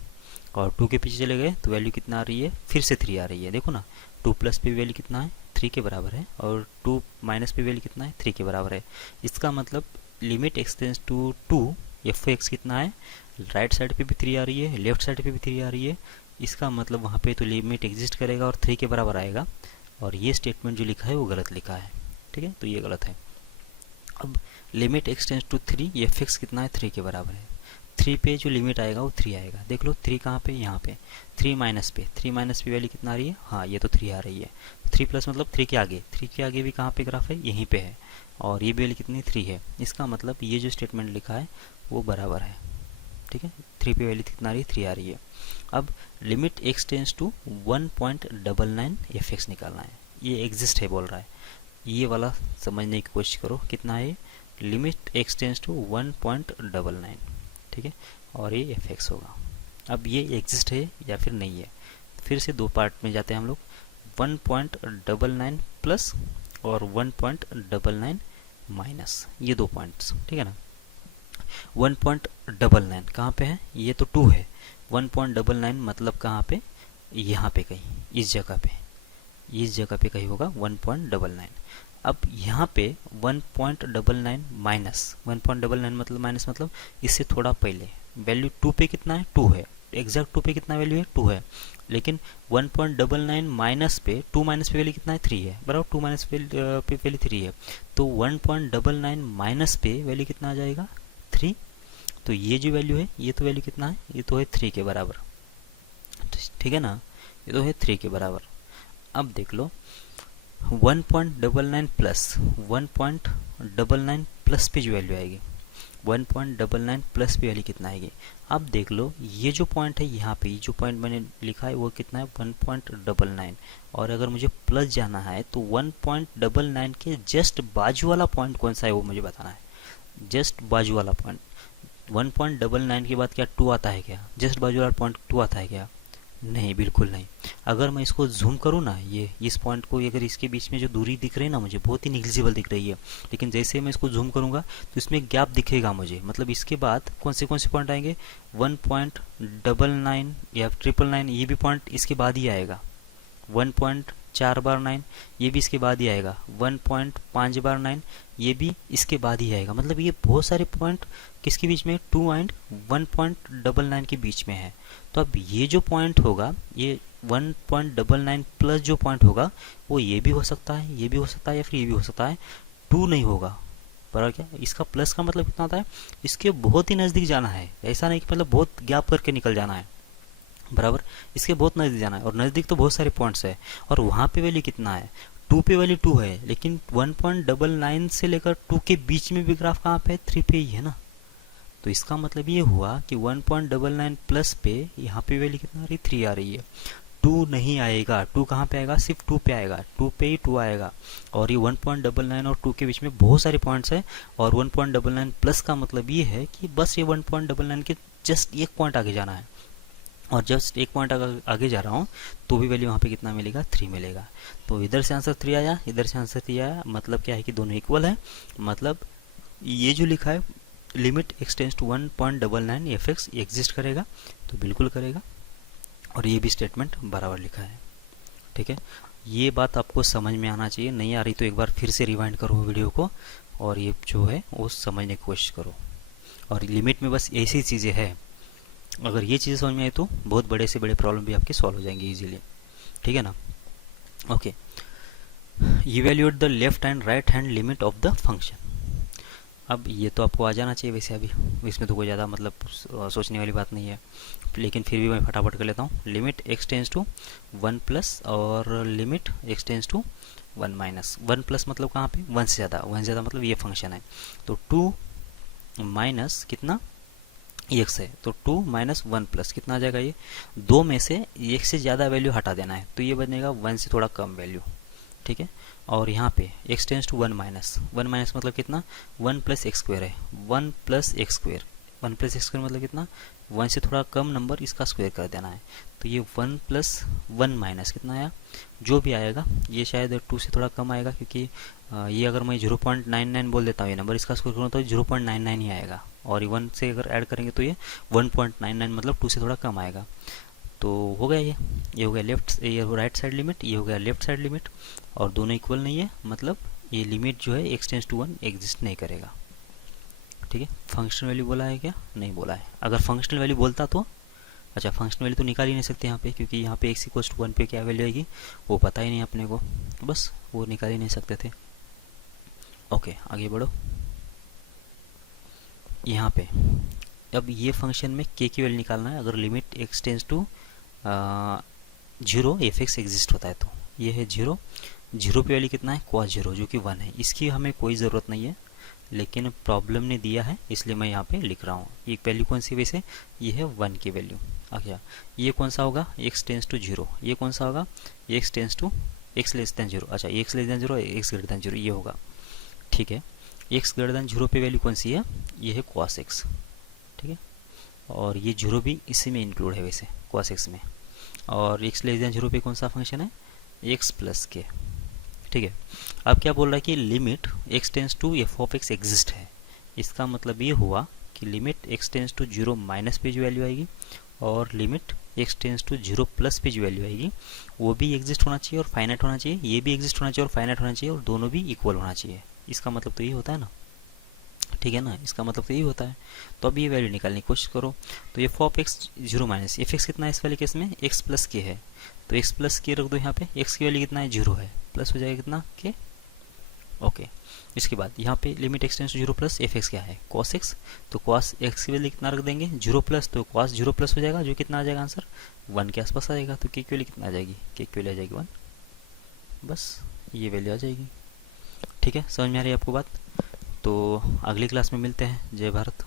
और 2 के पीछे चले गए तो वैल्यू कितना आ रही है, फिर से 3 आ रही है। देखो ना, 2 प्लस पे वैल्यू कितना है, 3 के बराबर है, और 2 माइनस पे वैल्यू कितना है, 3 के बराबर है। इसका मतलब limit x tends to 2 f x कितना है, राइट साइड पे भी 3 आ रही है, लेफ्ट साइड पे भी 3 आ रही है। इसका मतलब वहाँ पे तो लिमिट एग्जिस्ट करेगा और 3 के बराबर आएगा, और ये स्टेटमेंट जो लिखा है वो गलत लिखा है, ठीक है, तो ये गलत है। अब limit x tends to 3 f x कितना है, 3 के बराबर है। 3 पे जो लिमिट आएगा वो 3 आएगा। देख लो 3 कहाँ पे, यहाँ पे 3 माइनस पे वैल्यू कितना आ रही है, हाँ ये तो 3 आ रही है। 3 प्लस मतलब 3 के आगे भी कहाँ पे ग्राफ है, यहीं पे है, और ये वैल्यू कितनी 3 है। इसका मतलब ये जो स्टेटमेंट लिखा है वो बराबर है, ठीक है। 3 पे वैल्यू कितना आ रही है, 3 आ रही है। अब limit x tends to 1.99 f x निकालना है, ये एग्जिस्ट है बोल रहा है, ये वाला समझने की कोशिश करो। कितना है, लिमिट एक्स टेंस टू 1.99, ठीक है, और ये एफ एक्स होगा। अब ये एग्जिस्ट है या फिर नहीं है, फिर से दो पार्ट में जाते हैं हम लोग, 1.99 प्लस और 1.99 माइनस, ये दो पॉइंट्स, ठीक है ना। 1.99 कहाँ पे है, ये तो 2 है, 1.99 मतलब कहाँ पे, यहाँ पे कहीं, इस जगह पे कहीं होगा 1.99। अब यहाँ पे 1.99 माइनस 1.99 मतलब माइनस मतलब इससे थोड़ा पहले वैल्यू 2 पे कितना है, 2 है, एग्जैक्ट 2 पे कितना वैल्यू है, 2 है, लेकिन 1.99 माइनस पे 2 माइनस पे वैल्यू कितना है, 3 है, बराबर 2 माइनस पे वैल्यू 3 है, तो 1.99 माइनस पे वैल्यू कितना आ जाएगा, 3। तो ये जो वैल्यू है ये तो वैल्यू कितना है, ये तो है 3 के बराबर, ठीक है ना, ये तो है 3 के बराबर। अब देख लो 1.99 प्लस 1.99 प्लस पे जो वैल्यू आएगी, 1.99 प्लस पे वैल्यू कितना आएगी। अब देख लो ये जो पॉइंट है यहाँ पे, जो पॉइंट मैंने लिखा है वो कितना है 1.99, और अगर मुझे प्लस जाना है तो 1.99 के जस्ट बाजू वाला पॉइंट कौन सा है वो मुझे बताना है, जस्ट बाजू वाला पॉइंट। 1.99 के बाद क्या 2 आता है क्या, जस्ट बाजू वाला पॉइंट 2 आता है क्या, नहीं, बिल्कुल नहीं। अगर मैं इसको जूम करूँ ना, ये इस पॉइंट को, अगर इसके बीच में जो दूरी दिख रही है ना मुझे बहुत ही निग्लिजिबल दिख रही है, लेकिन जैसे मैं इसको जूम करूँगा तो इसमें गैप दिखेगा मुझे, मतलब इसके बाद कौन से पॉइंट आएंगे, 1.99 या 999, ये भी पॉइंट इसके बाद ही आएगा, 4 बार 9, ये भी इसके बाद ही आएगा। 1.5 बार 9, ये भी इसके बाद ही आएगा। मतलब ये बहुत सारे पॉइंट किसके बीच में, 2 एंड 1.99 के बीच में है। तो अब ये जो पॉइंट होगा, ये 1.99 प्लस जो पॉइंट होगा वो ये भी हो सकता है, ये भी हो सकता है, या फिर ये भी हो सकता है। 2 नहीं होगा, बराबर क्या। इसका प्लस का मतलब कितना होता है, इसके बहुत ही नज़दीक जाना है। ऐसा नहीं कि मतलब बहुत गैप करके निकल जाना है, बराबर। इसके बहुत नज़दीक जाना है, और नज़दीक तो बहुत सारे पॉइंट्स है। और वहाँ पे वैल्यू कितना है, 2 पे वैल्यू 2 है, लेकिन 1.99 से लेकर 2 के बीच में भी ग्राफ कहाँ पे है, 3 पे ही है ना। तो इसका मतलब ये हुआ कि 1.99 प्लस पे यहाँ पे वैल्यू कितना आ रही है, 3 आ रही है। 2 नहीं आएगा, 2 कहाँ पे आएगा, सिर्फ 2 पे आएगा, 2 पे ही 2 आएगा। और ये 1.99 और 2 के बीच में बहुत सारे पॉइंट्स है। और 1.99 प्लस का मतलब ये है कि बस ये 1.99 के जस्ट एक पॉइंट आगे जाना है। और जस्ट एक पॉइंट आगे जा रहा हूँ तो भी वैल्यू वहाँ पे कितना मिलेगा, 3 मिलेगा। तो इधर से आंसर 3 आया, इधर से आंसर 3 आया। मतलब क्या है कि दोनों इक्वल है। मतलब ये जो लिखा है limit x tends to 1.99 f exist करेगा, तो बिल्कुल करेगा। और ये भी स्टेटमेंट बराबर लिखा है, ठीक है। ये बात आपको समझ में आना चाहिए। नहीं आ रही तो एक बार फिर से रिवाइंड करो वीडियो को, और ये जो है वो समझने की कोशिश करो। और लिमिट में बस ऐसी चीज़ें हैं, अगर ये चीज़ें समझ में आए तो बहुत बड़े से बड़े प्रॉब्लम भी आपके सॉल्व हो जाएंगे इजीली, ठीक है ना। Okay, evaluate the left and right hand limit of the function. अब ये तो आपको आ जाना चाहिए वैसे, अभी इसमें तो कोई ज़्यादा मतलब सोचने वाली बात नहीं है, लेकिन फिर भी मैं फटाफट कर लेता हूँ। Limit x tends to 1 plus और limit x tends to 1 minus. 1 plus मतलब कहाँ पे, 1 से ज़्यादा, 1 से ज़्यादा मतलब ये फंक्शन है। तो 2 माइनस कितना, एक्स है, तो 2 माइनस 1 प्लस कितना आ जाएगा, ये 2 में से एक से ज़्यादा वैल्यू हटा देना है, तो ये बनेगा 1 से थोड़ा कम वैल्यू, ठीक है। और यहाँ पे x tends to 1 minus, 1 minus मतलब कितना, 1 प्लस एक्स स्क्वेयर है, 1 plus x square, 1 plus x square मतलब कितना, 1 से थोड़ा कम नंबर इसका स्क्वेयर कर देना है। तो ये 1 प्लस 1 माइनस कितना आया, जो भी आएगा ये शायद 2 से थोड़ा कम आएगा, क्योंकि ये अगर मैं 0.99 बोल देता हूँ ये नंबर, इसका स्क्वेयर करूँ तो 0.99 ही आएगा। और 1 से अगर ऐड करेंगे तो ये 1.99 मतलब 2 से थोड़ा कम आएगा। तो हो गया ये हो गया लेफ्ट, ये राइट साइड लिमिट, ये हो गया लेफ्ट साइड लिमिट। और दोनों इक्वल नहीं है, मतलब ये लिमिट जो है एक्स टेंस टू 1 एग्जिस्ट नहीं करेगा, ठीक है। फंक्शनल वैल्यू बोला है क्या, नहीं बोला है। अगर फंक्शनल वैल्यू बोलता तो अच्छा, फंक्शनल वैल्यू तो निकाल ही नहीं सकते यहाँ पे, क्योंकि यहाँ पे एक्स इक्वल्स टू 1 पे क्या वैल्यू आएगी वो पता ही नहीं अपने को, तो बस वो निकाल ही नहीं सकते थे। ओके, आगे बढ़ो। यहाँ पे अब ये फंक्शन में के की वैल्यू निकालना है। अगर limit x tends to 0 f x exist होता है तो ये है 0, 0 पे वैल्यू कितना है, cos 0 जो कि 1 है। इसकी हमें कोई ज़रूरत नहीं है, लेकिन प्रॉब्लम ने दिया है इसलिए मैं यहाँ पे लिख रहा हूँ। ये वैल्यू कौन सी वैसे, ये है 1 की वैल्यू। अच्छा, ये कौन सा होगा, एक्स टेंस टू 0, ये कौन सा होगा, x tends to x less than 0। अच्छा, x less than 0, x greater than 0 ये होगा, ठीक है। एक्स ग्रेटर देन 0 पे वैल्यू कौन सी है, ये है cos x, ठीक है। और ये 0 भी इसी में इंक्लूड है वैसे cos x में। और एक्स लेस देन 0 पे कौन सा फंक्शन है, एक्स प्लस के, ठीक है। अब क्या बोल रहा है कि limit x tends to f of x exist है। इसका मतलब ये हुआ कि limit x tends to 0 minus पे जो वैल्यू आएगी और limit x tends to 0 plus पे जो वैल्यू आएगी वो भी एग्जिस्ट होना चाहिए और फाइनाइट होना चाहिए, ये भी एग्जिस्ट होना चाहिए और फाइनाइट होना चाहिए, और दोनों भी इक्वल होना चाहिए। इसका मतलब तो ये होता है ना, ठीक है ना, इसका मतलब तो यही होता है। तो अब ये वैल्यू निकालने की कोशिश करो। तो F of x 0 minus f x कितना है इस वाले केस में, एक्स प्लस के है, तो एक्स प्लस के रख दो यहाँ पे। एक्स की वैल्यू कितना है, 0 है, प्लस हो जाएगा कितना के, ओके। इसके बाद यहाँ पे limit x tends to 0 plus f x क्या है, cos x, तो cos x की वैल्यू कितना रख देंगे, 0 प्लस, तो cos 0 प्लस हो जाएगा, जो कितना आ जाएगा आंसर 1 के आसपास आ जाएगा। तो के की वैल्यू कितना आ जाएगी, के की वैल्यू आ जाएगी 1, बस ये वैल्यू आ जाएगी, ठीक है। समझ में आ रही है आपको बात। तो अगली क्लास में मिलते हैं। जय भारत।